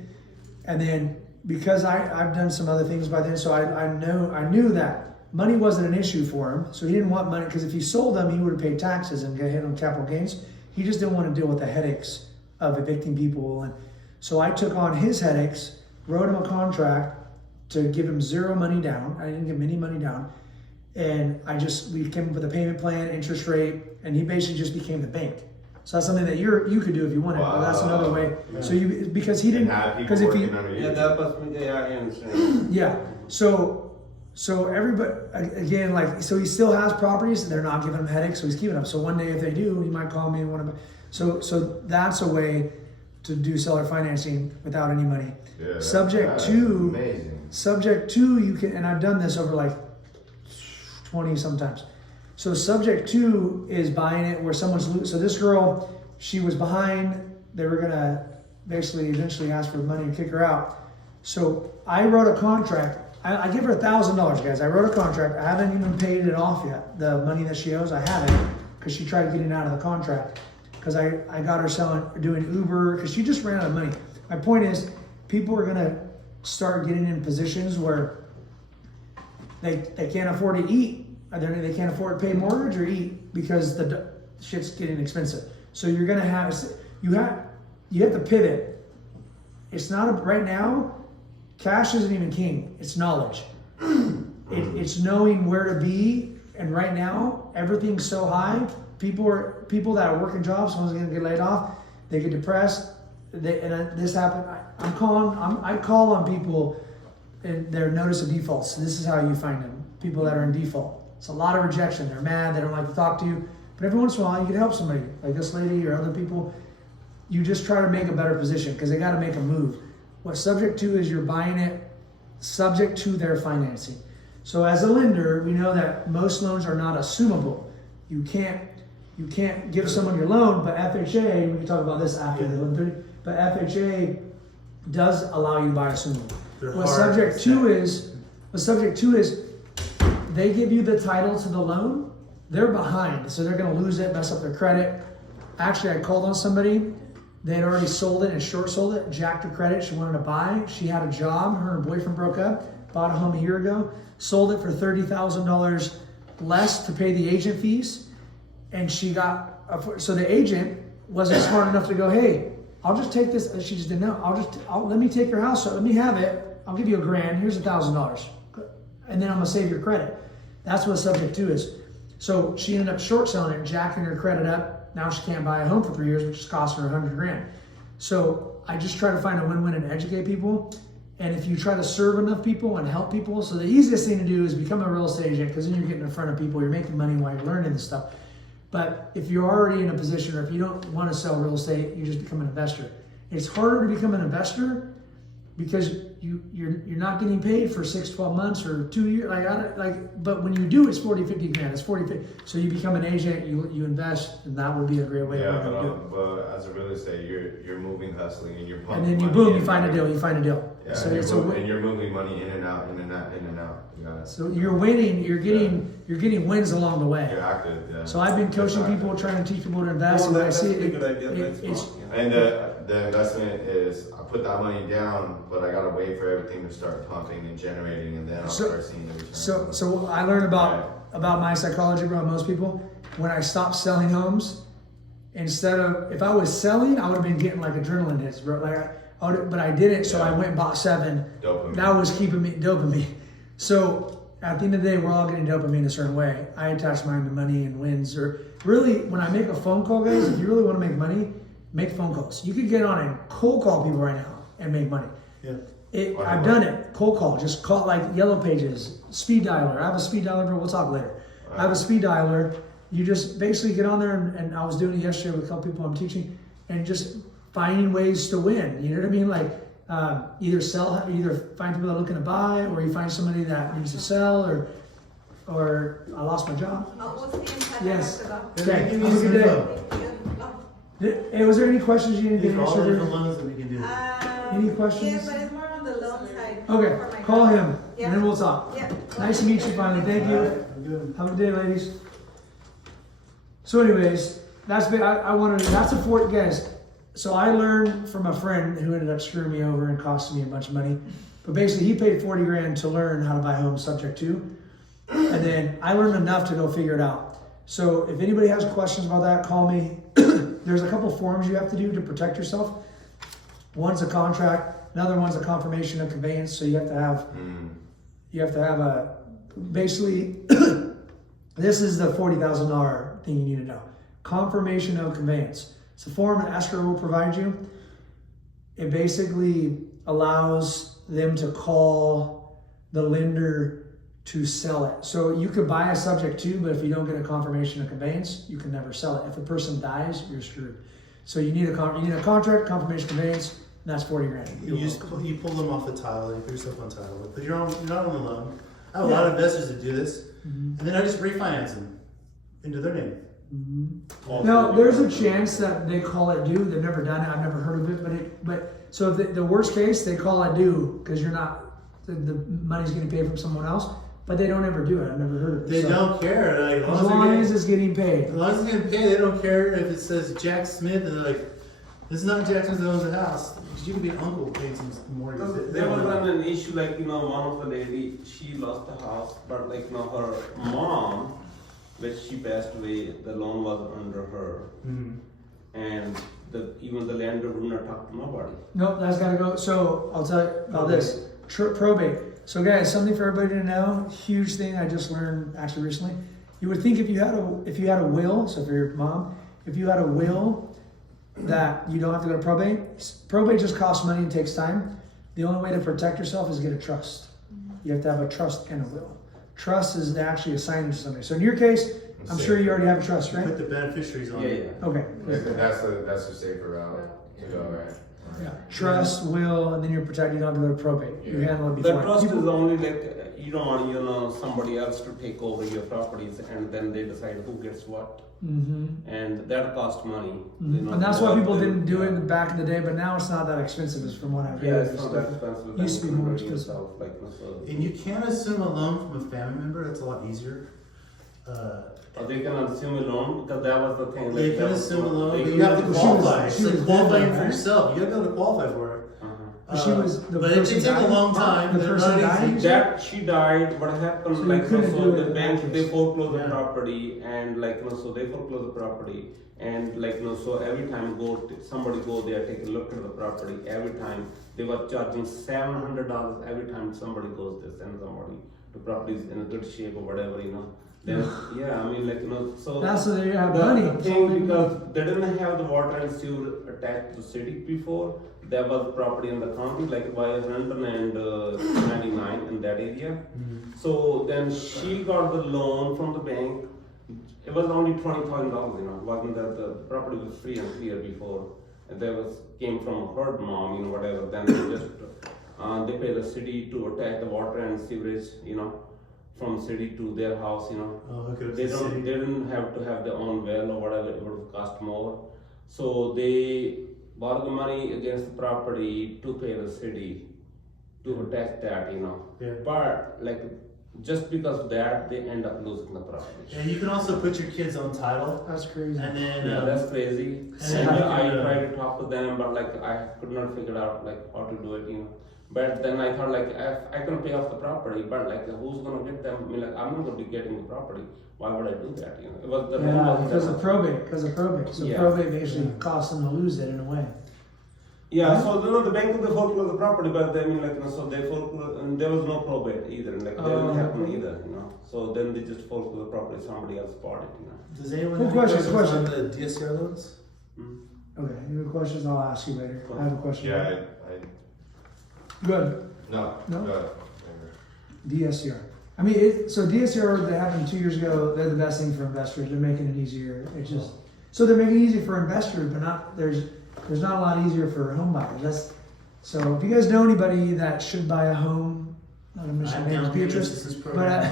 And then because I've done some other things by then, so I knew that money wasn't an issue for him. So he didn't want money, because if he sold them, he would have paid taxes and get hit on capital gains. He just didn't want to deal with the headaches of evicting people. And so I took on his headaches, wrote him a contract to give him 0 money down. I didn't give him any money down. And we came up with a payment plan, interest rate, and he basically just became the bank. So that's something that you could do if you wanted. Wow. But that's another way. So because he didn't, Because if you Yeah, that must be, yeah, I understand. yeah. So everybody, again, like, so he still has properties and they're not giving him headaches, so he's keeping them. So one day if they do, he might call me and want to. So that's a way to do seller financing without any money. Yeah, Subject to you can, and I've done this over like 20 sometimes. So subject to is buying it where someone's so this girl, she was behind. They were gonna basically eventually ask for money and kick her out. So I wrote a contract. I give her $1,000, guys. I wrote a contract. I haven't even paid it off yet. The money that she owes, I haven't, because she tried getting out of the contract. Because I got her doing Uber, because she just ran out of money. My point is, people are gonna start getting in positions where they can't afford to eat. They can't afford to pay mortgage or eat because the shit's getting expensive. So you're gonna have you have to pivot. It's not right now. Cash isn't even king. It's knowledge. It's knowing where to be. And right now, everything's so high. People that are working jobs, someone's gonna get laid off. They get depressed. This happened. I call on people and their notice of defaults. So this is how you find them. People that are in default. It's a lot of rejection. They're mad. They don't like to talk to you. But every once in a while, you can help somebody, like this lady or other people. You just try to make a better position because they got to make a move. What subject to is you're buying it subject to their financing. So as a lender, we know that most loans are not assumable. You can't give someone your loan, but FHA, we can talk about this after the loan, but FHA does allow you to buy assumable. What subject to is they give you the title to the loan, they're behind, so they're gonna lose it, mess up their credit. Actually, I called on somebody, they had already sold it and short sold it, jacked her credit, she wanted to buy, she had a job, her and her boyfriend broke up, bought a home a year ago, sold it for $30,000 less to pay the agent fees, and she got, so the agent wasn't smart enough to go, hey, I'll just take this, she just didn't know, let me take your house, let me have it, I'll give you $1,000, here's $1,000, and then I'm gonna save your credit. That's what subject to is. So she ended up short selling it, jacking her credit up. Now she can't buy a home for 3 years, which is costing her $100,000. So I just try to find a win-win and educate people. And if you try to serve enough people and help people, so the easiest thing to do is become a real estate agent, because then you're getting in front of people, you're making money while you're learning this stuff. But if you're already in a position, or if you don't want to sell real estate, you just become an investor. It's harder to become an investor because you're not getting paid for 6, 12 months or 2 years. But when you do, it's 40, 50 grand. It's 40, 50. So you become an agent, you invest, and that would be a great way to do it. But as a real estate, you're moving, hustling, and you're pumping. And then you find a deal. Yeah, So and you're moving money in and out. So you're winning. You're getting wins along the way. You're active. Yeah. So I've been coaching people, trying to teach people to invest. And I see it. And the investment is, I put that money down, but I gotta wait for everything to start pumping and generating, and then I'll start seeing the return. So I learned about my psychology about most people. When I stopped selling homes, instead of, if I was selling, I would have been getting like adrenaline hits, bro. But I didn't, so I went and bought 7. Dopamine. That was keeping me dopamine. So at the end of the day, we're all getting dopamine a certain way. I attach mine to money and wins. Or really, when I make a phone call, guys, if you really want to make money, make phone calls. You could get on and cold call people right now and make money. Yeah. I've done it. Cold call. Just call like Yellow Pages, speed dialer. I have a speed dialer, but we'll talk later. I have a speed dialer. You just basically get on there, and I was doing it yesterday with a couple people I'm teaching, and just finding ways to win. You know what I mean? Like either find people that are looking to buy, or you find somebody that needs to sell, or I lost my job. We'll see inside Yes. the rest Okay. Give me Have a some good day. info. Hey, was there any questions you didn't These get are all the different answered? loans that we can do. Any questions? Yeah, but it's more on the loan side. Okay, for my call house. him, Yeah. and then we'll talk. Yeah. Nice to meet you finally. Thank you. Good. Have a good day, ladies. So, anyways, that's been, I wanted to, that's a fort, guys. So I learned from a friend who ended up screwing me over and costing me a bunch of money. But basically, he paid 40 grand to learn how to buy homes subject to, and then I learned enough to go figure it out. So if anybody has questions about that, call me. There's a couple forms you have to do to protect yourself. One's a contract, another one's a confirmation of conveyance. So you have to have a, basically, this is the $40,000 thing you need to know. Confirmation of conveyance. It's a form that escrow will provide you. It basically allows them to call the lender to sell it. So you could buy a subject to, but if you don't get a confirmation of conveyance, you can never sell it. If the person dies, you're screwed. So you need a contract, confirmation of conveyance, and that's 40 grand. You pull them off the title, and you put yourself on title, but you're not on the loan. I have a lot of investors that do this, and then I just refinance them into their name. Now, there's a chance that they call it due. They've never done it. I've never heard of it. But so if the worst case, they call it due because you're not, the money's getting paid from someone else, but they don't ever do it. I've never heard of it. They don't care. Like, As long as it's getting paid. As long as it's getting paid, they don't care if it says Jack Smith, and they're like, this is not Jack Smith that owns the house. You could be an uncle paying some mortgage. There was an issue, like, one of the lady, she lost the house, but like, her mom, when she passed away, the loan was under her. Mm-hmm. And even the lender would not talk to nobody. Nope, that's gotta go. So I'll tell you about this. Probate. So guys, something for everybody to know. Huge thing I just learned actually recently. You would think if you had a will, so for your mom, if you had a will that you don't have to go to probate. Probate just costs money and takes time. The only way to protect yourself is get a trust. You have to have a trust and a will. Trust is actually assigning to somebody. So in your case, I'm sure you already have a trust, right? Put the beneficiaries on it. Okay. That's the safer route to go, right? Yeah. Trust, will, and then you're protected. You don't have to go to probate. You handle it The before. trust is only like, you don't want, somebody else to take over your properties and then they decide who gets what. Mm-hmm. And that costs money. And that's why people didn't do it back in the day, but now it's not that expensive as from what I've Yeah, heard. it's not that expensive. Used to be more than expensive. yourself, like, so. And you can assume a loan from a family member. That's a lot easier. Or they can assume a loan because that was the thing. They like, can that was assume a not- loan, they but you have to could- qualify. she It's was like qualifying dead, for right? yourself. You gotta be able to qualify for it. But she was the But it person takes a died? long time. The They're person not died? easy. That she died, what happened, So you like, couldn't do so it the in bank, that they case. foreclose the Yeah. property and like, so they foreclose the property. And like, so every time somebody go there, take a look at the property, every time they were charging $700 every time somebody goes there, send somebody, the property is in a good shape or whatever, Then, yeah, I mean, like, so. That's so they have The money. thing, because they didn't have the water and sewer attached to the city before, there was property in the county, like by Renton and 99 in that area. Mm-hmm. So then she got the loan from the bank. It was only $20,000, wasn't that the property was free and clear before. And came from her mom, whatever. Then they just, they pay the city to attach the water and sewage, from city to their house, Oh, hook it up to They the city. didn't have to have their own well or whatever, it would cost more. So they borrow the money against the property to pay the city to attach that, Yeah. But like, just because of that, they end up losing the property. And you can also put your kids on title. That's crazy. And then, Yeah, that's crazy. and And then I you can, tried to talk to them, but like I could not figure out like how to do it, But then I thought like I can pay off the property, but like who's gonna get them? I mean, like I'm not gonna be getting the property. Why would I do that? It was the loan Yeah, was because set of up. probate. So Yeah. probate basically costs them to lose it in a way. Yeah, so the bank would foreclose the property, but I mean, like, so they foreclose, and there was no probate either, like, that didn't happen either, So then they just foreclose the property, somebody else bought it, Does anyone Cool have any question, questions on the DSCR loans? Mm. Okay, any questions? I'll ask you later. I have a question. Yeah, Good. No. No? DSCR. I mean, so DSCR that happened 2 years ago, they're the best thing for investors. They're making it easier. It's just, so they're making it easy for investors, but not, there's not a lot easier for home buyers. So if you guys know anybody that should buy a home, not a mission name is Beatrice, but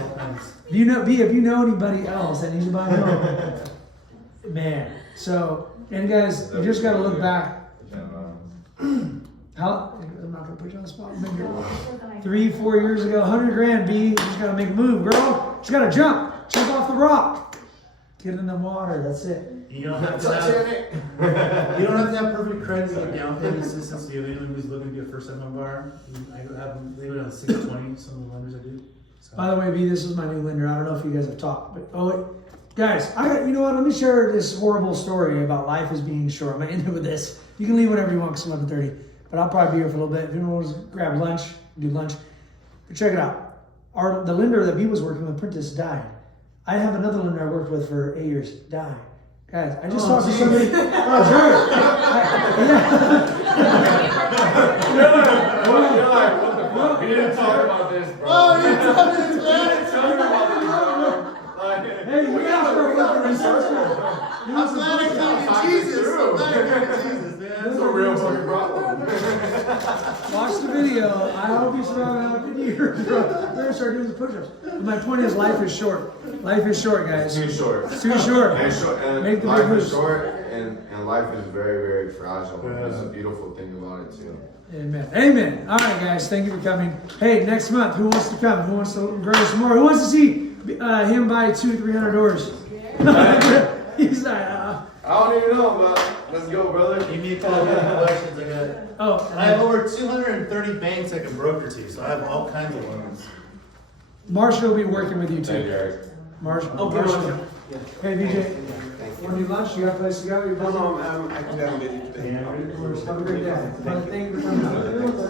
if you know anybody else that needs to buy a home, man. So, and guys, you just got to look back. How, I'm not gonna put you on the spot. Maybe 3-4 years ago, 100 grand, B. You just gotta make a move, girl. Just gotta jump off the rock, get in the water. That's it. You don't have to have. You don't have to have perfect credit or down payment assistance. Do you have anyone who's looking to be a first-time home buyer? I have. They would have 620. Some of the lenders I do. So. By the way, B, this is my new lender. I don't know if you guys have talked, but guys, you know what? Let me share this horrible story about life is being short. I'm gonna end it with this. You can leave whenever you want, 'cause it's 11:30. But I'll probably be here for a little bit. If anyone wants to grab lunch, do lunch. But check it out. The lender that B was working with, Prentice, died. I have another lender I worked with for 8 years, died. Guys, I just talked to somebody. You're like, what the fuck? We didn't talk about this, bro. Oh, you told me this, man. Tell me about this, bro. Hey, we got to work with the resources. I'm glad I came to Jesus. I'm glad I came to Jesus, man. That's a real fucking problem. Watch the video. I hope you survive another 50 years, bro. We're gonna start doing the push-ups. But my point is, life is short. Life is short, guys. It's too short. It's too short. And Make the life big moves. is short, and life is very, very fragile. There's a beautiful thing about it too. Amen. Amen. All right, guys. Thank you for coming. Hey, next month, who wants to come? Who wants to grow some more? Who wants to see him buy 200-300 doors? He's like, I don't even know, but let's go, brother. Give me a call if you have questions. I have over 230 banks I can broker to, so I have all kinds of loans. Marshall will be working with you too. Thank you, Eric. Marshall. Oh, Marshall. Hey, VJ. Want to do lunch? You got a place to go? I'm actually I'm busy today. Have a great day. Thank you for coming out.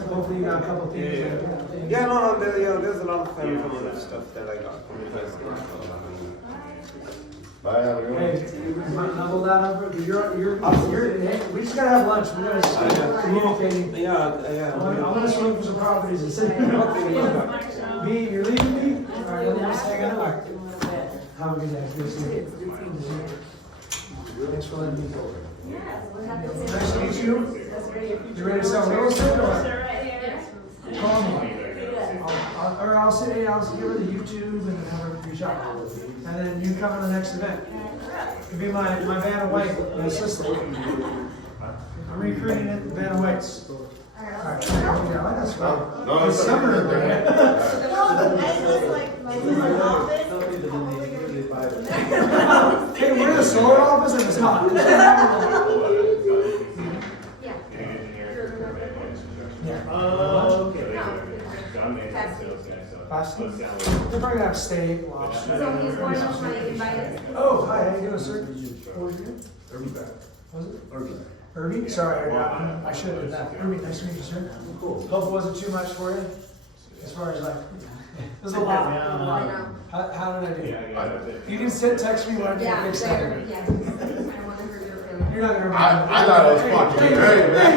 Hopefully you got a couple things. Yeah, no, there's a lot of family from other stuff that I got from you guys. Bye, have a good one. Hey, you might level that over. We just gotta have lunch. We're gonna start communicating. Yeah. I'm gonna swing for some properties and sit there. B, you're leaving me? All right, let's hang out. Have a good day. Good to see you. Thanks for letting me go. Nice to meet you. You ready to sell real estate or what? Call me. I'll give her the YouTube and then have her reach out. And then you come to the next event. You'll be my Vanna White, my assistant. I'm recruiting at Vanna White's. Alright, that's right. No, It's summer. Hey, we're in the solar office and it's hot. They're probably gonna have steak, lobster. So he's going on my invite. Oh, hi, how you doing, sir? What was your name? Was it? Irby? Sorry, I should have done that. Irby, nice to meet you, sir. Cool. Hope it wasn't too much for you, as far as like, it was a lot. How did I do? You can text me when I fix that. I want to hurt your feelings. You're not gonna remember. I thought it was fucking great, man.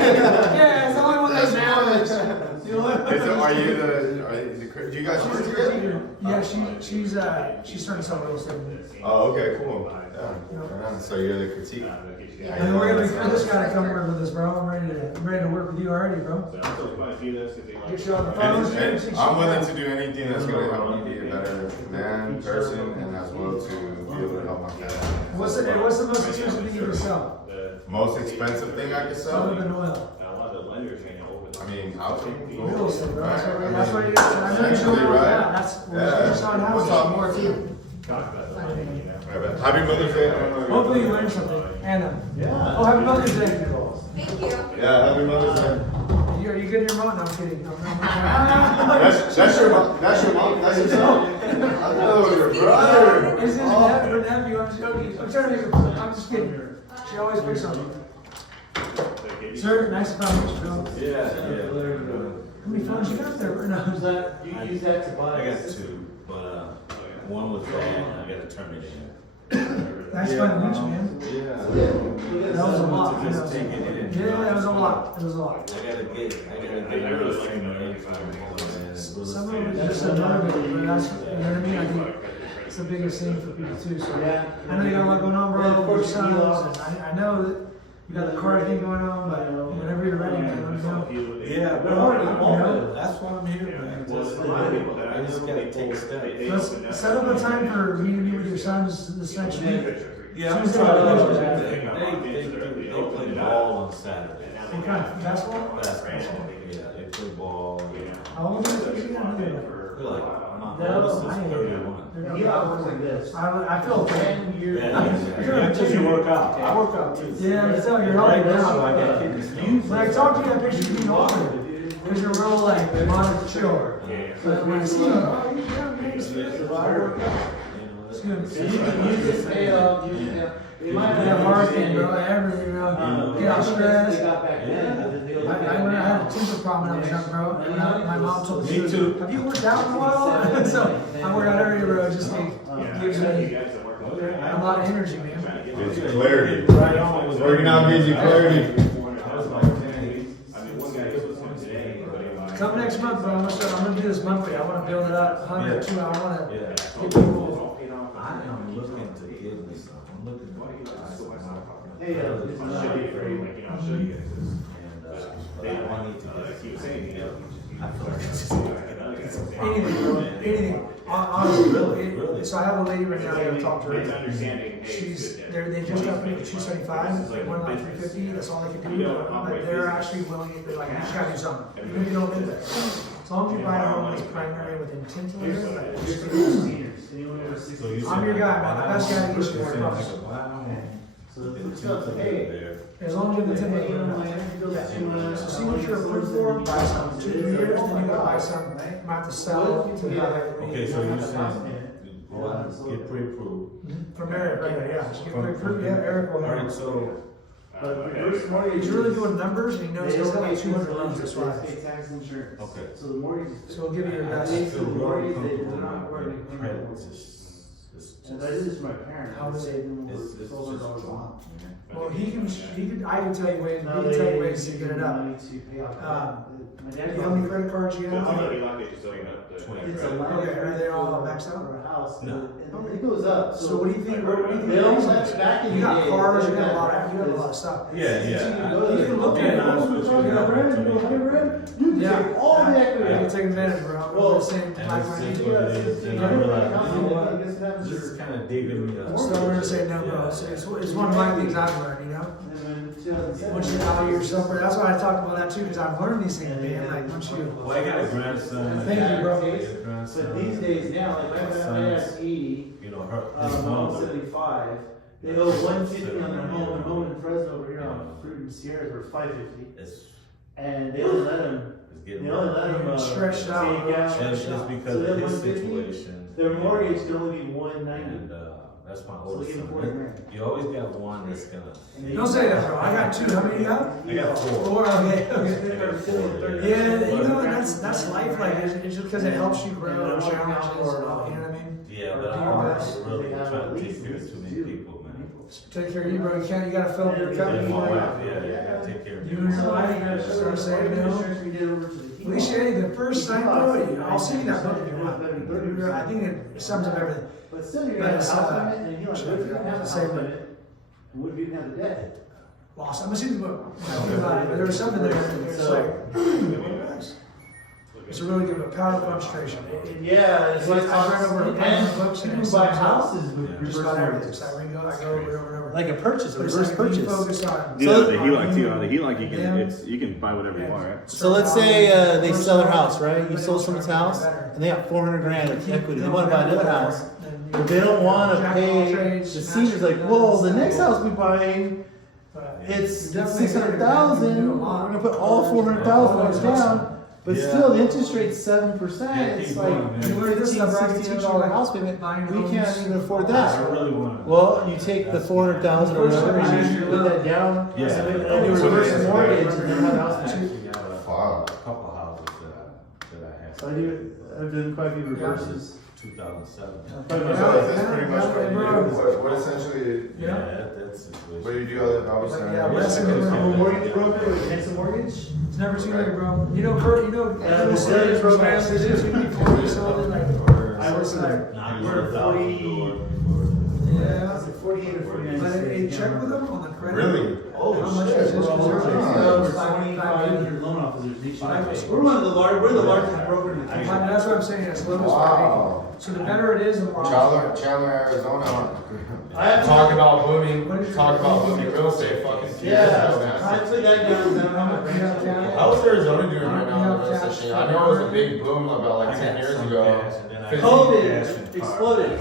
Yeah, it's the only one that's now. Are do you guys work together? Yeah, she's starting to sell real estate. Oh, okay, cool. Yeah. So you're the critique. And we're gonna recruit this guy to come work with us, bro. I'm ready to work with you already, bro. Get you on the phone. I'm willing to do anything that's gonna help me be a better man, person, and as well to be able to help my family. What's the most expensive thing you can sell? Most expensive thing I can sell? Other than oil. I mean, I'll take Real estate, bro. That's what right. you do. I know you're doing Right. that. That's we're selling houses. More too. Happy Mother's Day. Hopefully you learn something. Anna. Yeah. Oh, happy Mother's Day. Thank you. Yeah, happy Mother's Day. Are you getting your mom? No, I'm kidding. That's your mom. That's your mom. That's your son. I know your brother. This is her nephew. I'm joking. I'm trying to make her. I'm just kidding. She always picks on me. Sir, nice to find you, Phil. Yeah. How many phones you got there? No. You use that to buy? I got two, but one was bad. I got to terminate it. Nice fun to meet you, man. Yeah. That was a lot. Just taking it in. Yeah, that was a lot. lot, it was a lot. I gotta get really like some that. info on it. Some of it is just another bit, but that's, you know what I mean, I think it's the biggest thing for people too, so. I know you got a lot going on, bro, of course, and I know that you got the card thing going on, but whenever you're ready, man, let me know. Yeah, but that's why I'm here, man. I just gotta take a step. Let's set up a time for me to meet with your sons this next week. Yeah, I'm Tuesday, trying they play ball on Saturday. What kind of, basketball? Basketball, yeah, they play ball. How old is it? They're like, my oldest is 31. I feel bad. Yeah, until you work out. I work out too. Yeah, I tell you, you're older now. I gotta keep this When I talk to you, I picture you being older. Because you're real like, modest, chill. But when I see you, oh, you're young, man, it's good. I work out. It's good. You just pay off, It might be a hard thing, bro, everything, you know, get out stressed. I had a temper problem when I was young, bro, and my mom told me, have you worked out in a while? So, I work out every day, bro, it just gives me a lot of energy, man. It's clarity. Working out gives you clarity. Come next month, bro, I'm gonna do this monthly, I wanna build it up, 100, 2 hours, I wanna get people. I am looking to give me some. I'm looking to Hey, this is I'll show you for you, like, you know, I'll show you guys this. I need to Keep saying, you know, I feel like it's just Anything, bro, anything. Honestly, Really? so I have a lady right now, I gotta talk to it's her. understanding, hey, She's, it's good. they just got paid 275, one like 350, that's all they can do, but they're actually willing, they're like, you just gotta do something, even if you don't live there. As long as you buy a home that's primary with intent to live there, like, just do it. I'm your guy, man, the best guy to get you there, I promise. As long as you have the intent to live there. So see what you're approved for, buy some, 2 years, then you gotta buy some, you might have to sell to have it. Okay, so you're saying, go out and get pre-approved. From Eric, right, yeah, just get pre-approved, yeah, Eric will. Alright, so, He's really doing numbers, and he knows he's got like 200 loans, that's why. okay. So the mortgage. So we'll give you your best. I feel really comfortable with credit. And I did this for my parents. How does it- It's just drop, man. Well, I can tell you ways to get it up. You know how many credit cards you have? Somebody locked it, so you got the. It's a Okay, are they all maxed out? For a house. No. And it goes up. So what do you think, what do you think? They don't let back in You the got day, cars, you they got a did lot, that. you have a lot of stuff. Yeah, You can look at it. You Yeah. take all the equity. You can take advantage, bro. Well, The same And like it's when just you what it is, and I realize, this is kind of digging me up. So we're gonna say no, bro. It's one of my things I've learned, you know? Once you value yourself, that's why I talked about that too, because I've learned these things, man. Like once you. Well, I got a grandson. Thank you, bro. I got a grandson. But these days now, like my dad's 80, You know, his I'm mother. 75. They owe 150 on their home, and home in Fresno over here on Fruit and Sierras were 550, It's and they only let them. getting. They only let them Stretched out. take out. And it's just because So of that his 150, situation. Their mortgage can only be 190. And, that's my So oldest we can son. afford it, man. You always got one that's gonna. And they- Don't say that, bro. I got 2. How many you got? I got 4. 4, okay. I got 4. Yeah, you know, that's life. Like, it's just because it helps you grow and challenges and all, you know what I mean? Yeah, but Do I'm your best. really trying to take care of too many people, man. Take care of you, bro. You can't, you gotta fill up your cup. And You my know? wife, yeah, I gotta take care of You and your wife, you gotta start saving, you know? At least you ain't the first time, bro. I'll send you that book if you want. I think it sums up everything. But still, you're But gonna have it's, a house limit, and you know, what if you didn't have a Same house thing. limit, and what if you didn't have the debt? Lost. I'm gonna see the book. I think about it, but there was something there. It's like, it's a really good book. Power of Concentration. Yeah, it's like, I read over a bunch of books and people it buy sums up houses with just reverse about everything. mortgages. So I go over and over and over. Like a purchase, a But it's reverse like you purchase. focus on. Yeah, the HELOC too. On the HELOC, you Yeah. can you can buy whatever you want, right? So let's say they sell their house, right? You sold someone's house, and they got 400 grand of equity. They want to buy another house, but they don't want to pay. The senior's like, well, the next house we buying, it's 600,000. We're gonna put all 400,000 down. But Yeah. still, the interest rate's 7%. Yeah, It's keep like going, man. You learn this stuff, right? $1,600 house payment. We can't even afford I that. really wanna. Well, you take the 400,000 or whatever, and you put that down, Yeah. and you reverse mortgage, and then have a house payment. Actually got Wow. a couple houses that I had. So I've done quite a few reverses. 2007. That's pretty much what you do. What essentially, Yeah. That's the situation. what do you do other than Like, obviously? yeah, less than a Mortgage broker with Henson Mortgage? It's never too late, bro. You know, Kurt, you know, Yeah, the mortgage programs there's they do. just before you sold it, like, I work for the, Nah, we're you're 40, yeah. is it 48 or 49? But hey, check with them on the credit. Really? Oh, How much shit, is this bro. reserve? We're It's like 2,500 loan officers Five. nationwide. We're the largest broker in the country. That's what I'm saying, as low as Wow. So the better it is, the more. Chandler, Arizona. I have Talk about booming real estate, fucking. Yeah, I put that down, down. How's Arizona doing right now in real estate? I know it was a big boom about like 10 years ago. COVID exploded.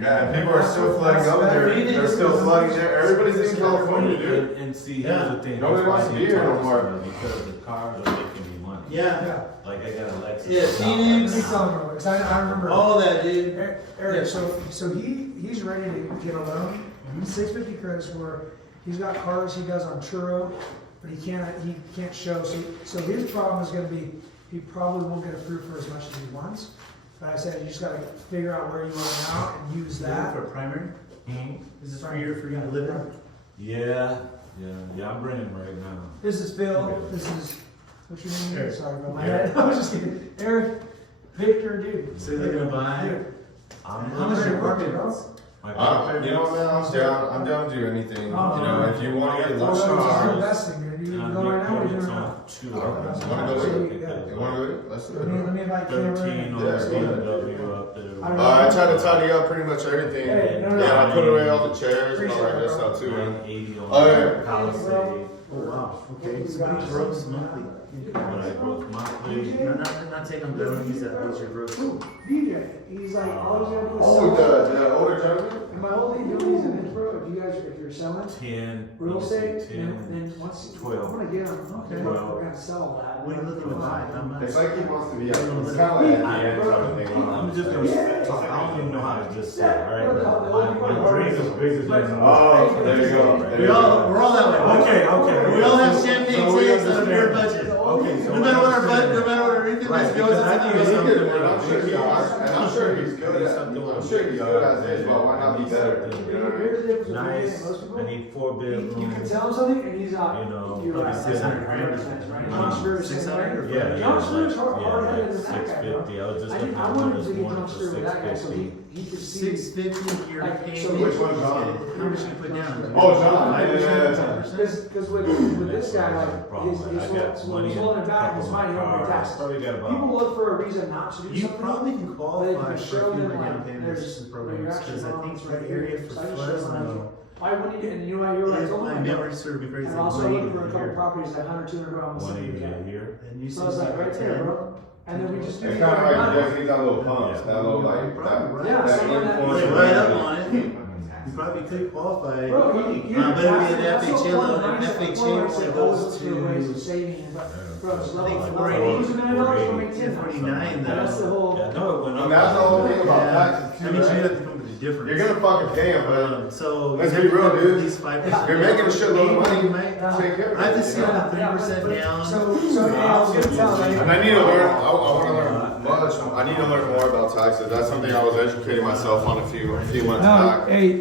Yeah, and people are still flooding over there. They're still flooding there. Everybody's in California, dude. And see, here's the thing. Nobody wants to be here no more. Because the cars are making me money. Yeah. Like I got a Lexus. Yeah, Phoenix. Because I remember. All that, dude. Eric, so he's ready to get a loan. 650 credit score. He's got cars he does on Turo, but he can't show. So his problem is going to be he probably won't get approved for as much as he wants. But I said you just got to figure out where you are now and use that. For a primary? Is this for you to live in? Yeah, I'm renting right now. This is Phil. This is what's your name? Eric. Sorry about my head. I was just kidding. Eric, Victor, dude. So they're gonna buy. Dude, I'm how much are your market, bro? You know what, man, I'm down to do anything. You know, if you want to get lunch You're cars. investing, man. You go right now. We're doing now. Wanna go with it? You wanna go with it? Let's do it. Let me invite Cameron. 13 on Yeah, BMW up there. I tried to tidy up pretty much everything. Hey, no. Yeah, I put away all the chairs and all that good stuff too, man. 80 on Oh, yeah. Palisade. Oh, wow. Okay. So what gross monthly? When I broke monthly. Not take them, don't use that. What's your gross? DJ, he's like, all he's gonna do is Oh, sell. the older gentleman? And my whole thing doing these events, bro, if you're selling 10. real estate, 10. then once, 12. I'm gonna get them, okay, we're gonna sell that. What are you looking to buy? How much? It's like he wants to be, it's kind of like at the end type of thing. I'm just gonna talk. I don't even know how to just say, alright? My dream is bigger than. Oh, there you go. We're all that way. Okay. We all have champagne takes on your budget. Okay, so. No matter what our budget, no matter what our income is, goes Because I into think the it's budget. And I'm sure he's good as is, but why not be better? You know what I mean? Here's the difference between Nice, most people. I need 4 bedrooms. You can tell him something and he's not, You know, you're right, like 600 grand. right? John Screw is the same way. Yeah, John Screw's like hard-headed as that guy, bro. 650. I was just I looking at wanted one to this get John morning for Screw with that guy, so 650. he could see. 650 your Like, payment. so which one, John? How much you put down? Oh, John, yeah. 'Cause with this guy, like, his money holding it back, his money, over taxes. Probably got People about. look for a reason not to do You something. probably can But if qualify you for show a few them, down like, payment there's, assistance you're programs, actually because I wrong, think it's for right area here. for So I just floods, showed them, no. I wouldn't, and you know what, you're right, If oh my my mail God. register would be crazy. And also $180 looking for a couple year. properties at 100, 200 grand on the same 180 a weekend. year. And you So said it's like right there, bro. And then we just do. It's kind of like, you guys need that little pump, that little like, Yeah, that someone that- influence. Like right up on it. You probably could qualify. Bro, But it'd be an FHA loan, an FHA only goes to, saving, but, bro, it's I think level. 480. Who's a $1 million for make 10? 49 though. That's the whole. Yeah, no, it went up. And that's the whole thing about Yeah. taxes That too, means you right? have to come with a difference. You're gonna fucking pay him, but So. let's you be have to real, come with dude. At least 5%. you're making a shitload of money, You might- take care of it. I have to see you know? on a 3% down. So, yeah, I was gonna tell you. And I need to learn, I wanna learn much, I need to learn more about taxes, that's something I was educating myself on a few months back. Hey,